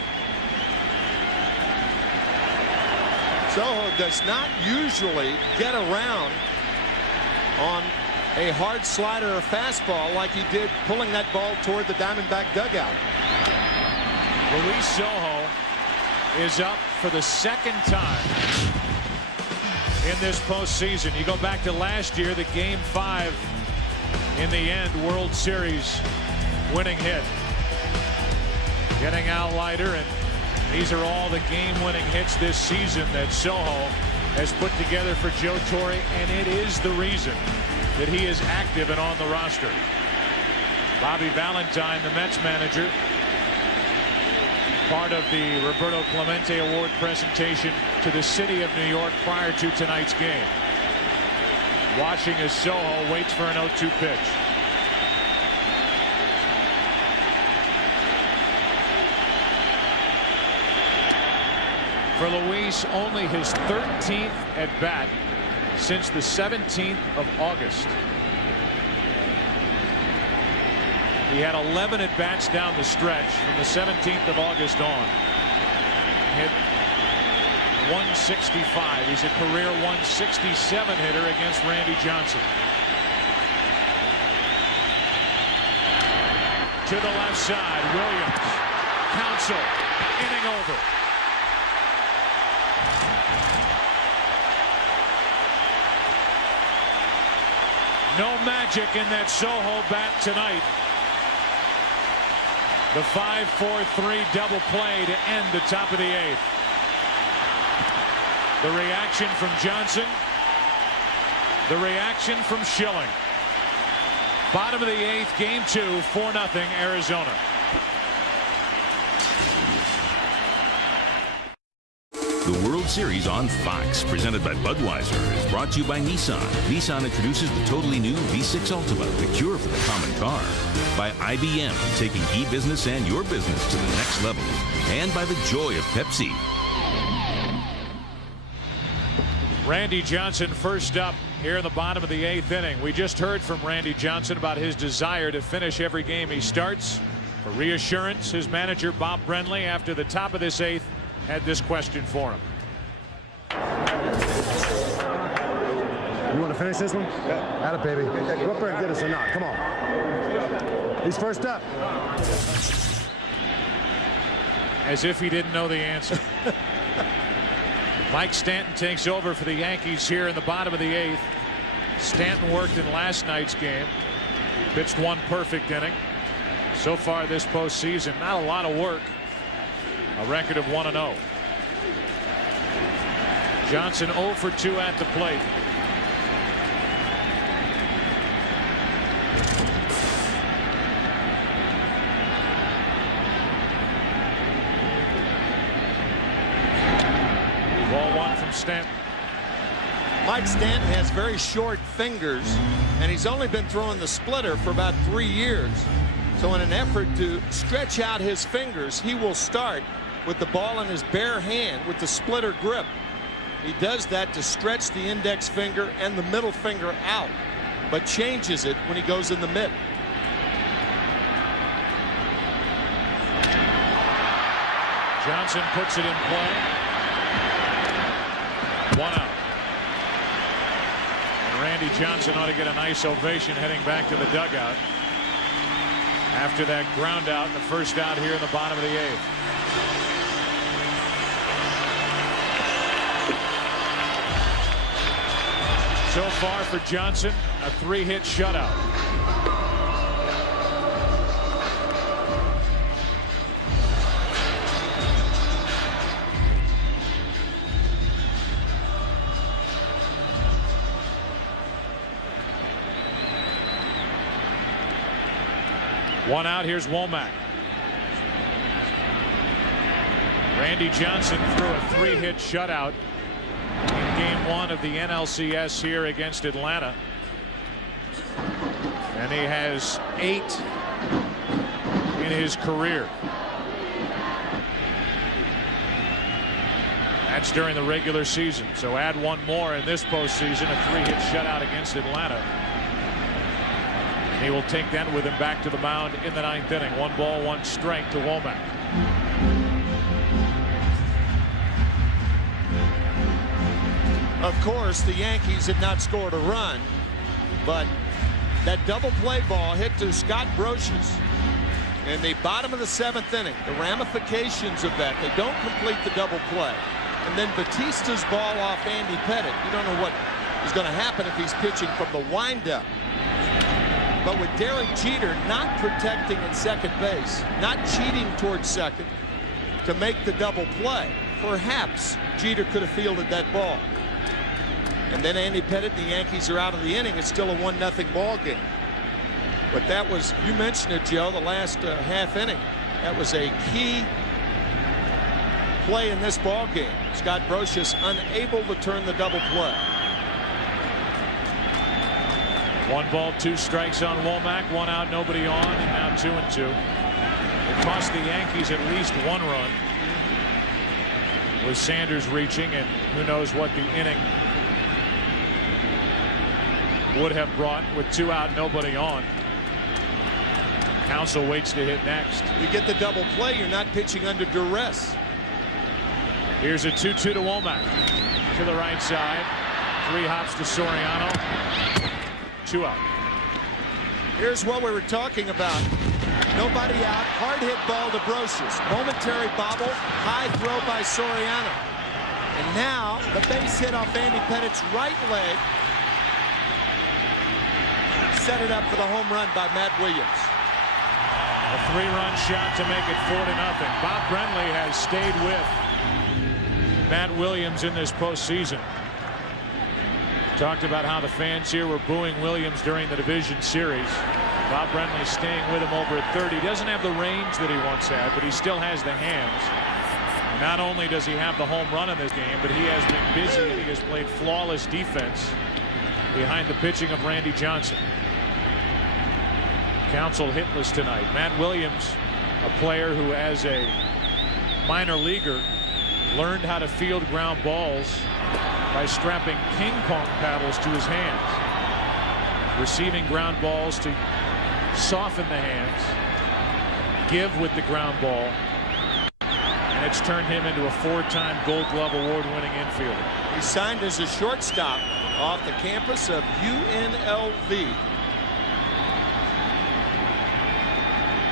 Sojo does not usually get around on a hard slider or fastball like he did pulling that ball toward the Diamondback dugout. Luis Sojo is up for the second time in this postseason. You go back to last year, the Game 5 in the end World Series winning hit. Getting out lighter, and these are all the game-winning hits this season that Sojo has put together for Joe Torre, and it is the reason that he is active and on the roster. Bobby Valentine, the Mets manager, part of the Roberto Clemente Award presentation to the city of New York prior to tonight's game. Watching as Sojo waits for an 0-2 pitch. For Luis, only his 13th at bat since the 17th of August. He had 11 at bats down the stretch from the 17th of August on. Hit 165. He's a career 167 hitter against Randy Johnson. To the left side, Williams. Counsell, inning over. No magic in that Sojo bat tonight. The 5-4-3 double play to end the top of the 8th. The reaction from Johnson. The reaction from Schilling. Bottom of the 8th, game 2, 4-0 Arizona. The World Series on Fox, presented by Budweiser, is brought to you by Nissan. Nissan introduces the totally new V6 Ultima, the cure for the common car. By IBM, taking e-business and your business to the next level. And by the joy of Pepsi. Randy Johnson first up here in the bottom of the 8th inning. We just heard from Randy Johnson about his desire to finish every game he starts. For reassurance, his manager Bob Brenly, after the top of this 8th, had this question for him. You want to finish this one? Yeah. Atta baby. Go up there and get us or not. Come on. He's first up. As if he didn't know the answer. Mike Stanton takes over for the Yankees here in the bottom of the 8th. Stanton worked in last night's game. Pitched one perfect inning. So far this postseason, not a lot of work. A record of 1-0. Johnson 0 for 2 at the plate. Ball 1 from Stanton. Mike Stanton has very short fingers, and he's only been throwing the splitter for about 3 years. So in an effort to stretch out his fingers, he will start with the ball in his bare hand with the splitter grip. He does that to stretch the index finger and the middle finger out, but changes it when he goes in the mitt. Johnson puts it in play. 1 out. And Randy Johnson ought to get a nice ovation heading back to the dugout after that ground out, the first out here in the bottom of the 8th. So far for Johnson, a 3-hit shutout. One out. Here's Womack. Randy Johnson threw a 3-hit shutout in game 1 of the NLCS here against Atlanta. And he has 8 in his career. That's during the regular season. So add one more in this postseason, a 3-hit shutout against Atlanta. He will take that with him back to the mound in the 9th inning. 1 ball, 1 strike to Womack. Of course, the Yankees had not scored a run, but That double play ball hit to Scott Brocious in the bottom of the 7th inning. The ramifications of that, they don't complete the double play. And then Batista's ball off Andy Pettitte. You don't know what is going to happen if he's pitching from the windup. But with Derek Jeter not protecting at second base, not cheating towards second to make the double play, perhaps Jeter could have fielded that ball. And then Andy Pettitte and the Yankees are out of the inning. It's still a 1-0 ball game. But that was, you mentioned it, Joe, the last half inning. That was a key play in this ball game. Scott Brocious unable to turn the double play. 1 ball, 2 strikes on Womack, 1 out, nobody on, and now 2-2. It cost the Yankees at least 1 run with Sanders reaching, and who knows what the inning would have brought with 2 out, nobody on. Counsell waits to hit next. You get the double play, you're not pitching under duress. Here's a 2-2 to Womack. To the right side. 3 hops to Soriano. 2 out. Here's what we were talking about. Nobody out. Hard hit ball to Brocious. Momentary bobble. High throw by Soriano. And now the base hit off Andy Pettitte's right leg. Set it up for the home run by Matt Williams. A 3-run shot to make it 4-0. Bob Brenly has stayed with Matt Williams in this postseason. Talked about how the fans here were booing Williams during the division series. Bob Brenly staying with him over at 30. He doesn't have the range that he once had, but he still has the hands. And not only does he have the home run in this game, but he has been busy and he has played flawless defense behind the pitching of Randy Johnson. Counsell hitless tonight. Matt Williams, a player who as a minor leaguer learned how to field ground balls by strapping ping pong paddles to his hands, receiving ground balls to soften the hands, give with the ground ball, and it's turned him into a 4-time Gold Glove award-winning infielder. He signed as a shortstop off the campus of UNLV.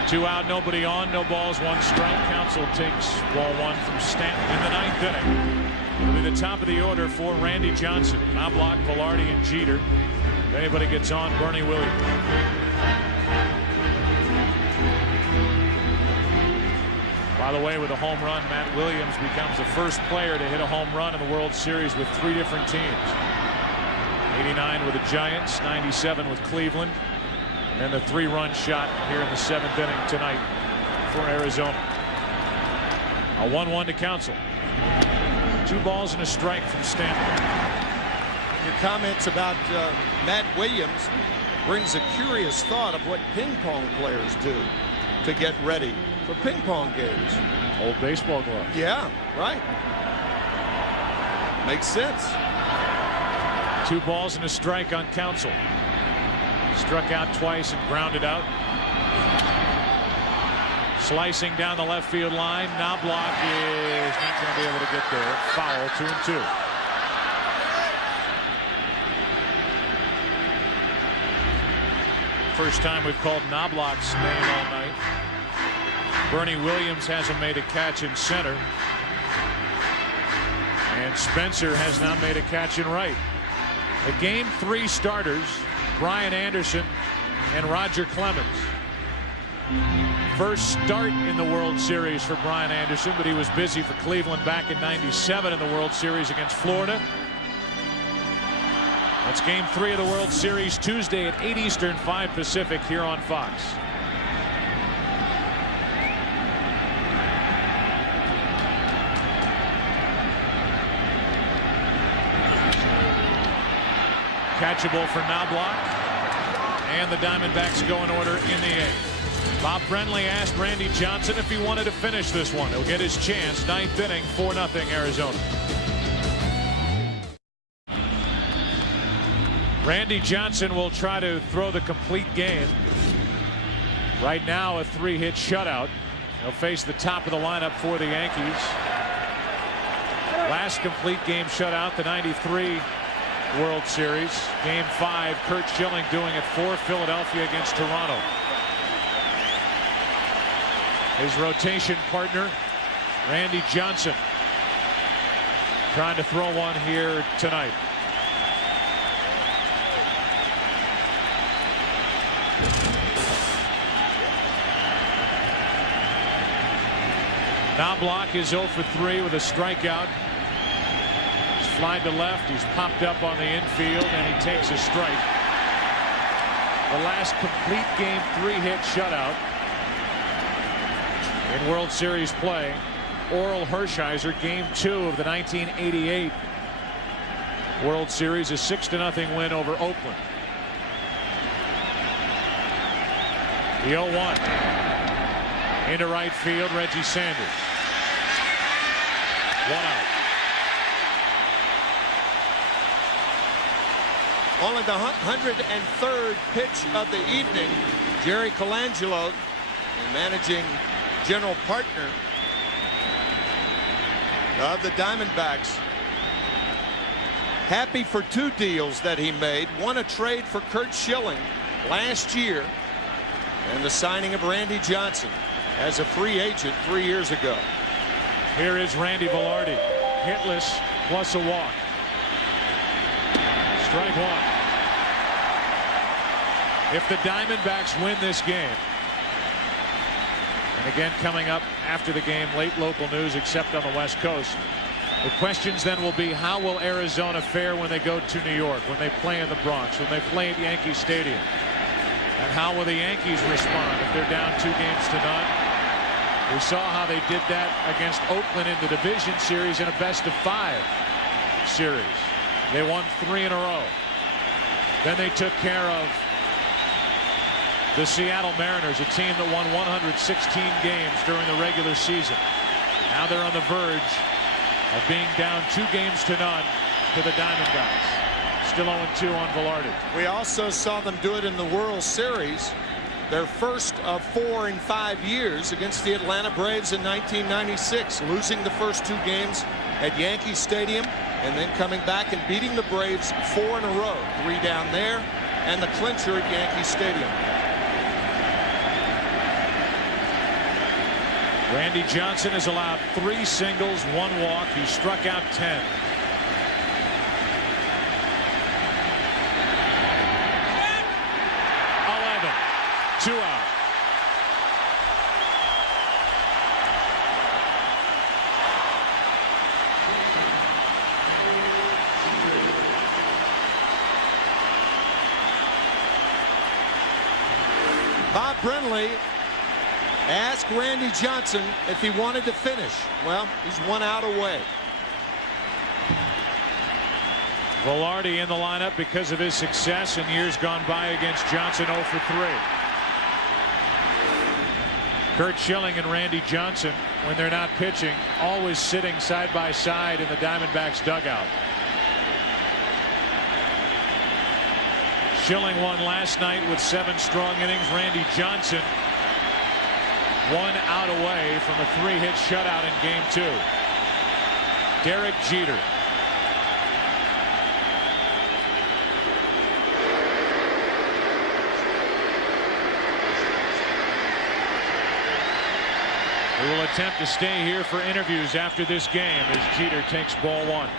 2 out, nobody on, no balls, 1 strike. Counsell takes ball 1 from Stanton in the 9th inning. It'll be the top of the order for Randy Johnson, Knobloch, Velarde, and Jeter. If anybody gets on, Bernie Williams. By the way, with a home run, Matt Williams becomes the first player to hit a home run in the World Series with 3 different teams. 89 with the Giants, 97 with Cleveland, and the 3-run shot here in the 7th inning tonight for Arizona. A 1-1 to Counsell. 2 balls and a strike from Stanton. Your comments about Matt Williams brings a curious thought of what ping pong players do to get ready for ping pong games. Old baseball glove. Yeah, right. Makes sense. 2 balls and a strike on Counsell. Struck out twice and grounded out. Slicing down the left field line. Knobloch is not going to be able to get there. Foul, 2-2. First time we've called Knobloch's name all night. Bernie Williams hasn't made a catch in center. And Spencer has not made a catch in right. The game 3 starters, Brian Anderson and Roger Clemens. First start in the World Series for Brian Anderson, but he was busy for Cleveland back in '97 in the World Series against Florida. That's game 3 of the World Series, Tuesday at 8 Eastern, 5 Pacific here on Fox. Catchable for Knobloch, and the Diamondbacks go in order in the 8th. Bob Brenly asked Randy Johnson if he wanted to finish this one. He'll get his chance. 9th inning, 4-0 Arizona. Randy Johnson will try to throw the complete game. Right now, a 3-hit shutout. He'll face the top of the lineup for the Yankees. Last complete game shutout, the '93 World Series. Game 5, Curt Schilling doing it for Philadelphia against Toronto. His rotation partner, Randy Johnson, trying to throw one here tonight. Knobloch is 0 for 3 with a strikeout. He's flied to left. He's popped up on the infield, and he takes a strike. The last complete game 3-hit shutout in World Series play. Orel Hershiser, game 2 of the 1988 World Series, a 6-0 win over Oakland. The 0-1 into right field, Reggie Sanders. 1 out. Only the 103rd pitch of the evening. Jerry Colangelo, the managing general partner of the Diamondbacks, happy for 2 deals that he made. One, a trade for Curt Schilling last year, and the signing of Randy Johnson as a free agent 3 years ago. Here is Randy Velarde, hitless plus a walk. Strike 1. If the Diamondbacks win this game, and again coming up after the game, late local news except on the West Coast, the questions then will be, how will Arizona fare when they go to New York, when they play in the Bronx, when they play at Yankee Stadium? And how will the Yankees respond if they're down 2-0? We saw how they did that against Oakland in the division series in a best-of-5 series. They won 3 in a row. Then they took care of the Seattle Mariners, a team that won 116 games during the regular season. Now they're on the verge of being down 2-0 to the Diamondbacks. Still 0-2 on Velarde. We also saw them do it in the World Series, their first of 4 in 5 years, against the Atlanta Braves in 1996, losing the first 2 games at Yankee Stadium and then coming back and beating the Braves 4 in a row, 3 down there and the clincher at Yankee Stadium. Randy Johnson has allowed 3 singles, 1 walk. He struck out 10. Two out. Bob Brenly asked Randy Johnson if he wanted to finish. Well, he's 1 out away. Velarde in the lineup because of his success in years gone by against Johnson. 0 for 3. Curt Schilling and Randy Johnson, when they're not pitching, always sitting side by side in the Diamondbacks dugout. Schilling won last night with 7 strong innings. Randy Johnson 1 out away from a 3-hit shutout in game 2. Derek Jeter. We will attempt to stay here for interviews after this game as Jeter takes ball 1.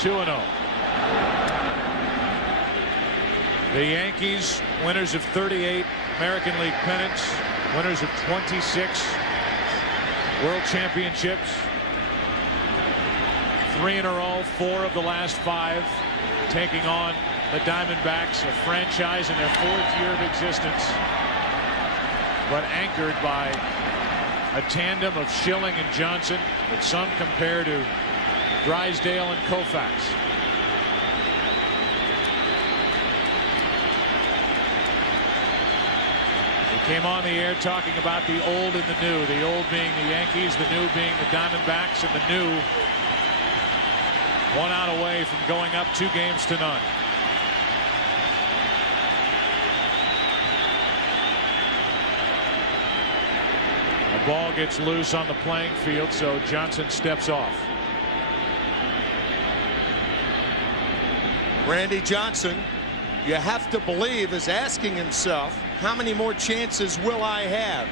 Two and 0. The Yankees, winners of 38 American League pennants, winners of 26 World Championships, 3 in a row, 4 of the last 5, taking on the Diamondbacks, a franchise in their 4th year of existence, but anchored by a tandem of Schilling and Johnson that some compare to Drysdale and Koufax. Came on the air talking about the old and the new. The old being the Yankees, the new being the Diamondbacks, and the new 1 out away from going up 2-0. The ball gets loose on the playing field, so Johnson steps off. Randy Johnson, you have to believe, is asking himself, how many more chances will I have?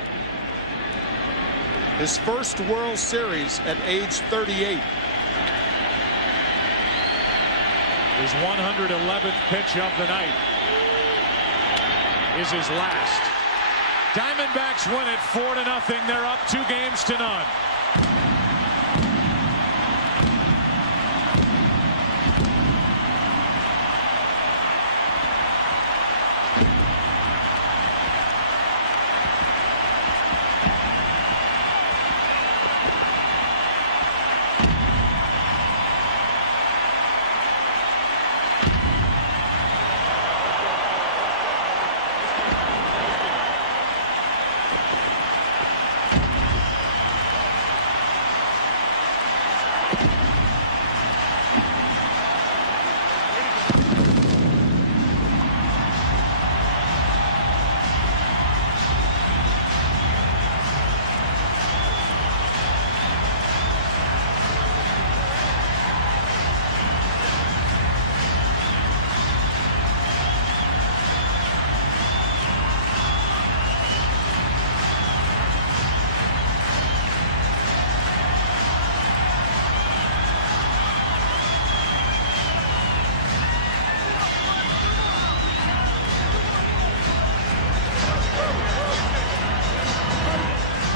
His first World Series at age 38. His 111th pitch of the night is his last. Diamondbacks win it 4-0. They're up 2-0.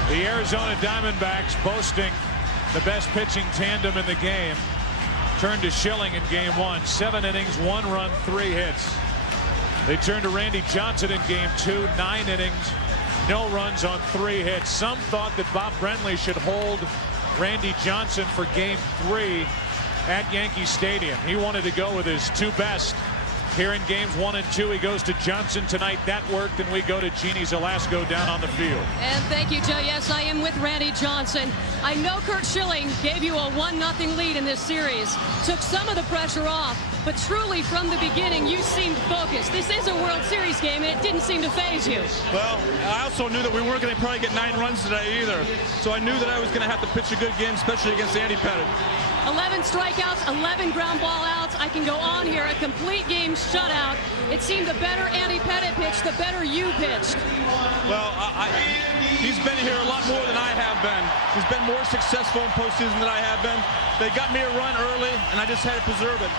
The Arizona Diamondbacks, boasting the best pitching tandem in the game, turned to Schilling in game 1. 7 innings, 1 run, 3 hits. They turned to Randy Johnson in game 2. 9 innings, no runs on 3 hits. Some thought that Bob Brenly should hold Randy Johnson for game 3 at Yankee Stadium. He wanted to go with his 2 best. Here in games 1 and 2, he goes to Johnson tonight. That worked, and we go to Jeannie Zelasco down on the field. And thank you, Joe. Yes, I am with Randy Johnson. I know Curt Schilling gave you a 1-0 lead in this series. Took some of the pressure off, but truly from the beginning, you seemed focused. This is a World Series game, and it didn't seem to faze you. Well, I also knew that we weren't going to probably get 9 runs today either. So I knew that I was going to have to pitch a good game, especially against Andy Pettitte. 11 strikeouts, 11 ground ball outs. I can go on here. A complete game shutout. It seemed the better Andy Pettitte pitched, the better you pitched. Well, he's been here a lot more than I have been. He's been more successful in postseason than I have been. They got me a run early, and I just had to preserve it.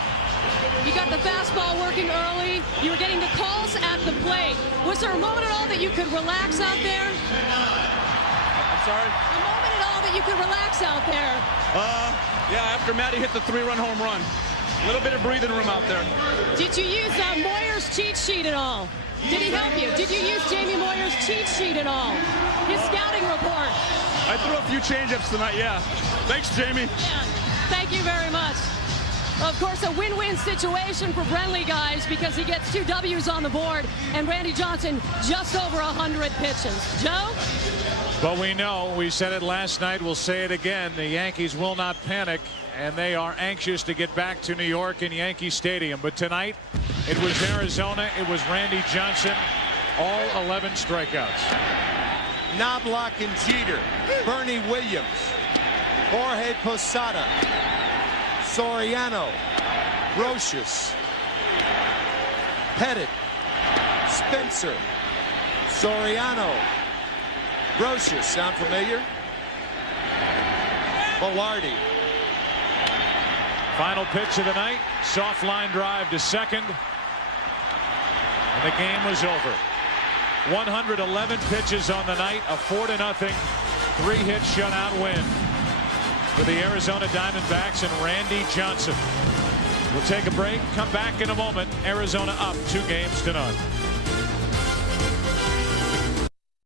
You got the fastball working early. You were getting the calls at the plate. Was there a moment at all that you could relax out there? I'm sorry? A moment at all that you could relax out there? Yeah, after Matty hit the 3-run home run. A little bit of breathing room out there. Did you use Moyer's cheat sheet at all? Did he help you? Did you use Jamie Moyer's cheat sheet at all? His scouting report? I threw a few changeups tonight, yeah. Thanks, Jamie. Yeah, thank you very much. Of course, a win-win situation for Brenly, guys, because he gets 2 W's on the board, and Randy Johnson just over 100 pitches. Joe? But we know, we said it last night, we'll say it again, the Yankees will not panic, and they are anxious to get back to New York and Yankee Stadium. But tonight, it was Arizona, it was Randy Johnson, all 11 strikeouts. Knobloch and Jeter, Bernie Williams, Jorge Posada, Soriano, Roches, Pettitte, Spencer, Soriano, Roches. Sound familiar? Velarde. Final pitch of the night, soft line drive to second, and the game was over. 111 pitches on the night, a 4-0, 3-hit shutout win for the Arizona Diamondbacks and Randy Johnson. We'll take a break, come back in a moment. Arizona up 2-0.